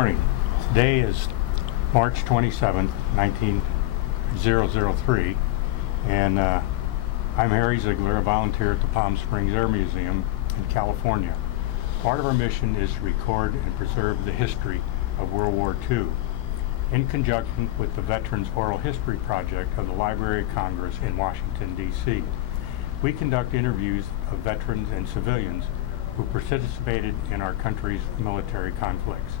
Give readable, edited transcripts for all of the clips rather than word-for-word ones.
Morning. Today is March 27th, 19003, and I'm Harry Ziegler, a volunteer at the Palm Springs Air Museum in California. Part of our mission is to record and preserve the history of World War II. In conjunction with the Veterans Oral History Project of the Library of Congress in Washington, D.C., we conduct interviews of veterans and civilians who participated in our country's military conflicts.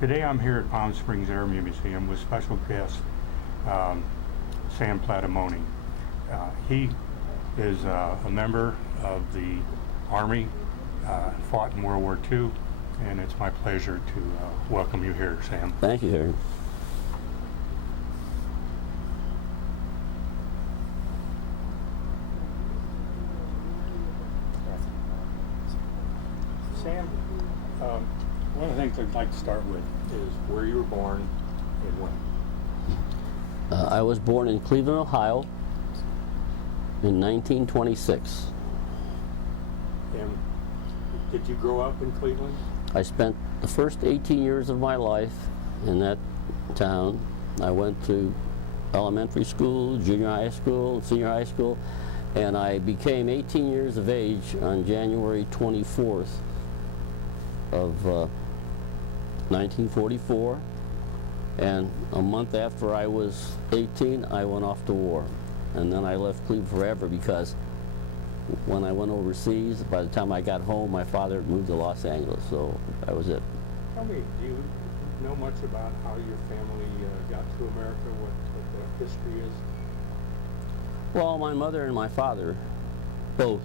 Today I'm here at Palm Springs Air Museum with special guest Sam Platamone. He is a member of the Army, fought in World War II, and it's my pleasure to welcome you here, Sam. Thank you, Harry. Sam, one of the things I'd like to start with is where you were born and when. I was born in Cleveland, Ohio in 1926. And did you grow up in Cleveland? I spent the first 18 years of my life in that town. I went to elementary school, junior high school, senior high school, and I became 18 years of age on January 24th of 1944, and a month after I was 18, I went off to war. And then I left Cleveland forever because when I went overseas, by the time I got home, my father moved to Los Angeles, so that was it. Tell me, do you know much about how your family got to America, what the history is? Well, my mother and my father both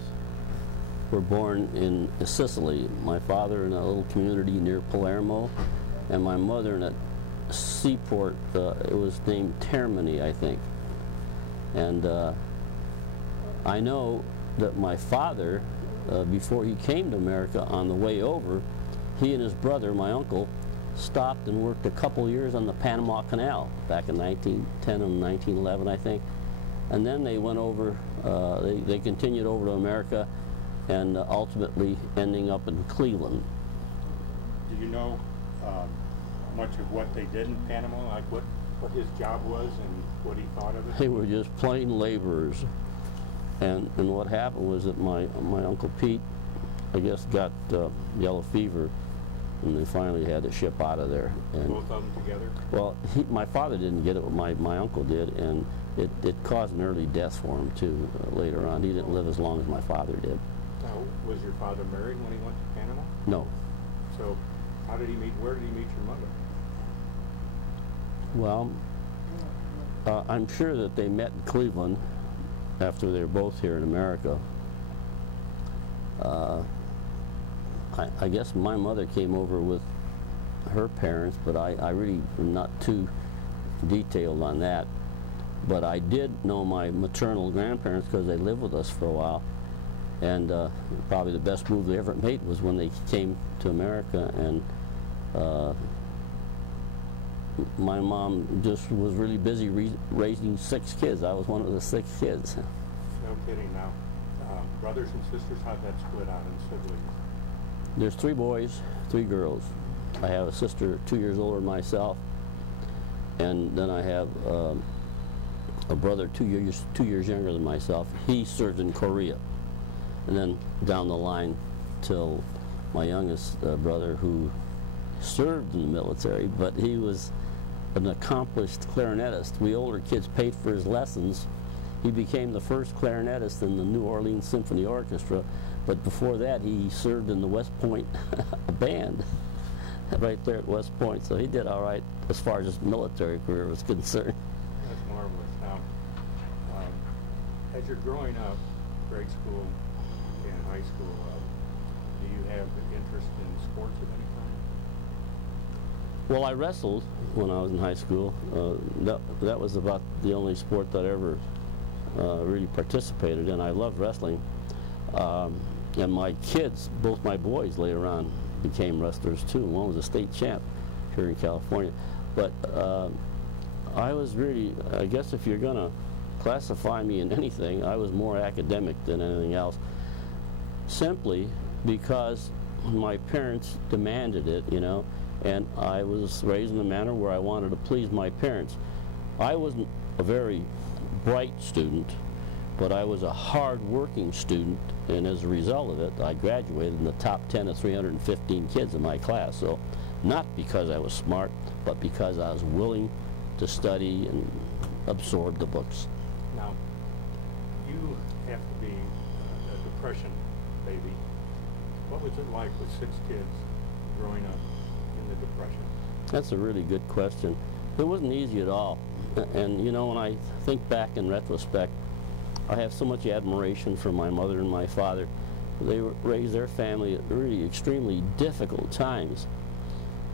were born in Sicily. My father in a little community near Palermo, and my mother in a seaport, it was named Termini, I think. And I know that my father, before he came to America, on the way over, he and his brother, my uncle, stopped and worked a couple years on the Panama Canal back in 1910 and 1911, I think. And then they went over, they continued over to America, and ultimately ending up in Cleveland. Do you know much of what they did in Panama, like what his job was and what he thought of it? They were just plain laborers. And what happened was that my Uncle Pete, I guess, got yellow fever, and they finally had to ship out of there. And both of them together? Well, my father didn't get it, but my uncle did, and it caused an early death for him, too, later on. He didn't live as long as my father did. Now, was your father married when he went to Panama? No. So, where did he meet your mother? Well, I'm sure that they met in Cleveland after they were both here in America. I guess my mother came over with her parents, but I really am not too detailed on that. But I did know my maternal grandparents because they lived with us for a while. And probably the best move they ever made was when they came to America, and my mom just was really busy raising 6 kids. I was one of the 6 kids. No kidding. Now, brothers and sisters, how'd that split out in siblings? There's 3 boys, 3 girls. I have a sister 2 years older than myself, and then I have a brother 2 years younger than myself. He served in Korea. And then down the line till my youngest brother, who served in the military, but he was an accomplished clarinetist. We older kids paid for his lessons. He became the first clarinetist in the New Orleans Symphony Orchestra, but before that he served in the West Point band right there at West Point, so he did all right as far as his military career was concerned. That's marvelous. Now, as you're growing up, grade school and high school, do you have interest in sports of any kind? Well, I wrestled when I was in high school. That was about the only sport that I ever really participated in. I loved wrestling. And my kids, both my boys later on, became wrestlers too. One was a state champ here in California. But I was really, I guess if you're going to classify me in anything, I was more academic than anything else, simply because my parents demanded it, you know, and I was raised in a manner where I wanted to please my parents. I wasn't a very bright student, but I was a hard-working student, and as a result of it, I graduated in the top 10 of 315 kids in my class. So not because I was smart, but because I was willing to study and absorb the books. Now, you have to be a Depression baby. What was it like with 6 kids growing up in the Depression? That's a really good question. It wasn't easy at all. And you know, when I think back in retrospect, I have so much admiration for my mother and my father. They raised their family at really extremely difficult times.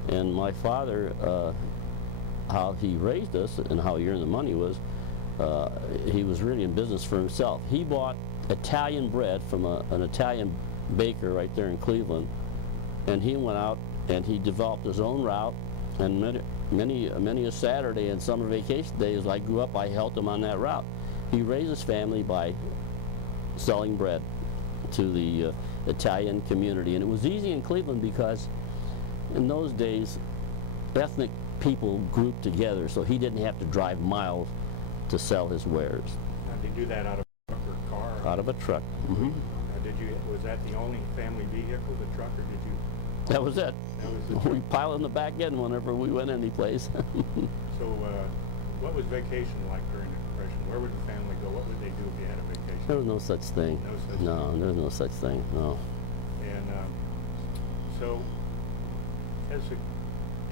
And my father, how he raised us and how he earned the money was, he was really in business for himself. He bought Italian bread from an Italian baker right there in Cleveland, and he went out and he developed his own route, and many a Saturday and summer vacation days I grew up, I helped him on that route. He raised his family by selling bread to the Italian community, and it was easy in Cleveland because in those days ethnic people grouped together, so he didn't have to drive miles to sell his wares. Now, did you do that out of a truck or car? Out of a truck. Mm-hmm. Was that the only family vehicle, the truck, or did you? That was it. That was the truck. We pile in the back end whenever we went any place. So, what was vacation like during the Depression? Where would the family go? What would they do if you had a vacation? There was no such thing. No such No, thing? there was no such thing, no. And so, as a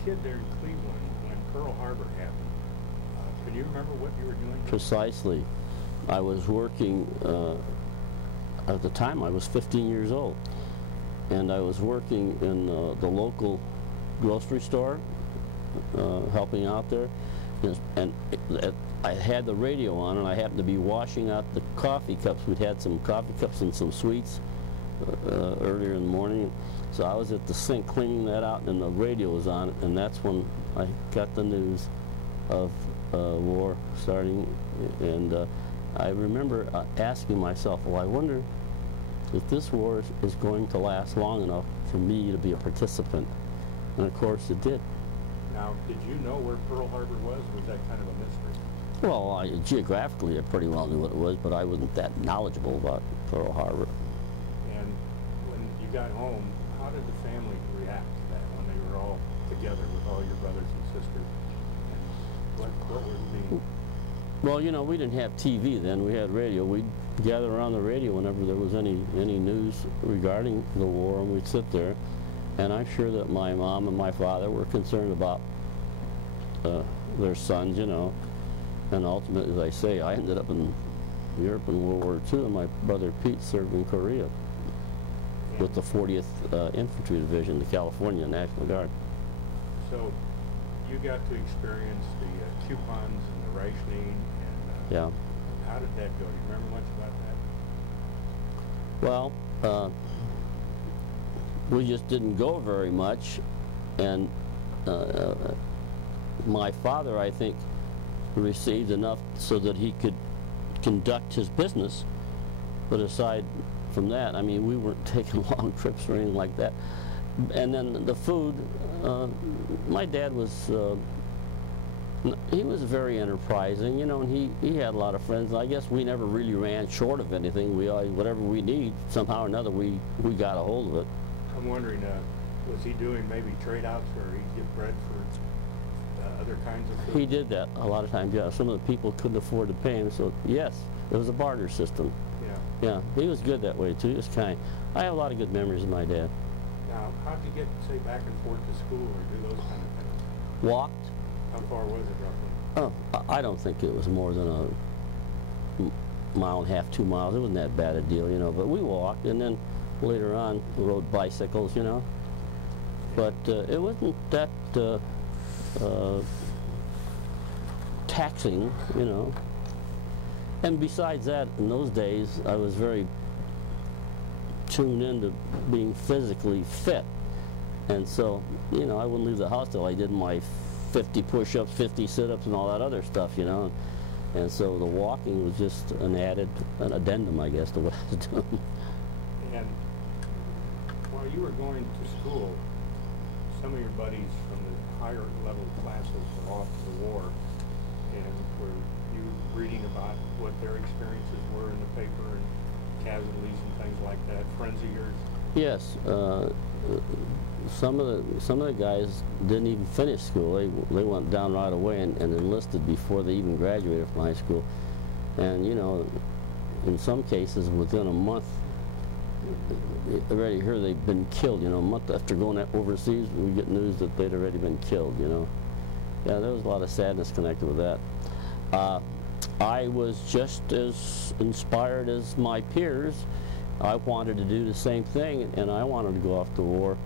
kid there in Cleveland, when Pearl Harbor happened, can you remember what you were doing? Precisely. I was working, at the time I was 15 years old, and I was working in the local grocery store, helping out there, and I had the radio on, and I happened to be washing out the coffee cups. We'd had some coffee cups and some sweets earlier in the morning, so I was at the sink cleaning that out, and the radio was on, and that's when I got the news of war starting. And I remember asking myself, well, I wonder if this war is going to last long enough for me to be a participant. And of course it did. Now, did you know where Pearl Harbor was? Was that kind of a mystery? Well, geographically I pretty well knew what it was, but I wasn't that knowledgeable about Pearl Harbor. And when you got home, how did the family react to that when they were all together with all your brothers and sisters? And what was the... Well, you know, we didn't have TV then. We had radio. We'd gather around the radio whenever there was any news regarding the war, and we'd sit there. And I'm sure that my mom and my father were concerned about their sons, you know. And ultimately, as I say, I ended up in Europe in World War II, and my brother Pete served in Korea with the 40th Infantry Division, the California National Guard. So you got to experience the coupons and the rationing, and Yeah. how did that go? Do you remember much about that? Well, we just didn't go very much, and my father, I think, received enough so that he could conduct his business, but aside from that, I mean, we weren't taking long trips or anything like that. And then the food, my dad was, he was very enterprising, you know, and he had a lot of friends. I guess we never really ran short of anything. We always, whatever we need, somehow or another, we got a hold of it. I'm wondering, was he doing maybe trade-outs where he'd give bread for other kinds of food? He did that a lot of times, yeah. Some of the people couldn't afford to pay him, so yes, it was a barter system. Yeah. Yeah, he was good that way too. He was kind. I have a lot of good memories of my dad. Now, how did you get, say, back and forth to school or do those kind of things? Walked. How far was it roughly? Oh, I don't think it was more than a mile and a half, 2 miles. It wasn't that bad a deal, you know. But we walked, and then later on rode bicycles, you know. But it wasn't that taxing, you know. And besides that, in those days, I was very tuned into being physically fit. And so, you know, I wouldn't leave the house till I did my 50 push-ups, 50 sit-ups, and all that other stuff, you know. And so the walking was just an addendum, I guess, to what I was doing. And while you were going to school, some of your buddies from the higher level classes were off to the war, and were you reading about what their experiences were in the paper and casualties and things like that? Friends of yours? Yes, some of the guys didn't even finish school. They went down right away and enlisted before they even graduated from high school. And you know, in some cases, within a month, already here they've been killed. You know, a month after going overseas, we get news that they'd already been killed. You know, yeah, there was a lot of sadness connected with that. I was just as inspired as my peers. I wanted to do the same thing, and I wanted to go off to war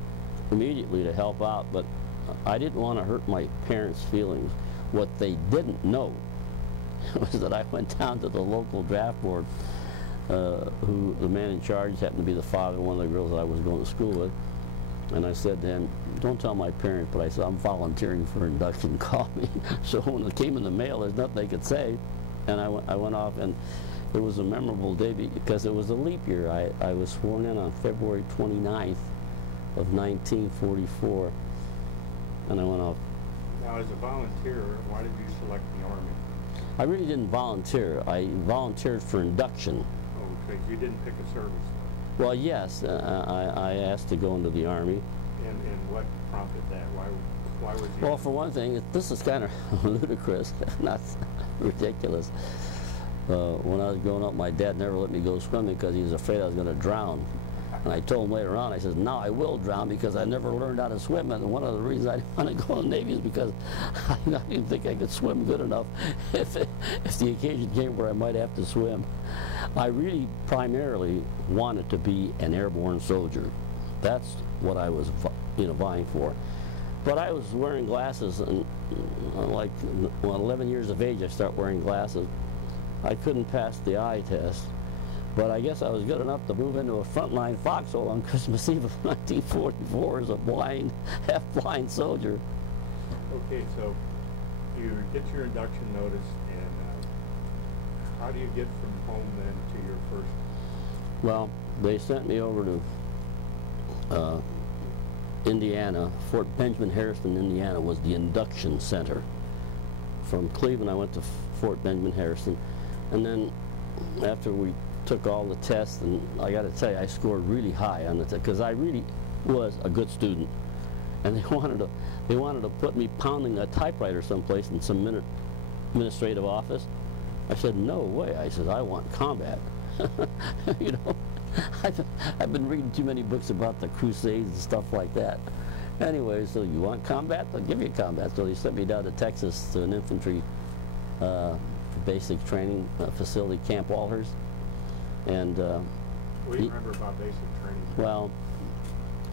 immediately to help out, but I didn't want to hurt my parents' feelings. What they didn't know was that I went down to the local draft board, who the man in charge happened to be the father of one of the girls that I was going to school with, and I said to him, don't tell my parents, but I said, I'm volunteering for induction, call me. So when it came in the mail, there's nothing they could say, and I went off, and it was a memorable day because it was a leap year. I was sworn in on February 29th of 1944, and I went off. Now, as a volunteer, why did you select the Army? I really didn't volunteer. I volunteered for induction. Oh, okay. You didn't pick a service? Well, yes. I asked to go into the Army. And what prompted that? Why was you? Well, for one thing, this is kind of ludicrous, not ridiculous. When I was growing up, my dad never let me go swimming because he was afraid I was going to drown. And I told him later on, I said, now I will drown because I never learned how to swim. And one of the reasons I didn't want to go in the Navy is because I didn't think I could swim good enough if the occasion came where I might have to swim. I really primarily wanted to be an airborne soldier. That's what I was vying for. But I was wearing glasses, and like 11 years of age, I started wearing glasses. I couldn't pass the eye test, but I guess I was good enough to move into a frontline foxhole on Christmas Eve of 1944 as a half-blind soldier. Okay, so you get your induction notice, and how do you get from home then to your first? Well, they sent me over to Indiana. Fort Benjamin Harrison, Indiana, was the induction center. From Cleveland, I went to Fort Benjamin Harrison. And then after we took all the tests, and I got to tell you, I scored really high on the test because I really was a good student. And they wanted to put me pounding a typewriter someplace in some administrative office. I said, no way. I said, I want combat. You know, I've been reading too many books about the Crusades and stuff like that. Anyway, so you want combat? They'll give you combat. So they sent me down to Texas to an infantry basic training facility, Camp Walhurst. And what do you remember about basic training? well,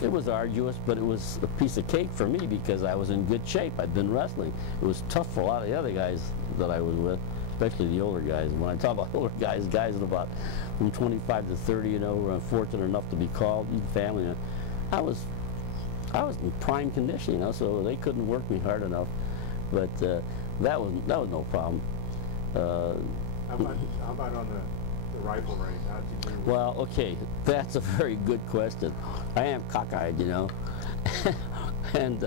it was arduous, but it was a piece of cake for me because I was in good shape. I'd been wrestling. It was tough for a lot of the other guys that I was with, especially the older guys. When I talk about older guys, guys at about from 25 to 30, you know, were unfortunate enough to be called, even family. I was in prime condition, you know, so they couldn't work me hard enough. But that was no problem. How about on the rifle range? How'd you do? Well, okay, that's a very good question. I am cockeyed, you know. And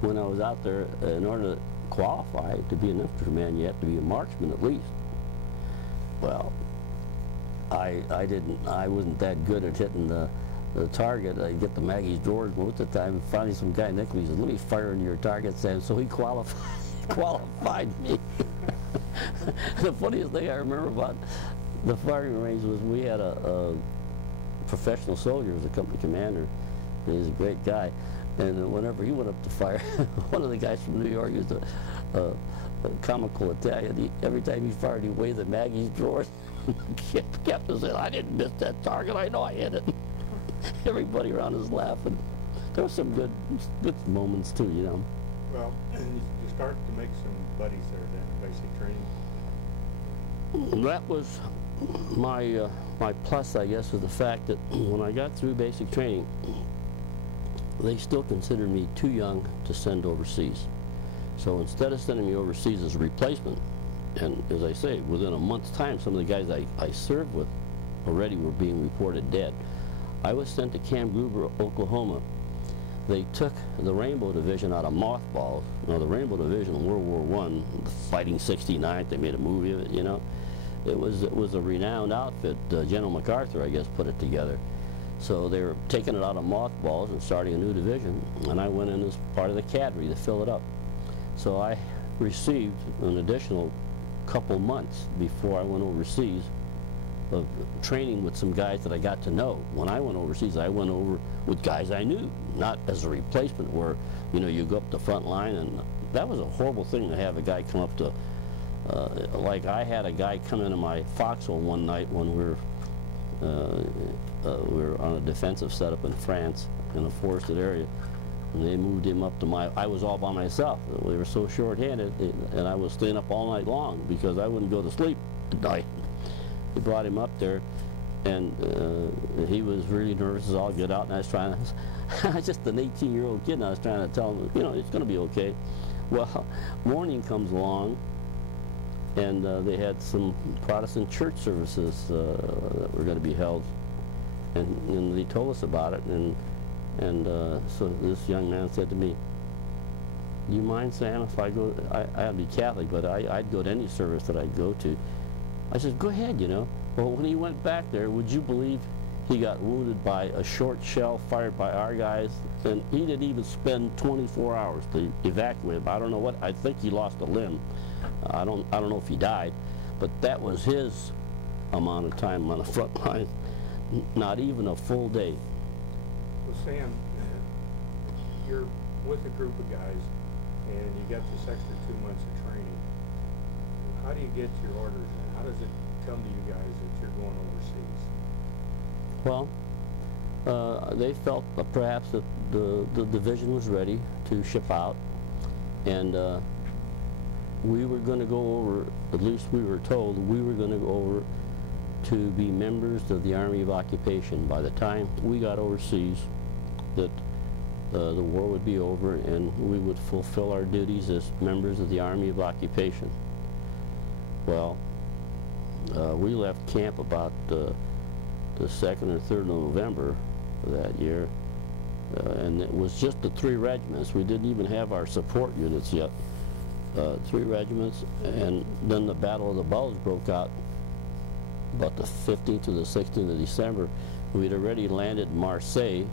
when I was out there, in order to qualify to be an infantryman, you have to be a marksman at least. Well, I wasn't that good at hitting the target. I get the Maggie's drawers most of the time. And finally, some guy next to me says, "Let me fire into your target, Sam." So he qualified me. The funniest thing I remember about the firing range was we had a professional soldier who was a company commander. He was a great guy, and whenever he went up to fire, one of the guys from New York used a comical Italian. Every time he fired, he waved the Maggie's drawers. kept saying, "I didn't miss that target. I know I hit it." Everybody around us laughing. There were some good moments too, you know. Well, and you start to make some buddies there then, basic training. That was my plus, I guess, was the fact that when I got through basic training, they still considered me too young to send overseas. So instead of sending me overseas as a replacement, and as I say, within a month's time, some of the guys I served with already were being reported dead. I was sent to Camp Gruber, Oklahoma. they took the Rainbow Division out of mothballs. Now, the Rainbow Division in World War I, the Fighting 69th, they made a movie of it, you know. It was a renowned outfit. General MacArthur, I guess, put it together. So they were taking it out of mothballs and starting a new division, and I went in as part of the cadre to fill it up. So I received an additional couple months before I went overseas of training with some guys that I got to know. When I went overseas, I went over with guys I knew, not as a replacement where, you know, you go up the front line, and that was a horrible thing to have a guy come up to, like I had a guy come into my foxhole one night when we were on a defensive setup in France in a forested area, and they moved him up to I was all by myself. We were so short-handed, and I was staying up all night long because I wouldn't go to sleep at night. They brought him up there, and he was really nervous as all get out, and I was trying to, I was just an 18-year-old kid, and I was trying to tell him, you know, it's going to be okay. Well, morning comes along, and they had some Protestant church services that were going to be held, and they told us about it, and so this young man said to me, "Do you mind, Sam, if I go, I'd be Catholic, but I'd go to any service that I'd go to." I said, "Go ahead, you know." Well, when he went back there, would you believe he got wounded by a short shell fired by our guys, and he didn't even spend 24 hours to evacuate him. I don't know what, I think he lost a limb. I don't know if he died, but that was his amount of time on the front line, not even a full day. Well, Sam, you're with a group of guys, and you got this extra 2 months of training. How do you get your orders in? How does it come to you guys that you're going overseas? Well, they felt perhaps that the division was ready to ship out, and we were going to go over, at least we were told, we were going to go over to be members of the Army of Occupation. By the time we got overseas, that the war would be over and we would fulfill our duties as members of the Army of Occupation. Well, we left camp about the 2nd or 3rd of November of that year, and it was just the 3 regiments. We didn't even have our support units yet. 3 regiments, and then the Battle of the Bulge broke out about the 15th to the 16th of December. We'd already landed in Marseille,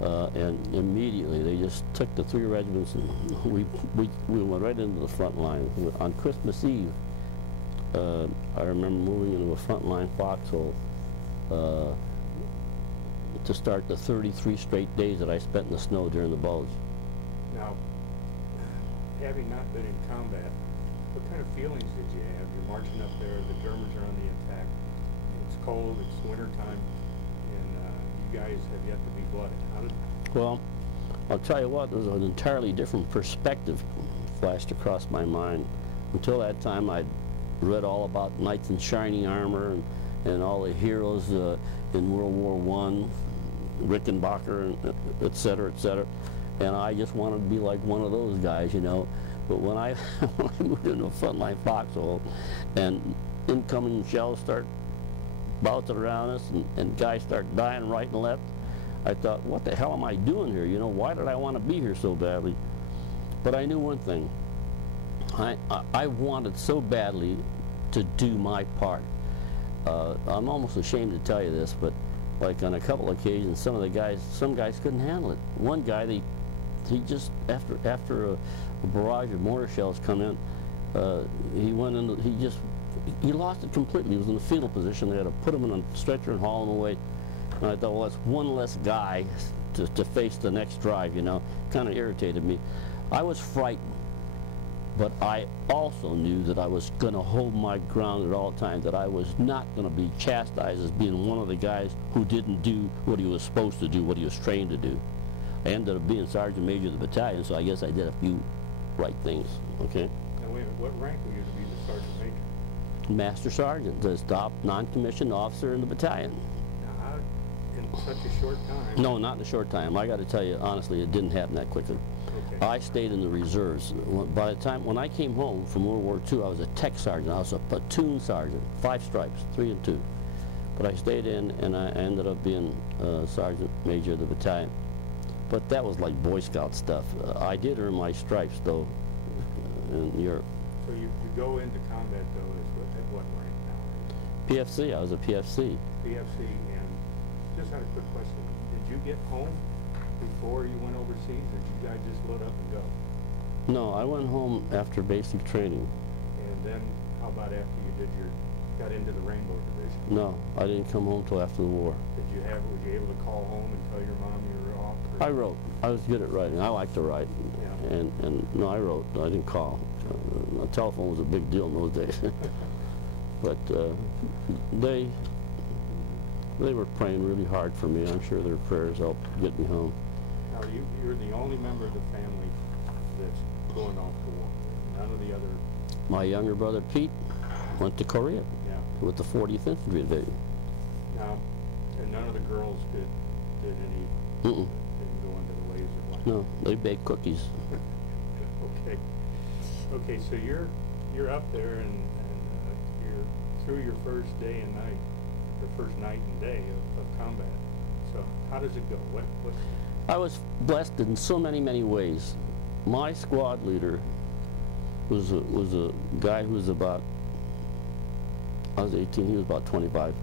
and immediately they just took the 3 regiments, and we went right into the front line. On Christmas Eve, I remember moving into a front line foxhole to start the 33 straight days that I spent in the snow during the Bulge. Now, having not been in combat, what kind of feelings did you have? You're marching up there, the Germans are on the attack, it's cold, it's wintertime, and you guys have yet to be blooded. How did... Well, I'll tell you what, there's an entirely different perspective flashed across my mind. Until that time, I'd read all about knights in shining armor and all the heroes in World War I, Rickenbacker, and et cetera, and I just wanted to be like one of those guys, you know. But when I moved into a frontline foxhole and incoming shells start bouncing around us and guys start dying right and left, I thought, what the hell am I doing here? You know, why did I want to be here so badly? But I knew one thing. I wanted so badly to do my part. I'm almost ashamed to tell you this, but like on a couple occasions, some guys couldn't handle it. One guy, he just, after a barrage of mortar shells come in, he lost it completely. He was in a fetal position. They had to put him in a stretcher and haul him away. And I thought, well, that's one less guy to face the next drive, you know. Kind of irritated me. I was frightened, but I also knew that I was going to hold my ground at all times, that I was not going to be chastised as being one of the guys who didn't do what he was supposed to do, what he was trained to do. I ended up being Sergeant Major of the battalion, so I guess I did a few right things, okay? Now wait a minute, what rank were you to be the Sergeant Major? Master Sergeant, the top non-commissioned officer in the battalion. Now, how, in such a short time? No, not in a short time. I got to tell you, honestly, it didn't happen that quickly. Okay. I stayed in the reserves. By the time, when I came home from World War II, I was a tech sergeant. I was a platoon sergeant, 5 stripes, 3 and 2. But I stayed in, and I ended up being Sergeant Major of the battalion. but that was like Boy Scout stuff. I did earn my stripes though in Europe. So you go into combat though at what rank now? PFC, I was a PFC. PFC, and just had a quick question. Did you get home before you went overseas, or did you guys just load up and go? No, I went home after basic training. And then how about after you got into the Rainbow Division? No, I didn't come home till after the war. Was you able to call home and tell your mom you were off? Or? I wrote. I was good at writing. I liked to write. Yeah. And no, I wrote. I didn't call. The telephone was a big deal in those days. But they were praying really hard for me. I'm sure their prayers helped get me home. Now you're the only member of the family that's going off to war. None of the other. My younger brother Pete went to Korea. Yeah. With the 40th Infantry Division. Now, and none of the girls did any. Mm-mm. Didn't go into the laser blast. No, they baked cookies. Okay. Okay, so you're up there and you're through your first day and night, the first night and day of combat. So how does it go? What? I was blessed in so many ways. My squad leader was a guy who was about, I was 18, he was about 25,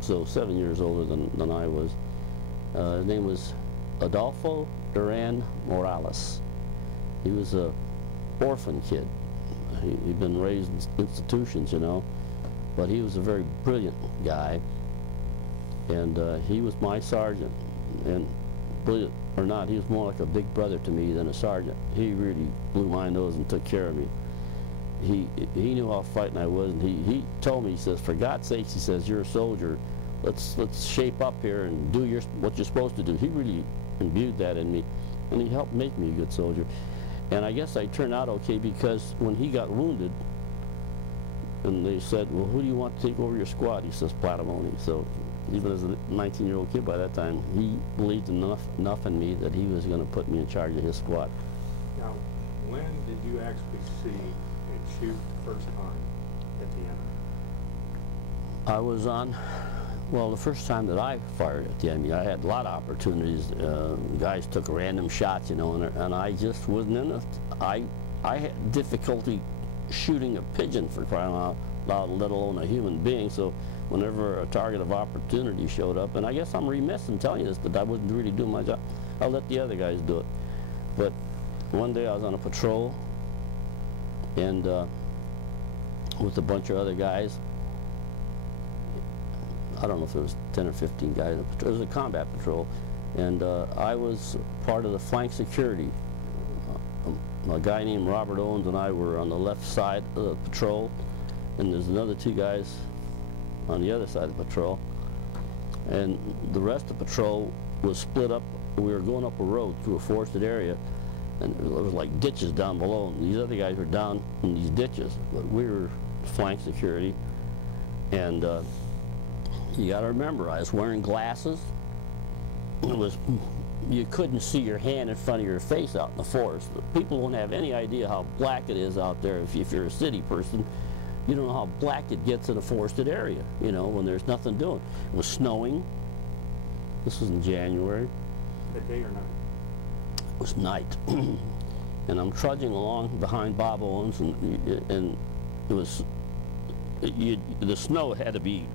so 7 years older than I was. His name was Adolfo Duran Morales. He was a orphan kid. He'd been raised in institutions, you know, but he was a very brilliant guy, and he was my sergeant. And believe it or not, he was more like a big brother to me than a sergeant. He really blew my nose and took care of me. He knew how fighting I was, and he told me, he says, for God's sakes, he says, you're a soldier. Let's shape up here and do what you're supposed to do. He really imbued that in me, and he helped make me a good soldier. And I guess I turned out okay, because when he got wounded, and they said, well, who do you want to take over your squad? He says, Platamone. So even as a 19-year-old kid by that time, he believed enough in me that he was going to put me in charge of his squad. Now, when did you actually see and shoot the first time at the enemy? I was on, well, the first time that I fired at the enemy, I had a lot of opportunities. Guys took random shots, you know, and I just wasn't in it. I had difficulty shooting a pigeon, for crying out loud, let alone a human being. So whenever a target of opportunity showed up, and I guess I'm remiss in telling you this, but I wasn't really doing my job. I'll let the other guys do it. But one day I was on a patrol, and with a bunch of other guys. I don't know if there was 10 or 15 guys. It was a combat patrol, and I was part of the flank security. A guy named Robert Owens and I were on the left side of the patrol, and there's another two guys on the other side of the patrol, and the rest of the patrol was split up. We were going up a road through a forested area, and there was like ditches down below, and these other guys were down in these ditches, but we were flank security. And you got to remember, I was wearing glasses. You couldn't see your hand in front of your face out in the forest. People don't have any idea how black it is out there. If you're a city person, you don't know how black it gets in a forested area, you know, when there's nothing doing. It was snowing. This was in January. At day or night? It was night. And I'm trudging along behind Bob Owens, and it was, the snow had to be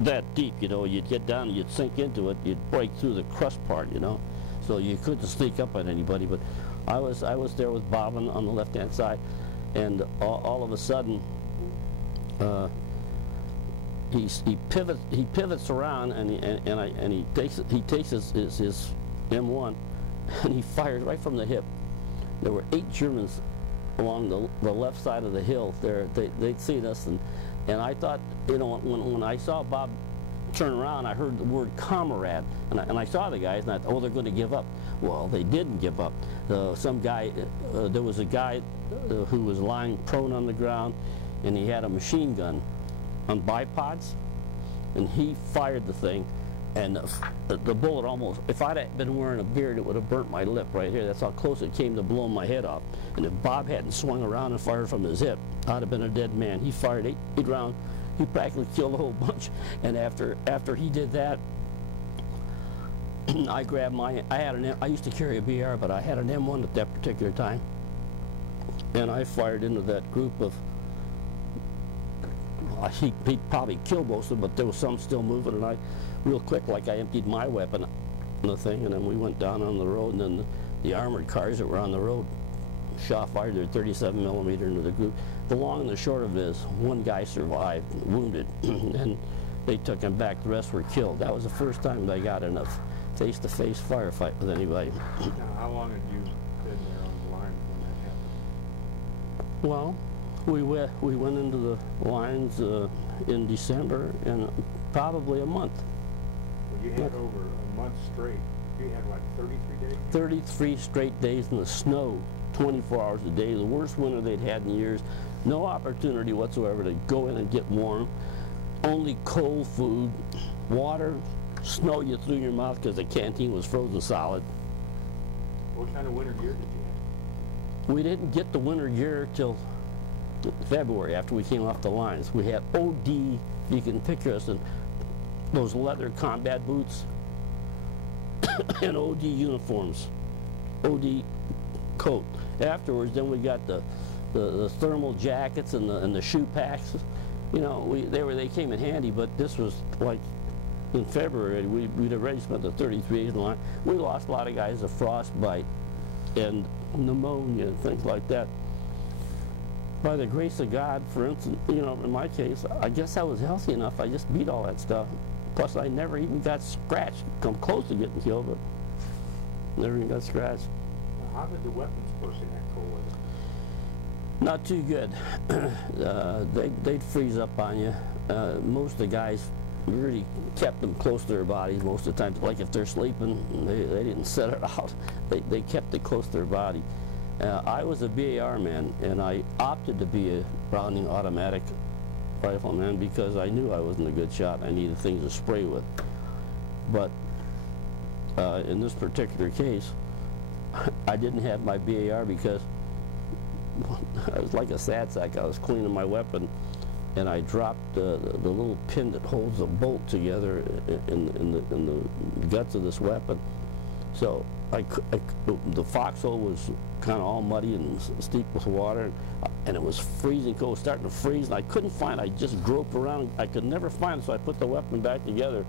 that deep, you know. You'd get down, you'd sink into it, you'd break through the crust part, you know. So you couldn't sneak up on anybody. But I was there with Bob on the left-hand side, and all of a sudden, he pivots around, and he takes his M1, and he fires right from the hip. There were 8 Germans along the left side of the hill there. They'd seen us, and I thought, you know, when I saw Bob turn around, I heard the word comrade, and I saw the guys, and I thought, oh, they're going to give up. Well, they didn't give up. There was a guy who was lying prone on the ground, and he had a machine gun on bipods, and he fired the thing, and the bullet almost, if I'd been wearing a beard, it would have burnt my lip right here. That's how close it came to blowing my head off. And if Bob hadn't swung around and fired from his hip, I'd have been a dead man. He fired 8 rounds. He practically killed a whole bunch. And after he did that, I grabbed I used to carry a BR, but I had an M1 at that particular time. And I fired into that group of, he probably killed most of them, but there was some still moving, and I, real quick, like I emptied my weapon on the thing, and then we went down on the road, and then the armored cars that were on the road fired their 37 millimeter into the group. The long and the short of it is, one guy survived, wounded, and they took him back. The rest were killed. That was the first time they got in a face-to-face firefight with anybody. Now, how long had you been there on the line when that happened? Well, we went into the lines in December, and probably a month. Well, you had over a month straight. You had like 33 days? 33 straight days in the snow, 24 hours a day, the worst winter they'd had in years. No opportunity whatsoever to go in and get warm. Only cold food, water, snow you through your mouth because the canteen was frozen solid. What kind of winter gear did you have? We didn't get the winter gear till February after we came off the lines. We had OD, you can picture us in those leather combat boots and OD uniforms, OD coat. Afterwards, then we got the thermal jackets and the shoe packs. You know, they came in handy, but this was like in February, we'd already spent the 33 days in the line. We lost a lot of guys to frostbite and pneumonia and things like that. By the grace of God, for instance, you know, in my case, I guess I was healthy enough. I just beat all that stuff. Plus, I never even got scratched. Come close to getting killed, but never even got scratched. Now, how did the weapons work in that cold weather? Not too good. They'd freeze up on you. Most of the guys really kept them close to their bodies most of the time. Like if they're sleeping, they didn't set it out. They kept it close to their body. I was a BAR man, and I opted to be a Browning automatic rifleman because I knew I wasn't a good shot. I needed things to spray with. But in this particular case, I didn't have my BAR because I was like a sad sack. I was cleaning my weapon, and I dropped the little pin that holds the bolt together in the guts of this weapon. So the foxhole was kind of all muddy and steep with water, and it was freezing cold, starting to freeze, and I couldn't find it. I just groped around. I could never find it, so I put the weapon back together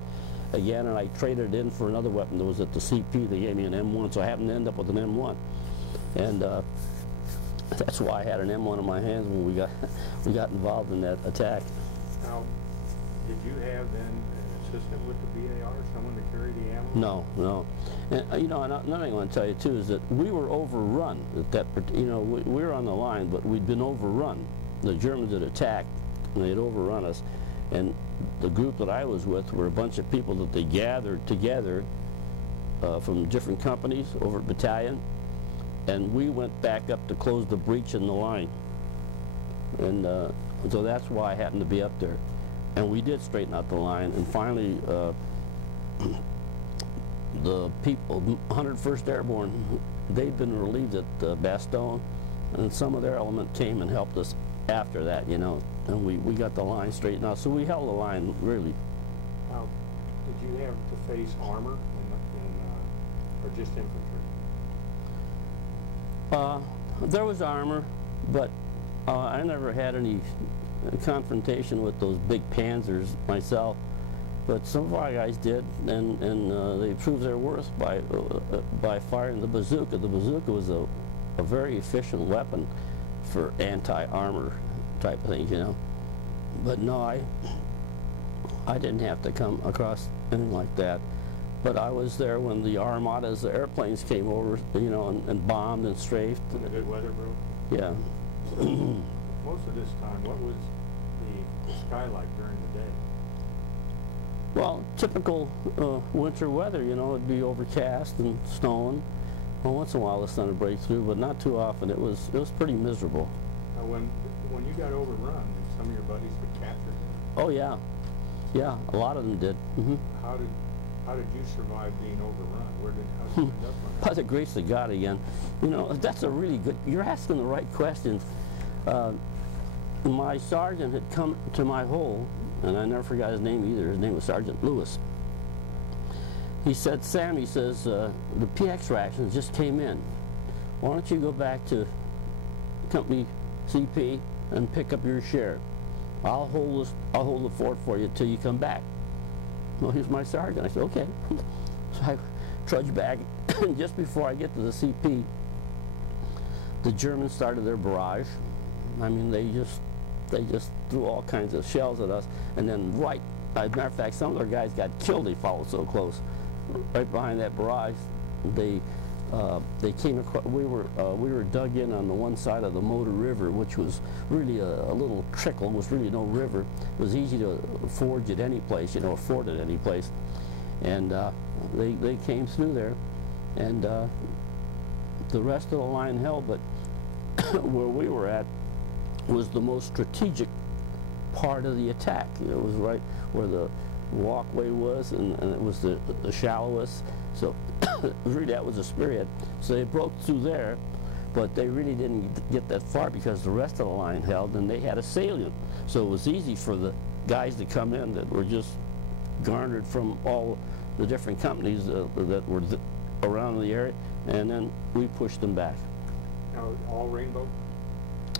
again, and I traded it in for another weapon that was at the CP. They gave me an M1, so I happened to end up with an M1. And that's why I had an M1 in my hands when we got involved in that attack. Now, did you have then an assistant with the BAR, someone to carry the ammo? No. And you know, another thing I want to tell you too is that we were overrun at that. You know, we were on the line, but we'd been overrun. The Germans had attacked, and they'd overrun us. And the group that I was with were a bunch of people that they gathered together from different companies over at battalion. And we went back up to close the breach in the line. And so that's why I happened to be up there. And we did straighten out the line, and finally the people, 101st Airborne, they'd been relieved at Bastogne, and some of their element came and helped us after that, you know, and we got the line straightened out. So we held the line, really. Now, did you have to face armor or just infantry? There was armor, but I never had any confrontation with those big panzers myself. But some of our guys did, and they proved their worth by firing the bazooka. The bazooka was a very efficient weapon for anti-armor type of things, you know. But no, I didn't have to come across anything like that. But I was there when the armadas, the airplanes came over, you know, and bombed and strafed. When the good weather broke? Yeah. Most of this time, what was the sky like during the day? Well, typical winter weather, you know, it'd be overcast and snowing. Well, once in a while the sun would break through, but not too often. It was pretty miserable. Now, when you got overrun, did some of your buddies get captured? Oh yeah, yeah, a lot of them did. Mm-hmm. How did you survive being overrun? How did you end up on that? By the grace of God again. You know, that's a really good, you're asking the right questions. My sergeant had come to my hole, and I never forgot his name either. His name was Sergeant Lewis. he said, Sam, he says, the PX rations just came in. Why don't you go back to company CP and pick up your share? I'll hold the fort for you till you come back. Well, he's my sergeant. I said, okay. So I trudged back, and just before I get to the CP, the Germans started their barrage. I mean, they just threw all kinds of shells at us, and then as a matter of fact, some of their guys got killed. They followed so close. Right behind that barrage, they came across. We were dug in on the one side of the Motor River, which was really a little trickle. It was really no river. It was easy to forge at any place, ford at any place, and they came through there, and the rest of the line held. But where we were at was the most strategic part of the attack. It was right where the walkway was, and it was the shallowest. So really that was a spearhead. So they broke through there, but they really didn't get that far because the rest of the line held, and they had a salient. So it was easy for the guys to come in that were just garnered from all the different companies that were around the area, and then we pushed them back. Now, all Rainbow?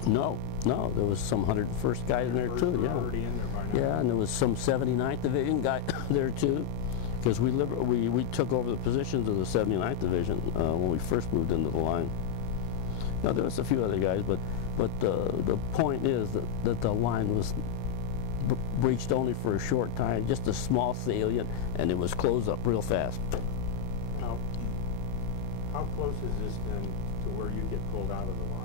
No, there was some 101st guy in there too, yeah. Already in there by now. Yeah, and there was some 79th Division guy there too, because we took over the positions of the 79th Division when we first moved into the line. Now there was a few other guys, but the point is that the line was breached only for a short time, just a small salient, and it was closed up real fast. Now, how close is this then to where you get pulled out of the line?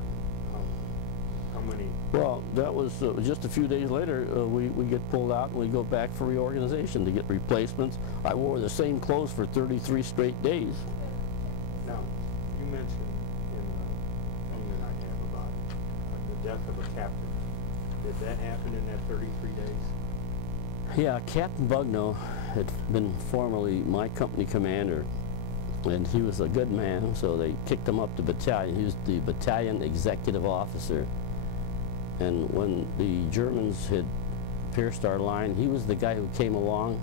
How many? Well, that was just a few days later. We get pulled out and we go back for reorganization to get replacements. I wore the same clothes for 33 straight days. Now, you mentioned in the thing that I have about the death of a captain. Did that happen in that 33 days? Yeah, Captain Bugno had been formerly my company commander, and he was a good man, so they kicked him up to battalion. He was the battalion executive officer. And when the Germans had pierced our line, he was the guy who came along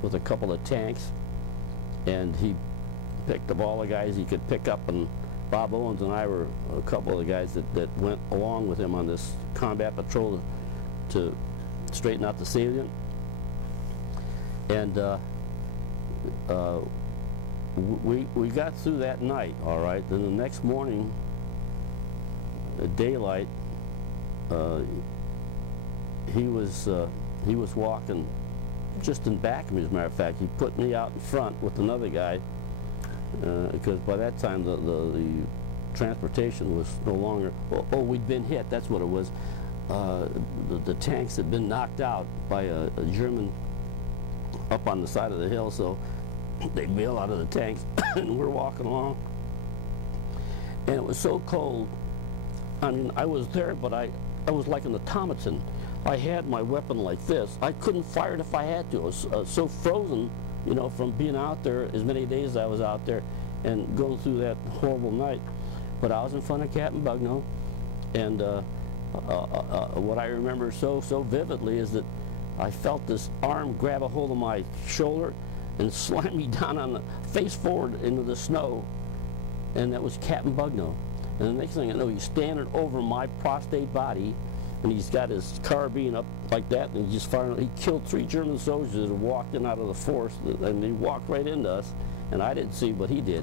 with a couple of tanks, and he picked up all the guys he could pick up, and Bob Owens and I were a couple of the guys that went along with him on this combat patrol to straighten out the salient. And we got through that night, all right. Then the next morning, at daylight, he was walking just in back of me, as a matter of fact. He put me out in front with another guy, because by that time the transportation was no longer, we'd been hit, that's what it was. The tanks had been knocked out by a German up on the side of the hill, so they bailed out of the tanks and we're walking along. And it was so cold. I mean, I was there, but I was like an automaton. I had my weapon like this. I couldn't fire it if I had to. I was so frozen, from being out there as many days as I was out there and going through that horrible night. But I was in front of Captain Bugno, and what I remember so vividly is that I felt this arm grab a hold of my shoulder and slam me down on the face forward into the snow, and that was Captain Bugno. And the next thing I know, he's standing over my prostrate body, and he's got his carbine up like that, and he just fired. He killed 3 German soldiers that had walked in out of the forest, and he walked right into us, and I didn't see what he did.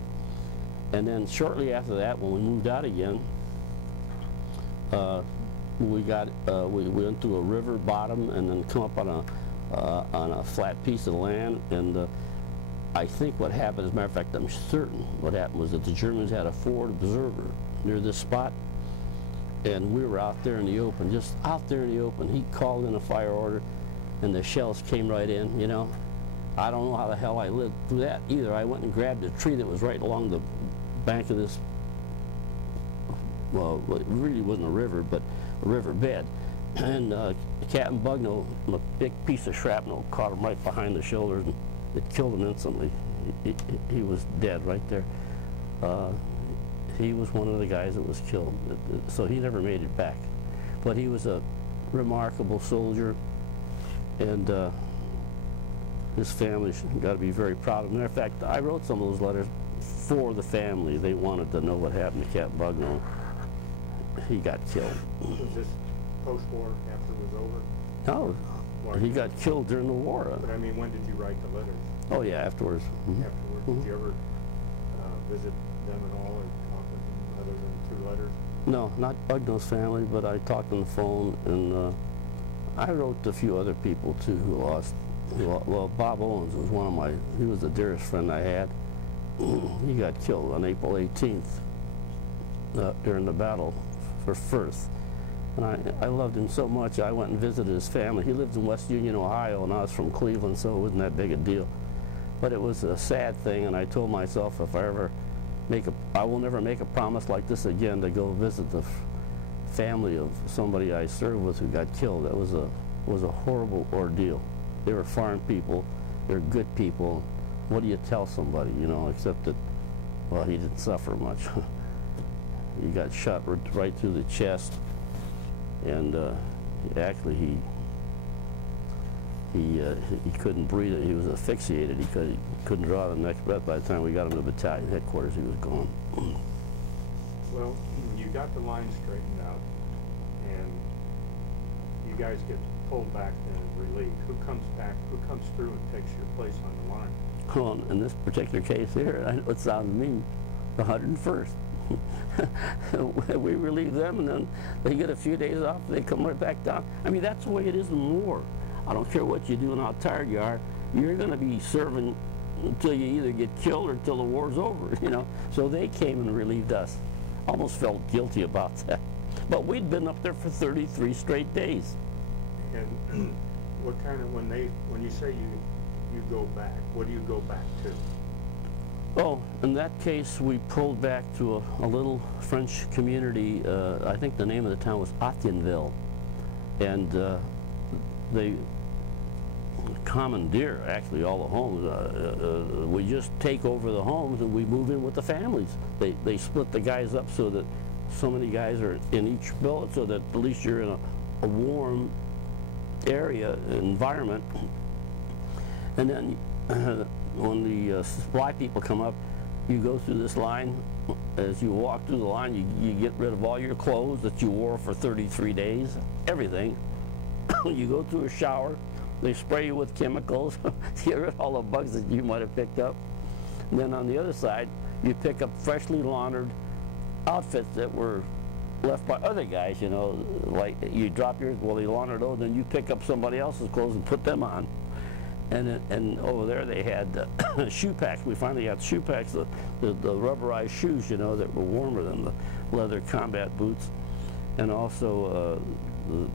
And then shortly after that, when we moved out again, we went through a river bottom and then come up on a flat piece of land, and I think what happened, as a matter of fact, I'm certain what happened was that the Germans had a forward observer near this spot, and we were out there in the open, just out there in the open. He called in a fire order, and the shells came right in, I don't know how the hell I lived through that either. I went and grabbed a tree that was right along the bank of this, well, it really wasn't a river, but a river bed. And Captain Bugno, a big piece of shrapnel, caught him right behind the shoulders, and it killed him instantly. He was dead right there. He was one of the guys that was killed, so he never made it back. But he was a remarkable soldier, and his family's got to be very proud of him. Matter of fact, I wrote some of those letters for the family. They wanted to know what happened to Captain Bugno. He got killed. Was this post-war after it was over? No, Why? he got killed during the war. But I mean, when did you write the letters? Oh yeah, afterwards. Mhm. Afterwards, did you ever visit them at all or talk with them other than through letters? No, not Bugno's family, but I talked on the phone, and I wrote to a few other people too who lost. Well, Bob Owens was one of my, he was the dearest friend I had. He got killed on April 18th during the battle for Firth. And I loved him so much, I went and visited his family. He lived in West Union, Ohio, and I was from Cleveland, so it wasn't that big a deal. But it was a sad thing, and I told myself if I ever I will never make a promise like this again to go visit the family of somebody I served with who got killed. That was a horrible ordeal. They were farm people, they're good people. What do you tell somebody, you know, except that, well, he didn't suffer much. He got shot right through the chest, and actually he couldn't breathe. He was asphyxiated. He couldn't draw the next breath. By the time we got him to battalion headquarters, he was gone. Well, you got the line straightened out, and you guys get pulled back and relieved. Who comes back? Who comes through and takes your place on the line? Well, in this particular case here, I know it sounds mean, the 101st. We relieve them, and then they get a few days off. They come right back down. I mean, that's the way it is in war. I don't care what you do and how tired you are. You're going to be serving until you either get killed or until the war's over, you know. So they came and relieved us. Almost felt guilty about that. But we'd been up there for 33 straight days. And what kind of, when you say you go back, what do you go back to? Oh, in that case, we pulled back to a little French community. I think the name of the town was Athionville. And they commandeer actually all the homes. We just take over the homes and we move in with the families. They split the guys up so that so many guys are in each billet, so that at least you're in a warm area environment. And then when the supply people come up, you go through this line. As you walk through the line, you get rid of all your clothes that you wore for 33 days, everything. You go through a shower, they spray you with chemicals, get rid of all the bugs that you might have picked up. And then on the other side, you pick up freshly laundered outfits that were left by other guys, you know, like you drop yours, well, they launder those, then you pick up somebody else's clothes and put them on. And over there they had shoe packs. We finally got shoe packs, the rubberized shoes, you know, that were warmer than the leather combat boots. And also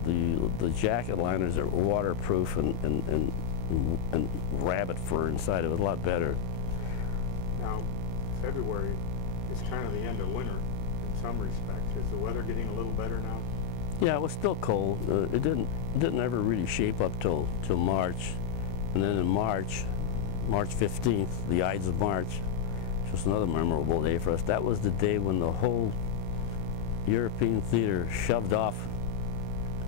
the jacket liners that were waterproof and rabbit fur inside. It was a lot better. Now, February is kind of the end of winter in some respects. Is the weather getting a little better now? Yeah, it was still cold. It didn't ever really shape up till March. And then in March 15th, the Ides of March, just another memorable day for us. That was the day when the whole European theater shoved off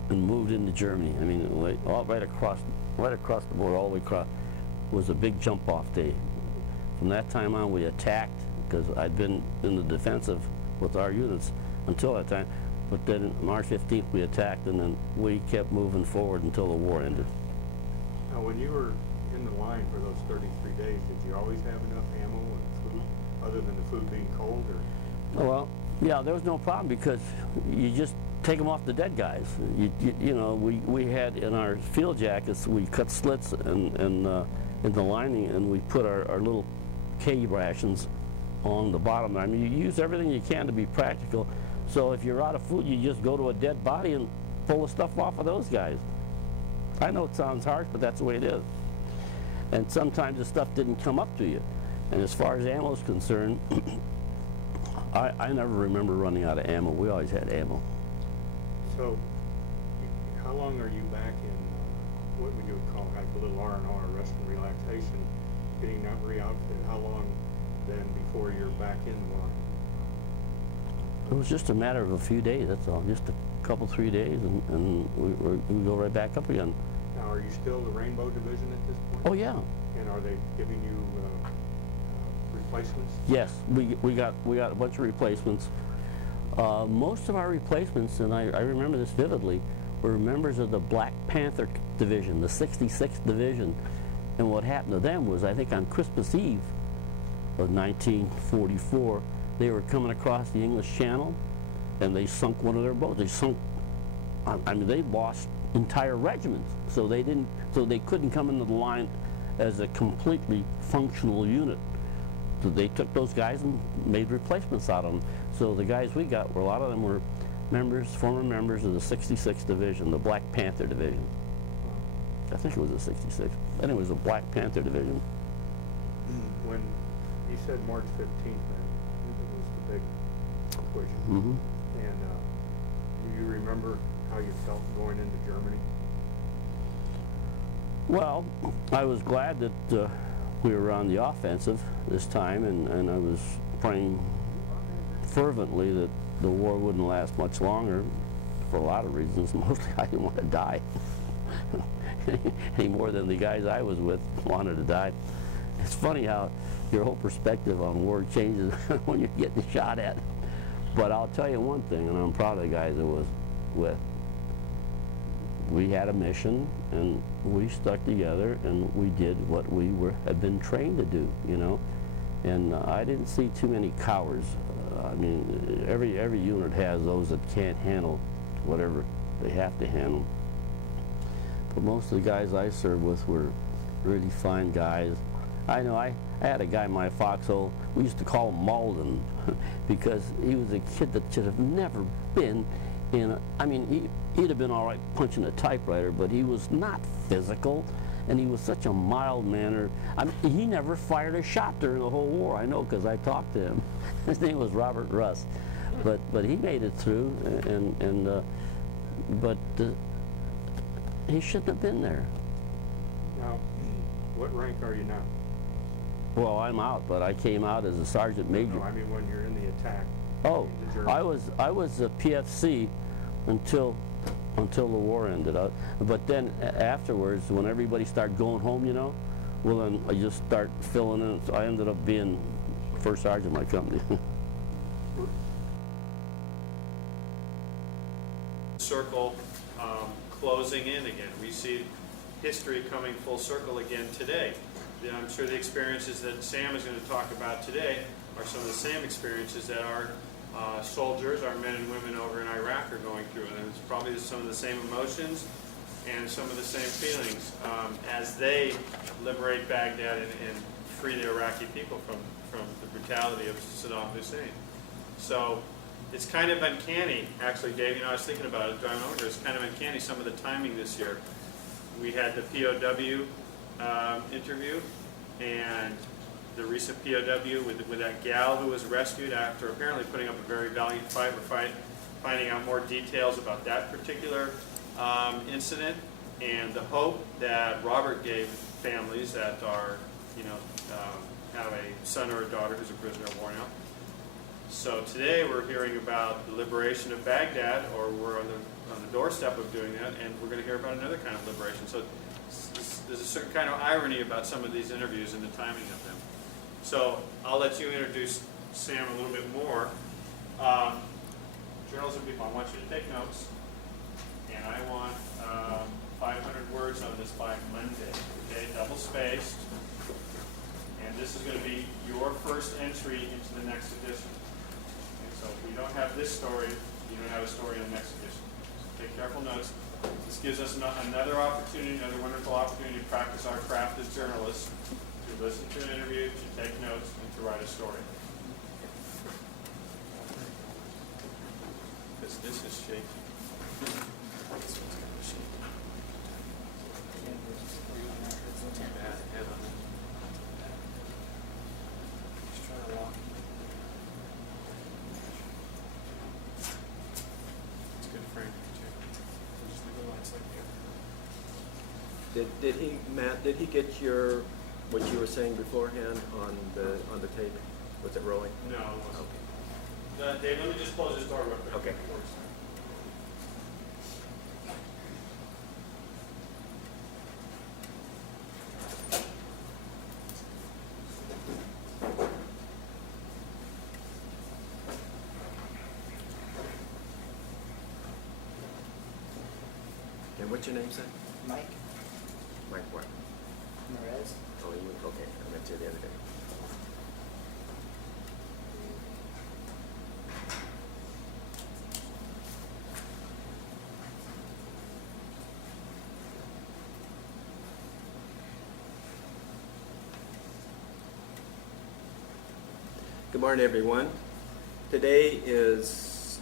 and moved into Germany. I mean, right across the board, all the way across, was a big jump-off day. From that time on, we attacked, because I'd been in the defensive with our units until that time. But then March 15th, we attacked, and then we kept moving forward until the war ended. Now, when you were in the line for those 33 days, did you always have enough ammo and food, other than the food being cold? Or? Well, yeah, there was no problem, because you just take them off the dead guys. You know, we had in our field jackets, we cut slits in the lining, and we put our little K rations on the bottom. I mean, you use everything you can to be practical. So if you're out of food, you just go to a dead body and pull the stuff off of those guys. I know it sounds harsh, but that's the way it is. And sometimes the stuff didn't come up to you. And as far as ammo is concerned, I never remember running out of ammo. We always had ammo. So, how long are you back in, what would you call like a little R&R, rest and relaxation, getting that re-outfitted? How long then before you're back in the line? It was just a matter of a few days, that's all. Just a couple, 3 days, and we go right back up again. Now, are you still the Rainbow Division at this point? Oh yeah. And are they giving you replacements? Yes, we got a bunch of replacements. Most of our replacements, and I remember this vividly, were members of the Black Panther Division, the 66th Division. And what happened to them was, I think on Christmas Eve of 1944, they were coming across the English Channel, and they sunk one of their boats. They sunk, I mean, they lost entire regiments, so they couldn't come into the line as a completely functional unit. So they took those guys and made replacements out of them. So the guys we got, a lot of them were former members of the 66th Division, the Black Panther Division. I think it was the 66th. Then it was the Black Panther Division. When you said March 15th, then it was the big push. Mm-hmm. And do you remember how you felt going into Germany? Well, I was glad that we were on the offensive this time, and I was praying fervently that the war wouldn't last much longer for a lot of reasons. Mostly I didn't want to die any more than the guys I was with wanted to die. It's funny how your whole perspective on war changes when you're getting shot at. But I'll tell you one thing, and I'm proud of the guys I was with. We had a mission, and we stuck together, and we did what we had been trained to do, you know. And I didn't see too many cowards. I mean, every unit has those that can't handle whatever they have to handle. But most of the guys I served with were really fine guys. I know I had a guy in my foxhole, we used to call him Malden, because he was a kid that should have never been in I mean, he'd have been all right punching a typewriter, but he was not physical, and he was such a mild manner. I mean, he never fired a shot during the whole war, I know, because I talked to him. His name was Robert Russ. But he made it through, but he shouldn't have been there. Now, what rank are you now? Well, I'm out, but I came out as a sergeant major. No, I mean when you're in the attack. Oh, the Germans. I was a PFC until the war ended. But then afterwards, when everybody started going home, you know, well then I just start filling in. So I ended up being first sergeant of my company. Circle closing in again. We see history coming full circle again today. I'm sure the experiences that Sam is going to talk about today are some of the same experiences that our soldiers, our men and women over in Iraq are going through. And it's probably some of the same emotions and some of the same feelings as they liberate Baghdad and free the Iraqi people from the brutality of Saddam Hussein. So it's kind of uncanny, actually, Dave, you know, I was thinking about it driving over here, it's kind of uncanny some of the timing this year. We had the POW interview, and the recent POW with that gal who was rescued after apparently putting up a very valiant fight. We're finding out more details about that particular incident, and the hope that Robert gave families that are, you know, have a son or a daughter who's a prisoner of war now. So today we're hearing about the liberation of Baghdad, or we're on the doorstep of doing that, and we're going to hear about another kind of liberation. So there's a certain kind of irony about some of these interviews and the timing of them. So I'll let you introduce Sam a little bit more. Journalism people, I want you to take notes, and I want 500 words on this by Monday, okay, double spaced. And this is going to be your first entry into the next edition. Okay, so if we don't have this story, you don't have a story in the next edition. So take careful notes. This gives us another opportunity, another wonderful opportunity to practice our craft as journalists, to listen to an interview, to take notes, and to write a story. Because this is shaky. This one's kind of shaky. Too bad. Head on it. Just try to walk. It's good frame too. Just leave the lights like here. Did he, Matt? Did he get what you were saying beforehand on the tape? Was it rolling? No, it wasn't. Okay. Dave, let me just close this door real quick. Okay. before we start. What's your name, son? Mike Mike what? Merez. Oh, you, okay, I met you the other day. Good morning, everyone. Today is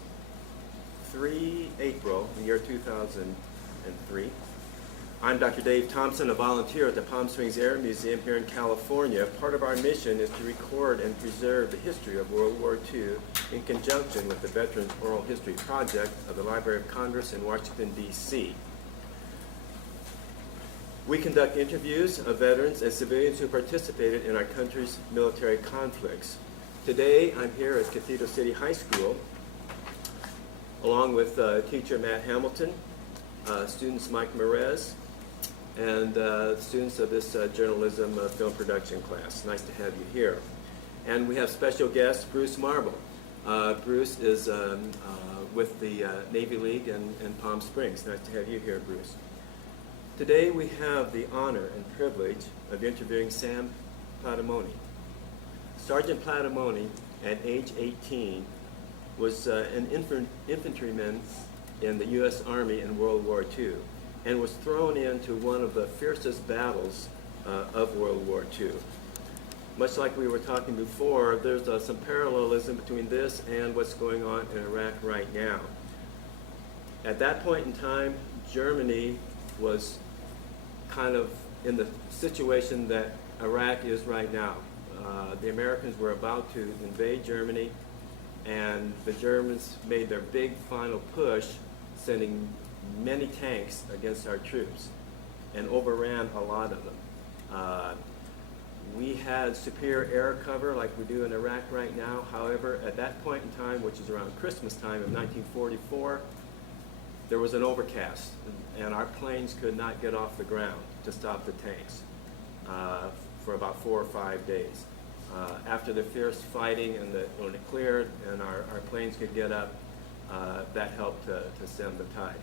3 April, the year 2003. I'm Dr. Dave Thompson, a volunteer at the Palm Springs Air Museum here in California. Part of our mission is to record and preserve the history of World War II in conjunction with the Veterans Oral History Project of the Library of Congress in Washington, D.C. We conduct interviews of veterans and civilians who participated in our country's military conflicts. Today, I'm here at Cathedral City High School, along with teacher Matt Hamilton, students Mike Merez, and students of this journalism film production class. Nice to have you here. And we have special guest Bruce Marble. Bruce is with the Navy League in Palm Springs. Nice to have you here, Bruce. Today we have the honor and privilege of interviewing Sam Platamone. Sergeant Platamone, at age 18, was an infantryman in the U.S. Army in World War II and was thrown into one of the fiercest battles of World War II. Much like we were talking before, there's some parallelism between this and what's going on in Iraq right now. At that point in time, Germany was kind of in the situation that Iraq is right now. The Americans were about to invade Germany, and the Germans made their big final push, sending many tanks against our troops, and overran a lot of them. We had superior air cover like we do in Iraq right now. However, at that point in time, which is around Christmas time of 1944, there was an overcast, and our planes could not get off the ground to stop the tanks for about 4 or 5 days. After the fierce fighting and when it cleared and our planes could get up, that helped to stem the tide.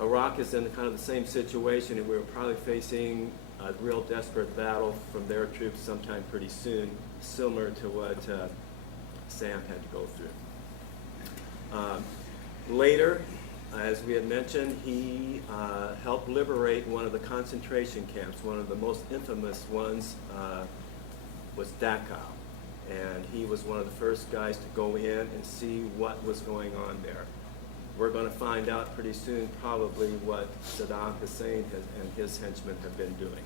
Iraq is in kind of the same situation, and we were probably facing a real desperate battle from their troops sometime pretty soon, similar to what Sam had to go through. Later, as we had mentioned, he helped liberate one of the concentration camps. One of the most infamous ones was Dachau, and he was one of the first guys to go in and see what was going on there. We're going to find out pretty soon probably what Saddam Hussein and his henchmen have been doing.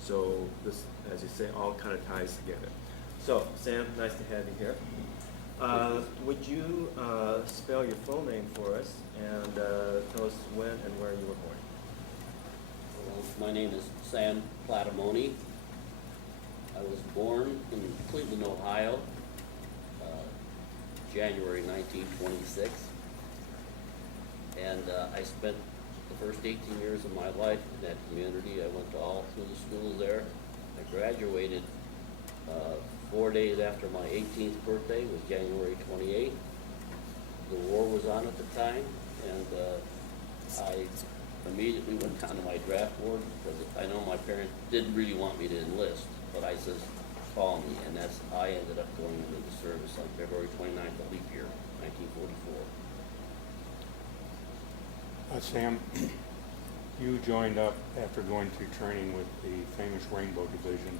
So this, as you say, all kind of ties together. So, Sam, nice to have you here. Would you spell your full name for us and tell us when and where you were born? Well, my name is Sam Platamone. I was born in Cleveland, Ohio, January 1926. And I spent the first 18 years of my life in that community. I went to all through the schools there. I graduated 4 days after my 18th birthday, was January 28th. The war was on at the time, and I immediately went down to my draft board because I know my parents didn't really want me to enlist, but I says, call me, and I ended up going into the service on February 29th, a leap year, 1944. Sam, you joined up after going through training with the famous Rainbow Division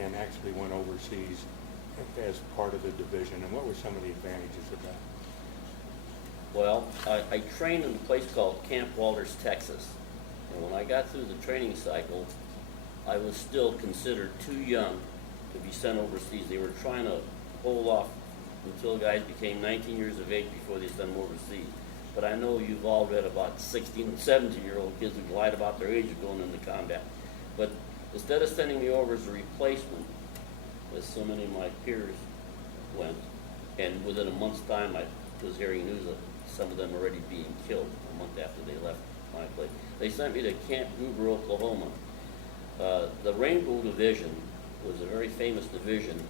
and actually went overseas as part of the division. And what were some of the advantages of that? Well, I trained in a place called Camp Walters, Texas. And when I got through the training cycle, I was still considered too young to be sent overseas. They were trying to hold off until guys became 19 years of age before they sent them overseas. But I know you've all read about 16 and 17-year-old kids who lied about their age of going into combat. But instead of sending me over as a replacement, as so many of my peers went, and within a month's time I was hearing news of some of them already being killed a month after they left my place. They sent me to Camp Gruber, Oklahoma. The Rainbow Division was a very famous division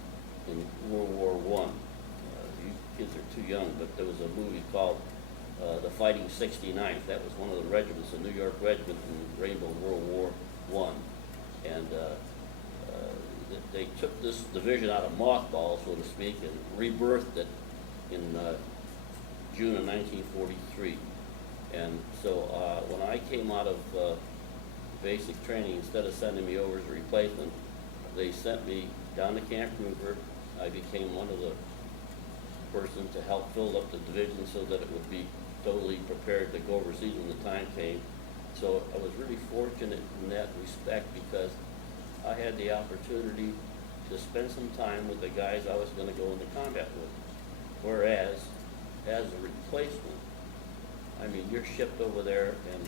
in World War I. You kids are too young, but there was a movie called the Fighting 69th. That was one of the regiments, the New York Regiment in Rainbow World War I. And they took this division out of mothballs, so to speak, and rebirthed it in June of 1943. And so when I came out of basic training, instead of sending me over as a replacement, they sent me down to Camp Kruger. I became one of the person to help fill up the division so that it would be totally prepared to go overseas when the time came. So I was really fortunate in that respect because I had the opportunity to spend some time with the guys I was going to go into combat with. Whereas, as a replacement, I mean, you're shipped over there, and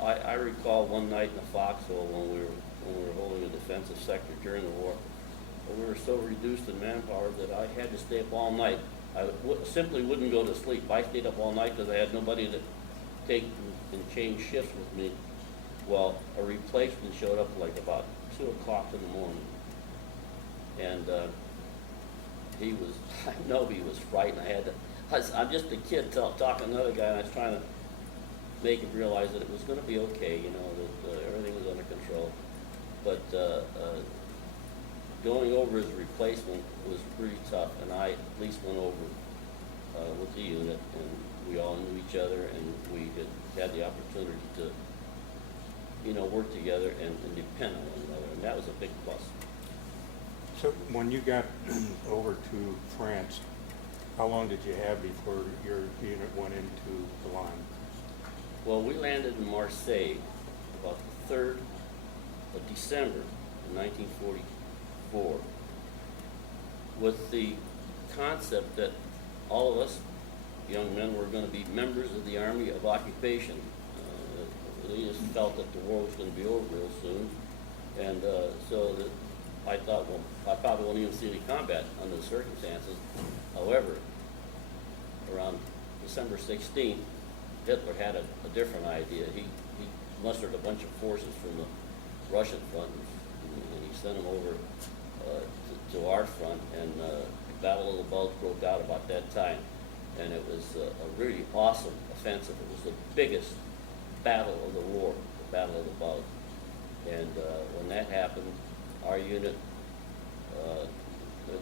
I recall one night in the foxhole when we were holding a defensive sector during the war, we were so reduced in manpower that I had to stay up all night. I simply wouldn't go to sleep. I stayed up all night because I had nobody to take and change shifts with me. Well, a replacement showed up like about 2 o'clock in the morning. And he was, I know he was frightened. I'm just a kid talking to another guy, and I was trying to make him realize that it was going to be okay, you know, that everything was under control. But going over as a replacement was pretty tough, and I at least went over with the unit, and we all knew each other, and we had the opportunity to, you know, work together and depend on one another, and that was a big plus. So when you got over to France, how long did you have before your unit went into the line? Well, we landed in Marseille about the 3rd of December in 1944 with the concept that all of us young men were going to be members of the Army of Occupation. They just felt that the war was going to be over real soon, and so that I thought, well, I probably won't even see any combat under the circumstances. However, around December 16th, Hitler had a different idea. He mustered a bunch of forces from the Russian front, and he sent them over to our front, and the Battle of the Bulge broke out about that time. And it was a really awesome offensive. It was the biggest battle of the war, the Battle of the Bulge. And when that happened, our unit,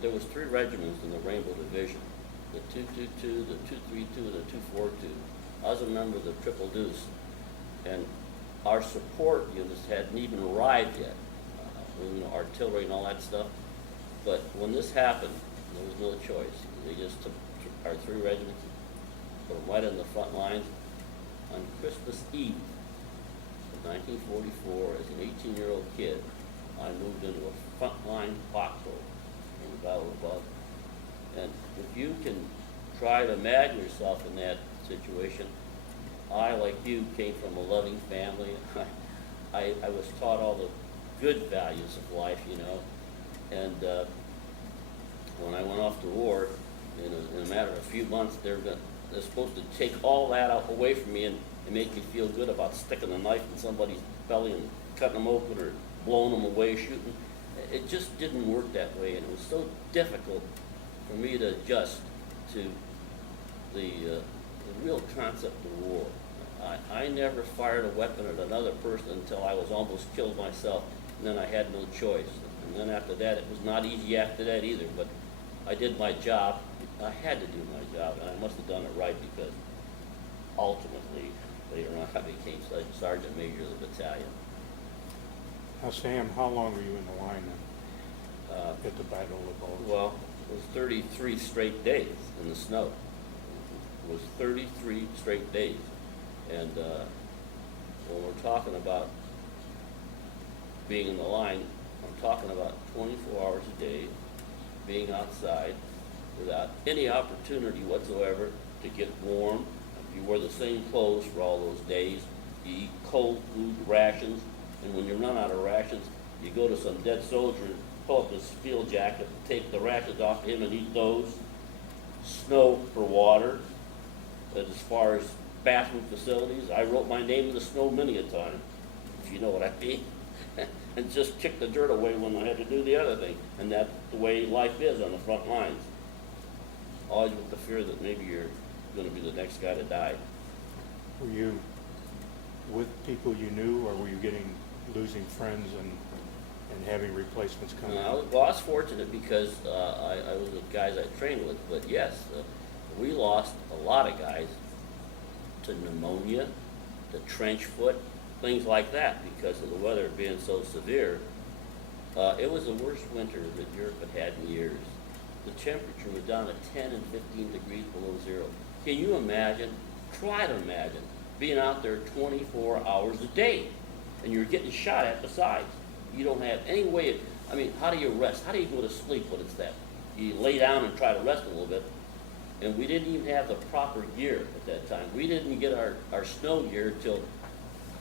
there was 3 regiments in the Rainbow Division, the 222, the 232, and the 242. I was a member of the Triple Deuce, and our support units hadn't even arrived yet, you know, artillery and all that stuff. But when this happened, there was no choice. They just took our 3 regiments, put them right in the front lines. On Christmas Eve of 1944, as an 18-year-old kid, I moved into a frontline foxhole in the Battle of the Bulge. And if you can try to imagine yourself in that situation, I, like you, came from a loving family. I was taught all the good values of life, you know. And when I went off to war, in a matter of a few months, they're supposed to take all that away from me and make me feel good about sticking a knife in somebody's belly and cutting them open or blowing them away, shooting. It just didn't work that way, and it was so difficult for me to adjust to the real concept of war. I never fired a weapon at another person until I was almost killed myself, and then I had no choice. And then after that, it was not easy after that either, but I did my job. I had to do my job, and I must have done it right because ultimately, later on, I became Sergeant Major of the battalion. Now, Sam, how long were you in the line then, at the Battle of the Bulge? Well, it was 33 straight days in the snow. It was 33 straight days. And when we're talking about being in the line, I'm talking about 24 hours a day, being outside without any opportunity whatsoever to get warm. You wear the same clothes for all those days. You eat cold food, rations, and when you run out of rations, you go to some dead soldier and pull up his field jacket, take the rations off him and eat those. Snow for water. As far as bathroom facilities, I wrote my name in the snow many a time, if you know what I mean. And just kick the dirt away when I had to do the other thing. And that's the way life is on the front lines. Always with the fear that maybe your gonna be the next guy to die. Were you with people you knew, or were you losing friends and having replacements come in? I was fortunate because I was with guys I trained with, but yes, we lost a lot of guys to pneumonia, to trench foot, things like that because of the weather being so severe. It was the worst winter that Europe had in years. The temperature was down to 10 and 15 degrees below zero. Can you imagine, try to imagine, being out there 24 hours a day and you're getting shot at besides? You don't have any way, I mean, how do you rest? How do you go to sleep when it's that? You lay down and try to rest a little bit. And we didn't even have the proper gear at that time. We didn't get our snow gear till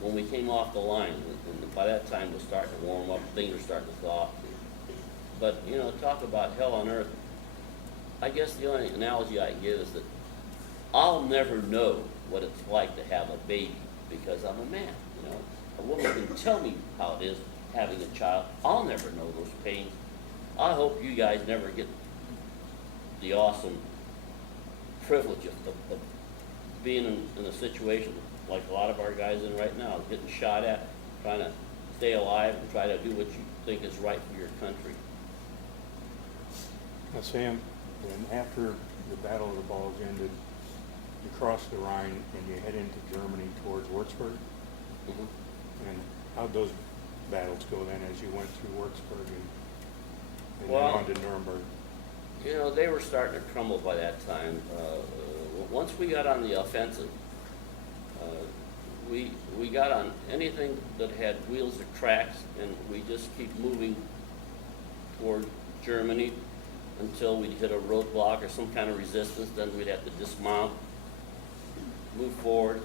when we came off the line. And by that time it was starting to warm up, things were starting to thaw. But, you know, talk about hell on earth. I guess the only analogy I can give is that I'll never know what it's like to have a baby because I'm a man, you know. A woman can tell me how it is having a child. I'll never know those pains. I hope you guys never get the awesome privilege of being in a situation like a lot of our guys in right now, getting shot at, trying to stay alive and try to do what you think is right for your country. Now, Sam, when after the Battle of the Bulge ended, you crossed the Rhine and you head into Germany towards Würzburg. Mm-hmm. And how'd those battles go then as you went through Würzburg and Well, then on to Nuremberg? You know, they were starting to crumble by that time. Once we got on the offensive, we got on anything that had wheels or tracks, and we just keep moving toward Germany until we'd hit a roadblock or some kind of resistance. Then we'd have to dismount, move forward,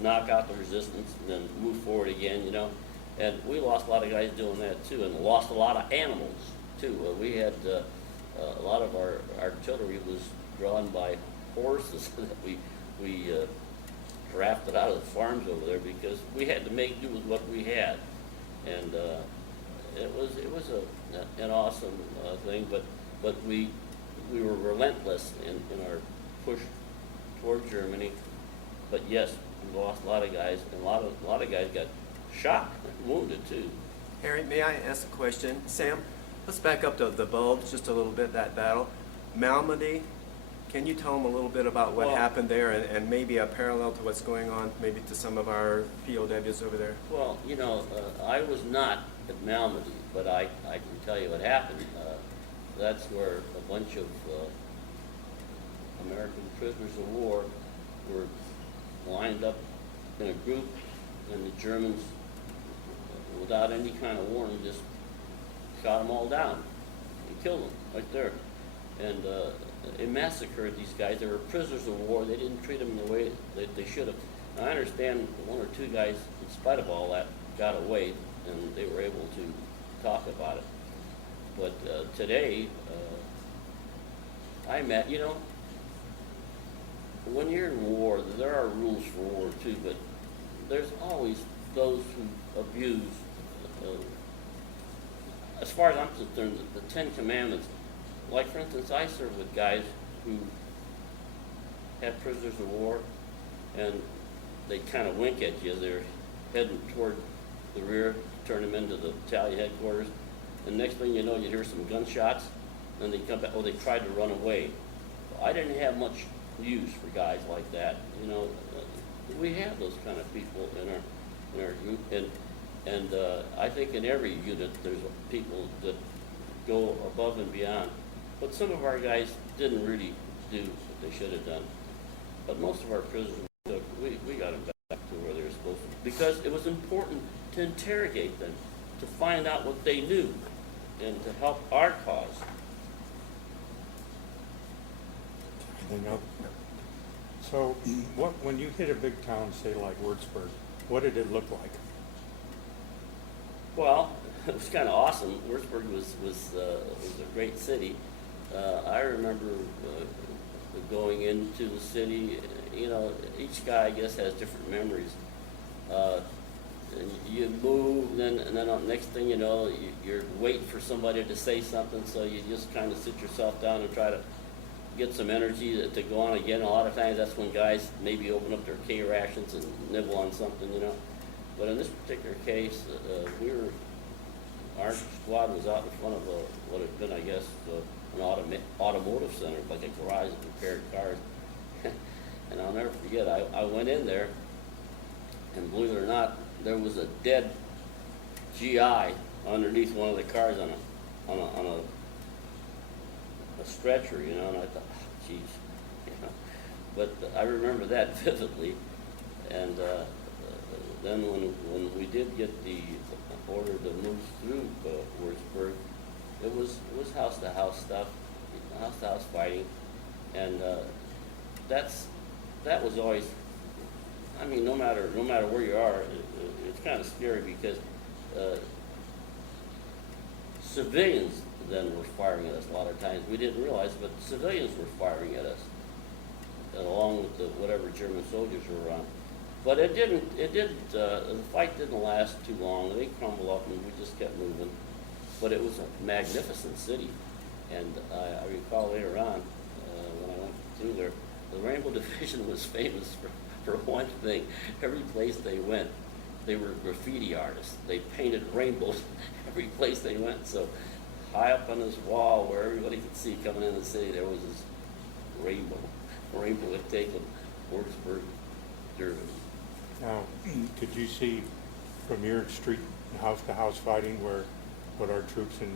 knock out the resistance, and then move forward again, you know. And we lost a lot of guys doing that too, and lost a lot of animals too. We had a lot of our artillery was drawn by horses that we drafted out of the farms over there because we had to make do with what we had, and it was an awesome thing. But we were relentless in our push toward Germany. But yes, we lost a lot of guys, and a lot of guys got shot, wounded too. Harry, may I ask a question? Sam, let's back up to the Bulge just a little bit, that battle. Malmedy, can you tell them a little bit about what happened there and maybe a parallel to what's going on maybe to some of our POWs over there? Well, you know, I was not at Malmedy, but I can tell you what happened. That's where a bunch of American prisoners of war were lined up in a group, and the Germans, without any kind of warning, just shot them all down and killed them right there. And it massacred these guys. They were prisoners of war. They didn't treat them in the way they should have. Now, I understand one or two guys, in spite of all that, got away, and they were able to talk about it. But today, you know, when you're in war, there are rules for war too, but there's always those who abuse. As far as I'm concerned, the Ten Commandments, like for instance, I served with guys who had prisoners of war, and they kind of wink at you as they're heading toward the rear, turn them into the battalion headquarters, and next thing you know, you hear some gunshots, and they come back, oh, they tried to run away. I didn't have much use for guys like that, you know. We have those kind of people in our group, and I think in every unit there's people that go above and beyond. But some of our guys didn't really do what they should have done. But most of our prisoners, we got them back to where they were supposed to be, because it was important to interrogate them, to find out what they knew, and to help our cause. Anything else? So, when you hit a big town, say like Würzburg, what did it look like? Well, it was kind of awesome. Würzburg was a great city. I remember going into the city. You know, each guy, I guess, has different memories. And you move, and then next thing you know, you're waiting for somebody to say something, so you just kind of sit yourself down and try to get some energy to go on again. A lot of times that's when guys maybe open up their K rations and nibble on something, you know. But in this particular case, our squad was out in front of what had been, I guess, an automotive center, like a garage that repaired cars. And I'll never forget, I went in there, and believe it or not, there was a dead GI underneath one of the cars on a stretcher, you know, and I thought, oh, geez, you know. But I remember that vividly, and then when we did get the order to move through Wurzburg, it was house to house stuff, house to house fighting, and that was always, I mean, no matter where you are, it's kind of scary because civilians then were firing at us a lot of times. We didn't realize, but civilians were firing at us, along with whatever German soldiers were around. But the fight didn't last too long. They crumbled up and we just kept moving. But it was a magnificent city. And I recall later on, when I went through there, the Rainbow Division was famous for one thing. Every place they went, they were graffiti artists. They painted rainbows every place they went. So high up on this wall where everybody could see coming in the city, there was this rainbow. Rainbow had taken Wurzburg, Germany. Now, could you see from your street house-to-house fighting where what our troops in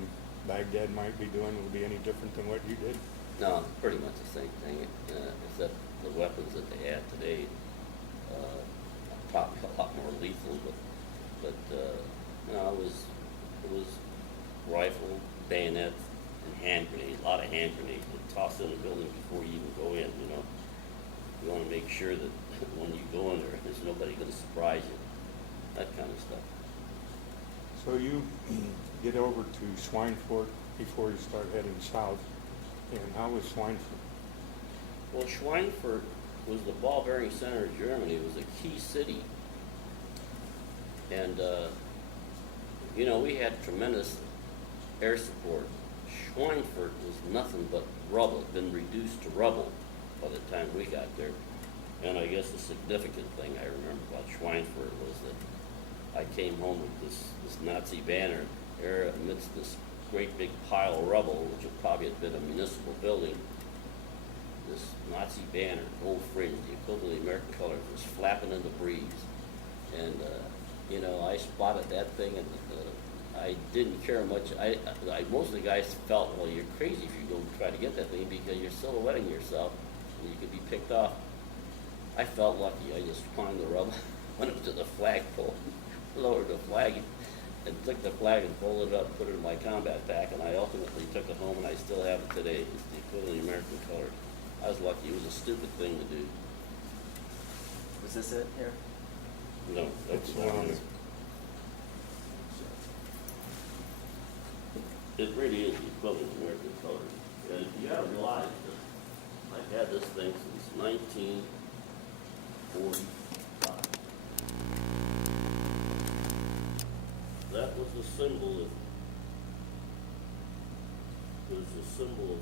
Baghdad might be doing will be any different than what you did? No, pretty much the same thing, except the weapons that they had today, probably a lot more lethal, but you know, it was rifle, bayonets, and hand grenades, a lot of hand grenades. You toss in the building before you even go in, you know. You want to make sure that when you go in there, there's nobody going to surprise you, that kind of stuff. So you get over to Schweinfurt before you start heading south, and how was Schweinfurt? Well, Schweinfurt was the ball bearing center of Germany. It was a key city. And, you know, we had tremendous air support. Schweinfurt was nothing but rubble, been reduced to rubble by the time we got there. And I guess the significant thing I remember about Schweinfurt was that I came home with this Nazi banner there amidst this great big pile of rubble, which would probably have been a municipal building. This Nazi banner, gold fringe, the equivalent of the American colors, was flapping in the breeze. And, you know, I spotted that thing, and I didn't care much. Most of the guys felt, well, you're crazy if you go try to get that thing because you're silhouetting yourself and you could be picked off. I felt lucky. I just climbed the rubble, went up to the flagpole, lowered the flag, and took the flag and folded it up, put it in my combat pack, and I ultimately took it home, and I still have it today. It's the equivalent of the American colors. I was lucky. It was a stupid thing to do. Was this it here? No, that's it really is the equivalent of American colors. And you gotta realize that I've had this thing since 1945. That was the symbol of, it was the symbol of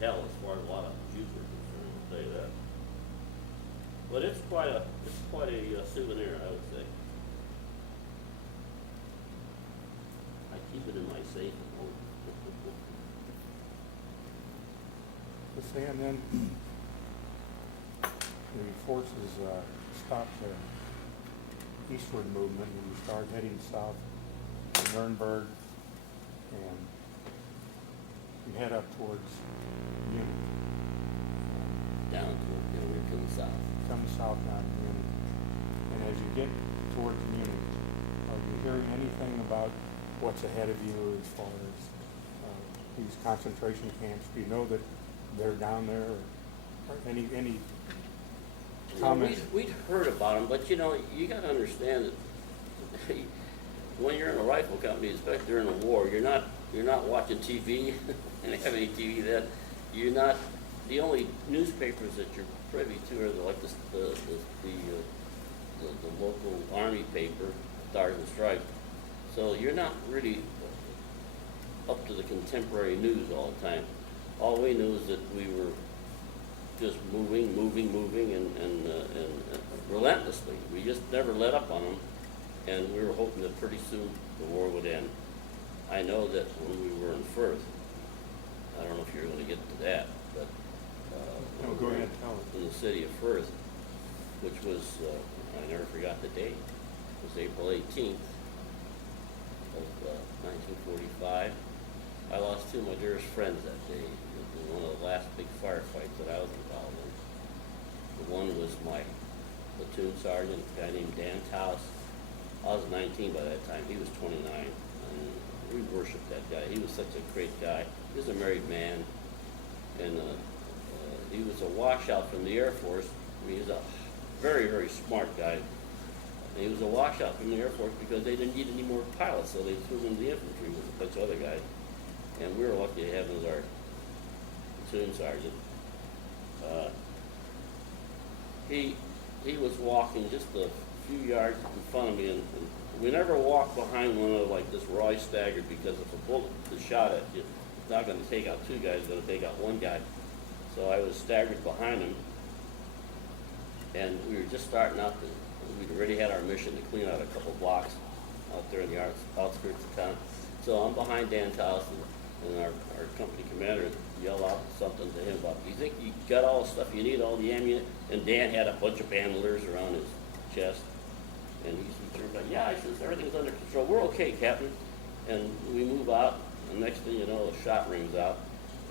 hell as far as a lot of Jews were concerned, I'll tell you that. But it's quite a souvenir, I would say. I keep it in my safe at home. Let's say, and then the forces stopped the eastward movement and you start heading south to Nuremberg, and you head up towards Munich. Down to the south. Come south down to Munich. And as you get towards Munich, are you hearing anything about what's ahead of you as far as these concentration camps? Do you know that they're down there, or any comments? We'd heard about them, but you know, you got to understand that when you're in a rifle company, especially during a war, you're not watching TV and have any TV. That you're not. The only newspapers that you're privy to are like the local army paper, Stars and Stripes. So you're not really up to the contemporary news all the time. All we knew is that we were just moving, and relentlessly. We just never let up on them, and we were hoping that pretty soon the war would end. I know that when we were in Firth, I don't know if you're going to get to that, but No, go ahead, tell us. in the city of Firth, which was, I never forgot the date, it was April 18th of 1945. I lost two of my dearest friends that day. It was one of the last big firefights that I was involved in. The one was my platoon sergeant, a guy named Dan Taus. I was 19 by that time. He was 29. And we worshiped that guy. He was such a great guy. He was a married man. And he was a washout from the Air Force. I mean, he was a very, very smart guy. And he was a washout from the Air Force because they didn't need any more pilots, so they threw him in the infantry with a bunch of other guys. And we were lucky to have him as our platoon sergeant. He was walking just a few yards in front of me, and we never walked behind one of like this where I staggered, because if a bullet is shot at you, it's not going to take out two guys, it's going to take out one guy. So I was staggered behind him, and we were just starting out. We'd already had our mission to clean out a couple blocks out there in the outskirts of town. So I'm behind Dan Taus, and our company commander yelled out something to him about, "You think you got all the stuff you need, all the ammunition?" And Dan had a bunch of bandoliers around his chest. And he turned back, "Yeah," I says, "everything's under control. We're okay, Captain." And we move out, and next thing you know, a shot rings out,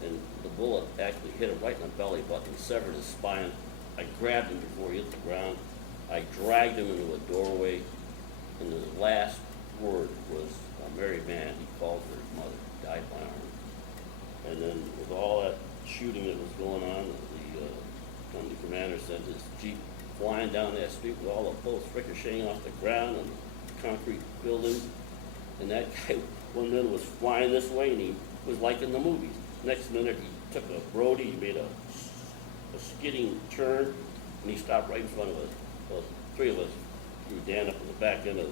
and the bullet actually hit him right in the belly button, severed his spine. I grabbed him before he hit the ground. I dragged him into a doorway, and his last word was, a married man, he called for his mother, died by arm. And then with all that shooting that was going on, the company commander sent his Jeep flying down that street with all the bullets ricocheting off the ground and concrete buildings. And that guy, one minute was flying this way, and he was like in the movies. Next minute, he took a Brody, he made a skidding turn, and he stopped right in front of us. Well, three of us threw Dan up in the back end of the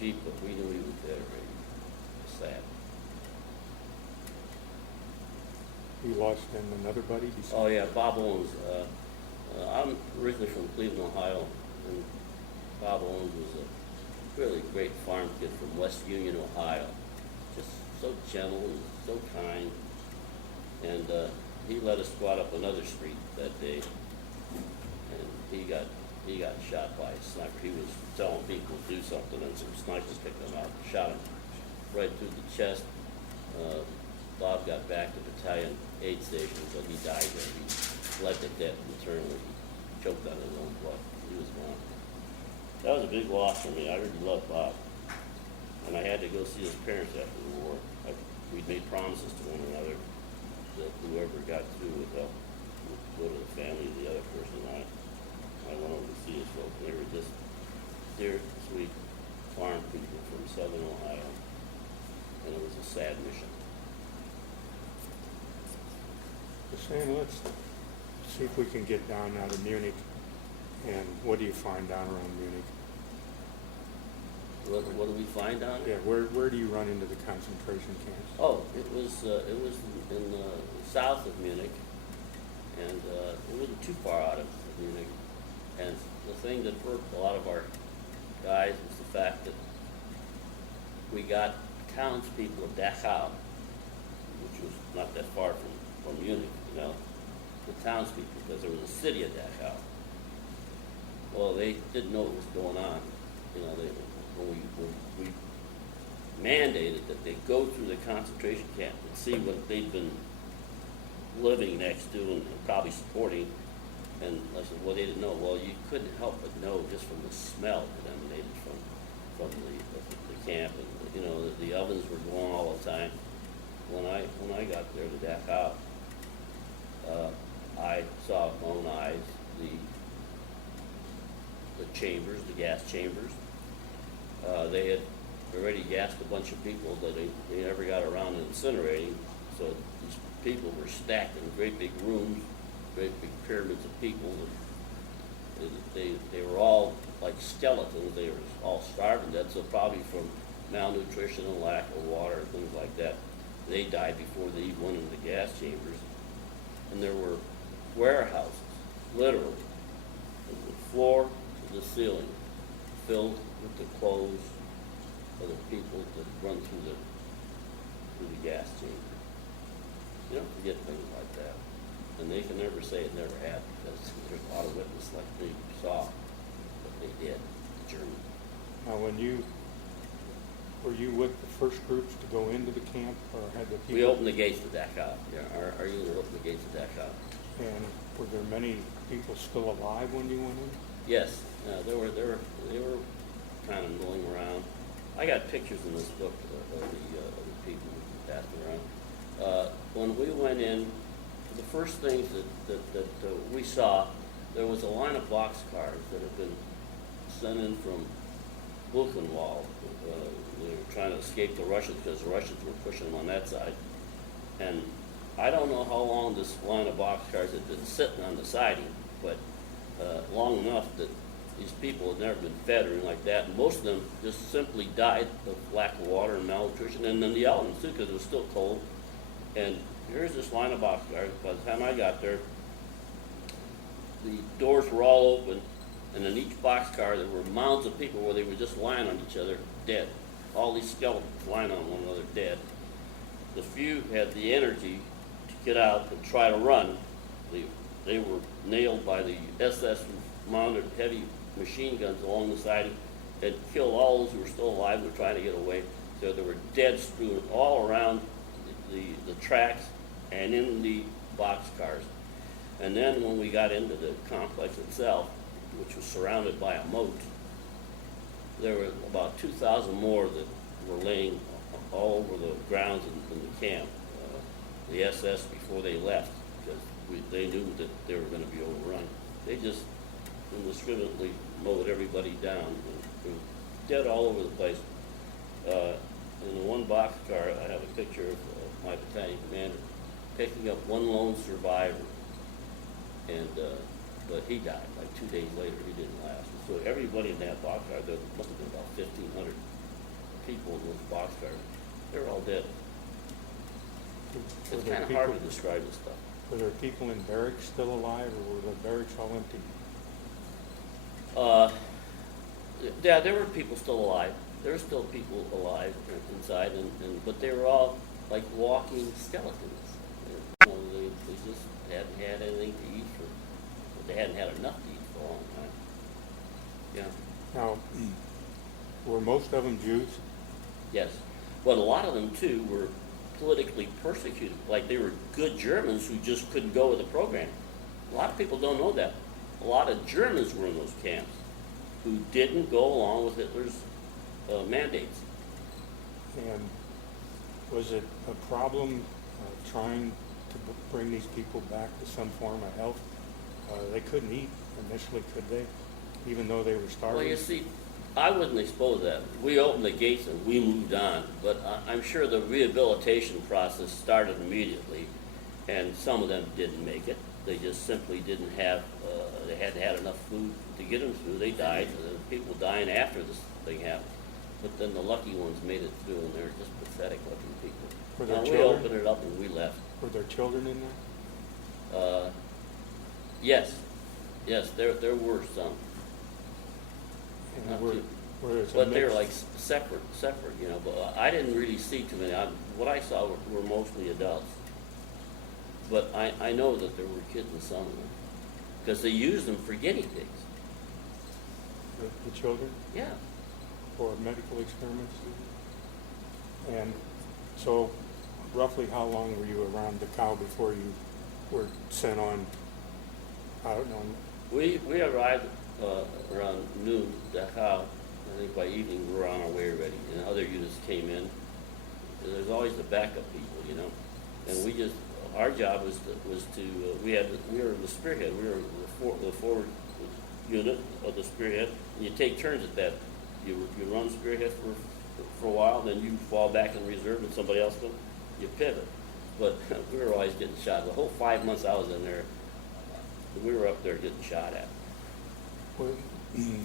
Jeep, but we knew he was dead already. It was sad. You lost another buddy? Oh yeah, Bob Owens. I'm originally from Cleveland, Ohio, and Bob Owens was a really great farm kid from West Union, Ohio. Just so gentle and so kind. And he let us squat up another street that day, and he got shot by a sniper. He was telling people to do something, and some snipers picked him out and shot him right through the chest. Bob got back to battalion aid station, but he died there. He bled to death internally. He choked on his own blood. He was gone. That was a big loss for me. I really loved Bob. And I had to go see his parents after the war. We'd made promises to one another that whoever got through would help go to the family of the other person. I went over to see his folks. They were just dear, sweet farm people from southern Ohio. And it was a sad mission. Sam, let's see if we can get down now to Munich. And what do you find down around Munich? What do we find down there? Yeah, where do you run into the concentration camps? Oh, it was in the south of Munich, and it wasn't too far out of Munich. And the thing that hurt a lot of our guys was the fact that we got townspeople of Dachau, which was not that far from Munich, you know, the townspeople, because there was a city of Dachau. Well, they didn't know what was going on. You know, when we mandated that they go through the concentration camp and see what they'd been living next to and probably supporting. And I said, well, they didn't know. Well, you couldn't help but know just from the smell that emanated from the camp. And, you know, the ovens were going all the time. When I got there to Dachau, I saw with my own eyes the chambers, the gas chambers. They had already gassed a bunch of people that they never got around to incinerating. So these people were stacked in great big rooms, great big pyramids of people. They were all like skeletons. They were all starving to death, so probably from malnutrition and lack of water and things like that. They died before they even went into the gas chambers. and there were warehouses, literally, from the floor to the ceiling, filled with the clothes of the people that run through the gas chamber. You don't forget things like that. And they can never say it never happened, because there's a lot of witnesses like they saw what they did, the Germans. Now, were you with the first groups to go into the camp, or had the people? We opened the gates to Dachau. Yeah, our unit opened the gates to Dachau. And were there many people still alive when you went in? Yes, they were kind of milling around. I got pictures in this book of the people who passed around. When we went in, the first things that we saw, there was a line of boxcars that had been sent in from Buchenwald. They were trying to escape the Russians because the Russians were pushing them on that side. And I don't know how long this line of boxcars had been sitting on the siding, but long enough that these people had never been fed or anything like that. And most of them just simply died of lack of water and malnutrition, and then the elements too, because it was still cold. And here's this line of boxcars. By the time I got there, the doors were all open, and in each boxcar there were mounds of people where they were just lying on each other, dead. All these skeletons lying on one another, dead. The few had the energy to get out and try to run. They were nailed by the SS mounted heavy machine guns along the siding, had killed all those who were still alive who were trying to get away. So there were dead strewn all around the tracks and in the boxcars. And then when we got into the complex itself, which was surrounded by a moat, there were about 2,000 more that were laying all over the grounds in the camp. The SS, before they left, because they knew that they were going to be overrun, they just indiscriminately mowed everybody down. They were dead all over the place. In the one boxcar, I have a picture of my battalion commander picking up one lone survivor, and but he died like 2 days later. He didn't last. So everybody in that boxcar, there must have been about 1,500 people in those boxcars. They were all dead. It's kind of hard to describe this stuff. Were there people in barracks still alive, or were the barracks all empty? Yeah, there were people still alive. There were still people alive inside, but they were all like walking skeletons. You know, they just hadn't had anything to eat they hadn't had enough to eat for a long time. Yeah. Now, were most of them Jews? Yes. But a lot of them, too, were politically persecuted. Like they were good Germans who just couldn't go with the program. A lot of people don't know that. A lot of Germans were in those camps who didn't go along with Hitler's mandates. And was it a problem trying to bring these people back to some form of health? They couldn't eat initially, could they? Even though they were starving? Well, you see, I wouldn't expose that. We opened the gates and we moved on. But I'm sure the rehabilitation process started immediately, and some of them didn't make it. They just simply didn't have, they hadn't had enough food to get them through. They died. People dying after this thing happened. But then the lucky ones made it through, and they're just pathetic looking people. Were there We children? opened it up and we left. Were there children in there? Yes, there were some. And Not were too. there a But they were mix? like separate, you know, but I didn't really see too many. What I saw were mostly adults. But I know that there were kids in some of them, because they used them for guinea pigs. The children? Yeah. For medical experiments? And so, roughly how long were you around Dachau before you were sent on, I don't know? We arrived around noon, Dachau. I think by evening we were on our way already, and other units came in. There's always the backup people, you know, and our job was to we were the spearhead. We were the forward unit of the spearhead, and you take turns at that. You run spearhead for a while, then you fall back in reserve, and somebody else comes. You pivot, but we were always getting shot. The whole 5 months I was in there, we were up there getting shot at. Well,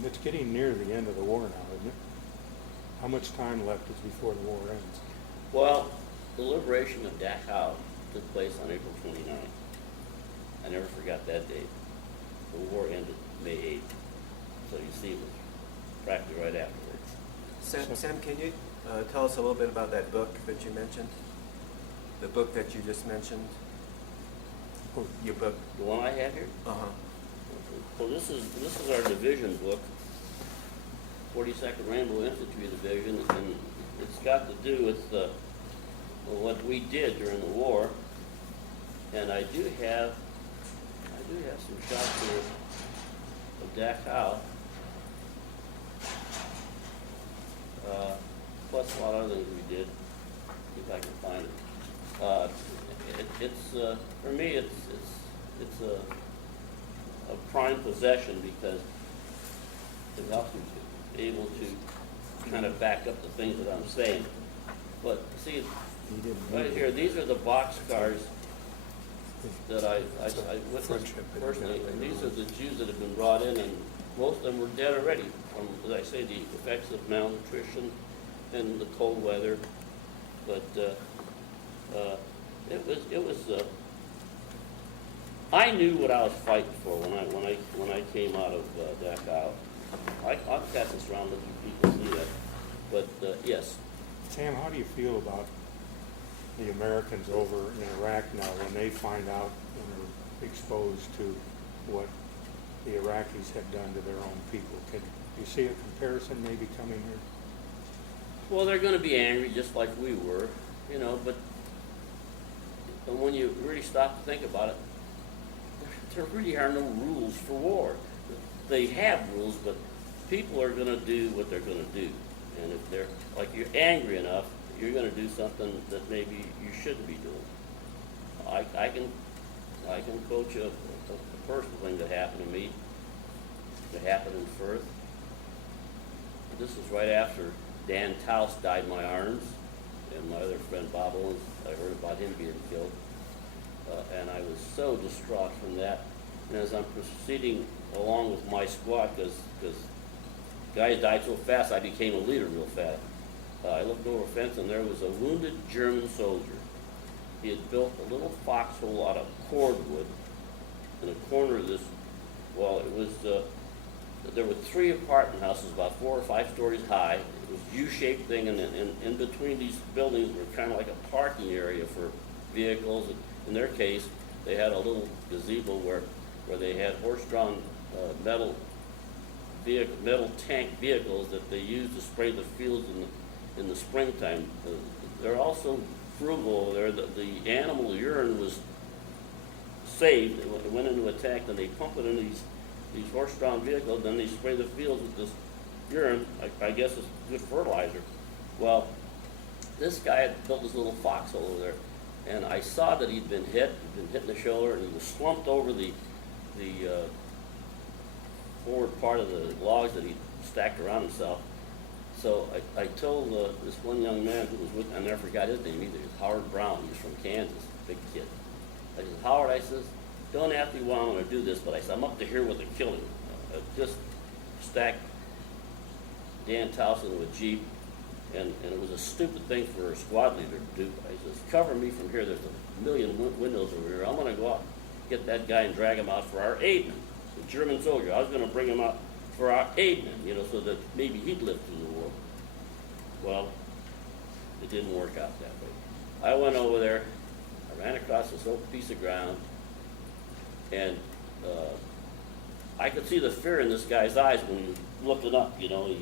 it's getting near the end of the war now, isn't it? How much time left is before the war ends? Well, the liberation of Dachau took place on April 29th. I never forgot that date. The war ended May 8th. So you see, it was practically right afterwards. Sam, can you tell us a little bit about that book that you mentioned? The book that you just mentioned? Your book? The one I have here? Uh-huh. Well, this is our division book, 42nd Rainbow Infantry Division, and it's got to do with what we did during the war. And I do have some shots here of Dachau, plus a lot of other things we did. See if I can find it. For me, it's a prime possession because it helps me to be able to kind of back up the things that I'm saying. But see, right here, these are the boxcars that I witnessed personally, and these are the Jews that have been brought in, and most of them were dead already from, as I say, the effects of malnutrition and the cold weather. But it was. I knew what I was fighting for when I came out of Dachau. I'll pass this around, let you people see that. But yes. Sam, how do you feel about the Americans over in Iraq now when they find out and are exposed to what the Iraqis have done to their own people? Can you see a comparison maybe coming here? Well, they're going to be angry just like we were, but when you really stop to think about it, there really are no rules for war. They have rules, but people are going to do what they're going to do. And if they're, like, you're angry enough, you're going to do something that maybe you shouldn't be doing. I can quote you a personal thing that happened to me, that happened in Firth. This was right after Dan Taus died in my arms, and my other friend Bob Owens, I heard about him being killed. And I was so distraught from that. And as I'm proceeding along with my squad, because guys died so fast, I became a leader real fast. I looked over a fence, and there was a wounded German soldier. He had built a little foxhole out of cordwood in a corner of this. Well, it was there were 3 apartment houses, about 4 or 5 stories high. It was a U-shaped thing, and in between these buildings were kind of like a parking area for vehicles. And in their case, they had a little gazebo where they had horse-drawn metal tank vehicles that they used to spray the fields in the springtime. They're also frugal over there. The animal urine was saved. It went into a tank, and they pump it into these horse-drawn vehicles, then they spray the fields with this urine. I guess it's good fertilizer. Well, this guy had built this little foxhole over there, and I saw that he'd been hit in the shoulder, and he was slumped over the forward part of the logs that he stacked around himself. So I told this one young man who was with me, I never forgot his name either. He was Howard Brown. He was from Kansas, big kid. I said, Howard, I says, don't ask me why I'm going to do this, but I said, I'm up to here with a killing. Just stacked Dan Taus into a Jeep, and it was a stupid thing for a squad leader to do. I says, cover me from here. There's a million windows over here. I'm going to go out, get that guy and drag him out for our aidman, the German soldier. I was going to bring him out for our aidman, so that maybe he'd live through the war. Well, it didn't work out that way. I went over there, I ran across this open piece of ground, and I could see the fear in this guy's eyes when he was looking up, he was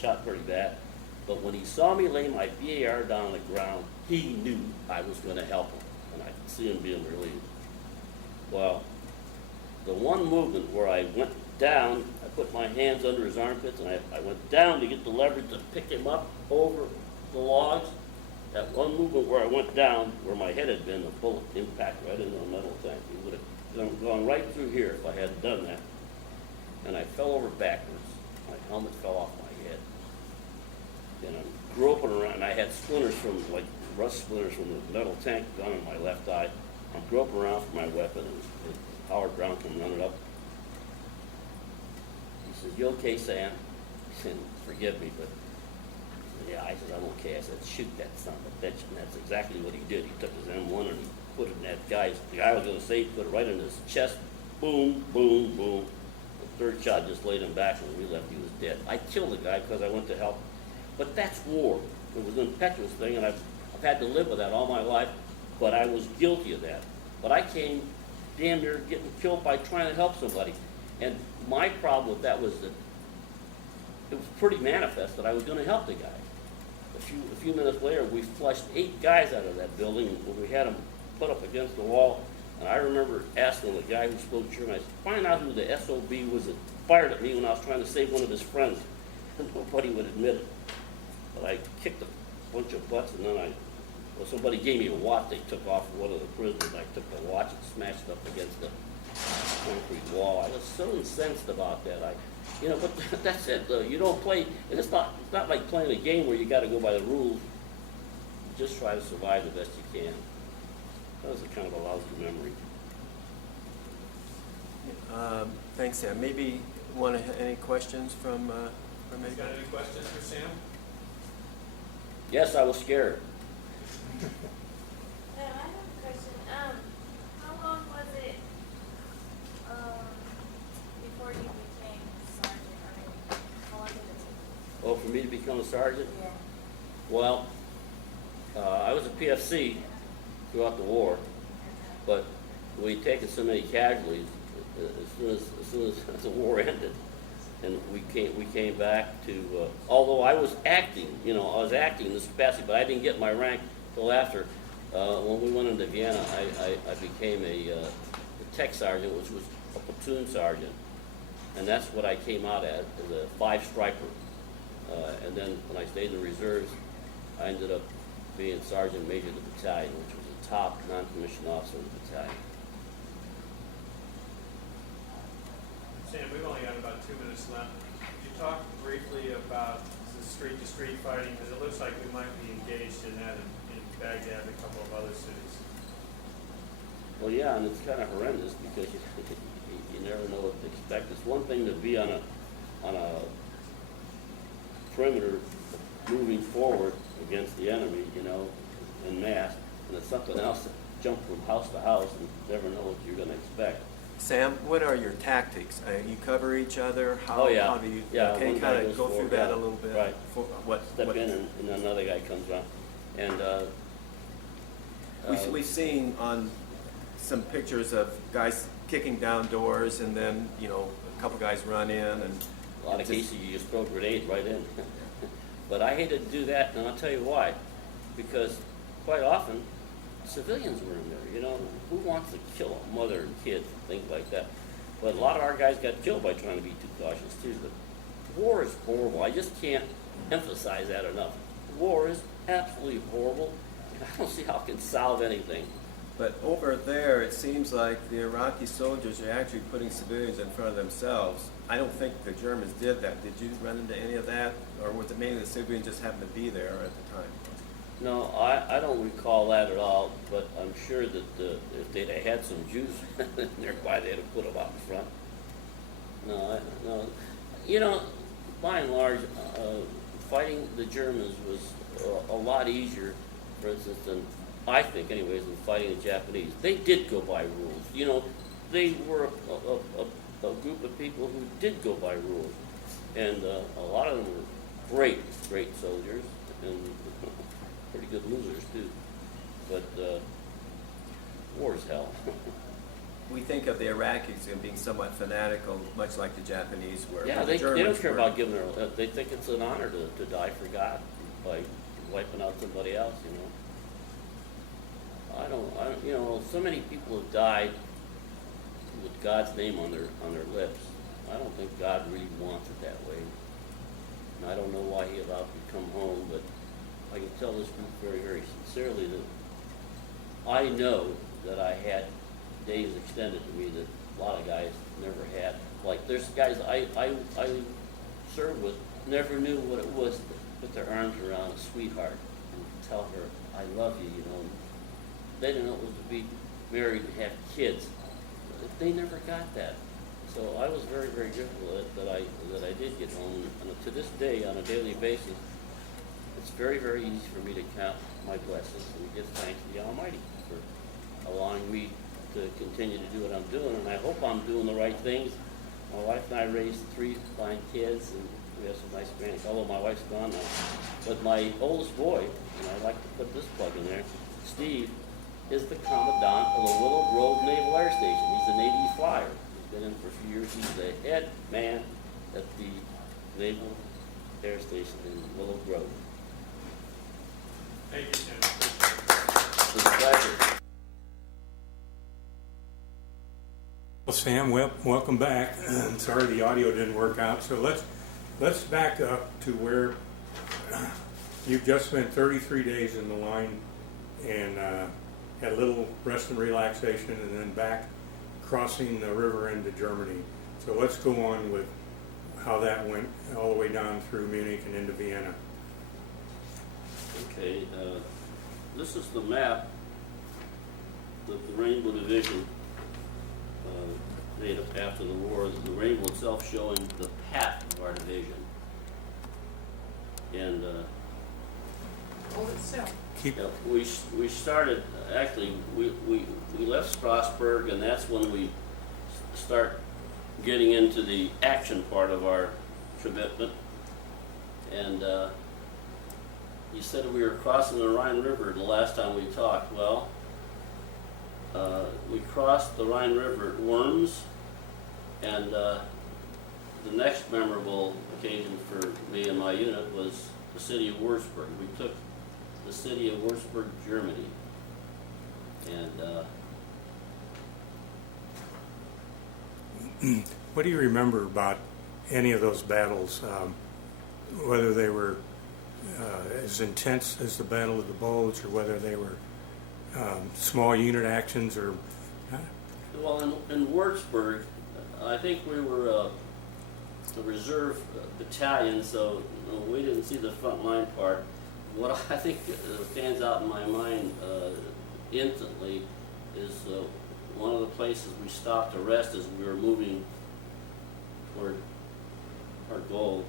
shot pretty bad. But when he saw me lay my BAR down on the ground, he knew I was going to help him, and I could see him being relieved. Well, the one movement where I went down, I put my hands under his armpits, and I went down to get the leverage to pick him up over the logs. That one movement where I went down, where my head had been, the bullet impact right into the metal tank. He would have gone right through here if I hadn't done that. And I fell over backwards. My helmet fell off my head. And I'm groping around, and I had splinters like rust splinters from the metal tank gun in my left eye. I'm groping around for my weapon, and Howard Brown came running up. He says, you okay, Sam? He said, forgive me, but yeah, I said, I'm okay. I said, shoot that son of a bitch. And that's exactly what he did. He took his M1 and he put it in that the guy was gonna save, put it right in his chest, boom, boom, boom. The third shot just laid him back, and when we left, he was dead. I killed the guy because I went to help. But that's war. It was an impetuous thing, and I've had to live with that all my life, but I was guilty of that. But I came damn near getting killed by trying to help somebody. And my problem with that was that it was pretty manifest that I was gonna help the guy. A few minutes later, we flushed 8 guys out of that building, and we had them put up against the wall. And I remember asking the guy who spoke German, I said, find out who the SOB was that fired at me when I was trying to save one of his friends. And nobody would admit it. But I kicked a bunch of butts, and then somebody gave me a watch they took off one of the prisoners. I took the watch and smashed it up against the concrete wall. I was so incensed about that. But that's it. You don't play, and it's not like playing a game where you got to go by the rules. You just try to survive the best you can. That was a kind of a lousy memory. Thanks, Sam. Maybe any questions from You anybody? got any questions for Sam? Yes, I was scared. I have a question. How long was it before you became sergeant? How long did it take? Oh, for me to become a sergeant? Yeah. Well, I was a PFC throughout the war, but we'd taken so many casualties as soon as the war ended, and we came back to. Although I was acting, I was acting in this capacity, but I didn't get my rank till after. When we went into Vienna, I became a tech sergeant, which was a platoon sergeant, and that's what I came out as a 5-striper. And then when I stayed in the reserves, I ended up being sergeant major of the battalion, which was the top non-commissioned officer of the battalion. Sam, we've only got about 2 minutes left. Could you talk briefly about the street-to-street fighting? Because it looks like we might be engaged in that in Baghdad and a couple of other cities. Well, yeah, and it's kind of horrendous because you never know what to expect. It's one thing to be on a perimeter moving forward against the enemy, en masse, and it's something else to jump from house to house and never know what you're going to expect. Sam, what are your tactics? You cover each other? How do you? Yeah, Can you one guy kind goes of go through forward, that yeah, a little bit? right. What? Step in, and another guy comes around. And We've seen on some pictures of guys kicking down doors, and then a couple guys run in, and a lot of cases you just throw a grenade right in. But I hated to do that, and I'll tell you why. Because quite often, civilians were in there, Who wants to kill a mother and kids and things like that? But a lot of our guys got killed by trying to be too cautious, too. But war is horrible. I just can't emphasize that enough. War is absolutely horrible, and I don't see how it can solve anything. But over there, it seems like the Iraqi soldiers are actually putting civilians in front of themselves. I don't think the Germans did that. Did you run into any of that? Or was it mainly the civilians just happened to be there at the time? No, I don't recall that at all, but I'm sure that if they'd have had some Jews nearby, they'd have put them out in front. No. By and large, fighting the Germans was a lot easier, for instance, than I think, anyways, than fighting the Japanese. They did go by rules. They were a group of people who did go by rules, and a lot of them were great soldiers and pretty good losers too. But war is hell. We think of the Iraqis as being somewhat fanatical, much like the Japanese were. Yeah, but the they Germans don't care were. about giving their. They think it's an honor to die for God by wiping out somebody else. I don't. So many people have died with God's name on their lips. I don't think God really wants it that way. And I don't know why He allowed me to come home, but I can tell this group very, very sincerely that I know that I had days extended to me that a lot of guys never had. Like there's guys I served with never knew what it was to put their arms around a sweetheart and tell her I love you. They didn't know what it was to be married and have kids. They never got that. So I was very, very grateful that I did get home, and to this day, on a daily basis, it's very, very easy for me to count my blessings and give thanks to the Almighty for allowing me to continue to do what I'm doing, and I hope I'm doing the right things. My wife and I raised 3 fine kids, and we have some nice grandkids, although my wife's gone now. But my oldest boy, and I'd like to put this plug in there, Steve, is the Commandant of the Willow Grove Naval Air Station. He's a Navy flyer. He's been in for a few years. He's the head man at the Naval Air Station in Willow Grove. Thank you, Sam. It's a pleasure. Well, Sam, welcome back. Sorry the audio didn't work out. So let's back up to where you've just spent 33 days in the line and had a little rest and relaxation, and then back crossing the river into Germany. So let's go on with how that went all the way down through Munich and into Vienna. Okay, this is the map that the Rainbow Division made up after the war. The rainbow itself showing the path of our division. And Hold it still. we started, actually, we left Strasbourg, and that's when we start getting into the action part of our commitment. And you said we were crossing the Rhine River the last time we talked. Well, we crossed the Rhine River at Worms, and the next memorable occasion for me and my unit was the city of Würzburg. We took the city of Würzburg, Germany, and What do you remember about any of those battles, whether they were as intense as the Battle of the Bulge, or whether they were small unit actions, or well, in Würzburg, I think we were the reserve battalion, so we didn't see the front line part. What I think stands out in my mind instantly is one of the places we stopped to rest as we were moving toward our goal.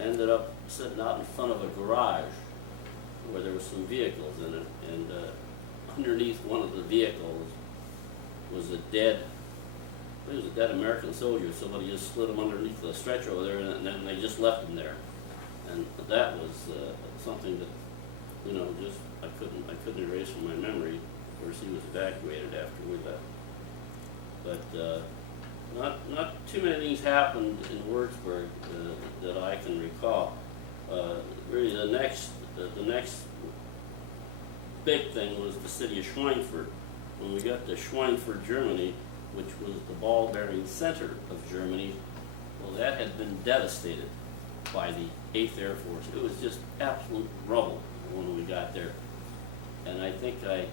Ended up sitting out in front of a garage where there were some vehicles in it, and underneath one of the vehicles was a dead American soldier. Somebody just slid him underneath the stretcher over there, and then they just left him there. And that was something that, just I couldn't erase from my memory. Of course, he was evacuated after we left. But not too many things happened in Würzburg that I can recall. Really, the next big thing was the city of Schweinfurt. When we got to Schweinfurt, Germany, which was the ball-bearing center of Germany, well, that had been devastated by the 8th Air Force. It was just absolute rubble when we got there. And I think I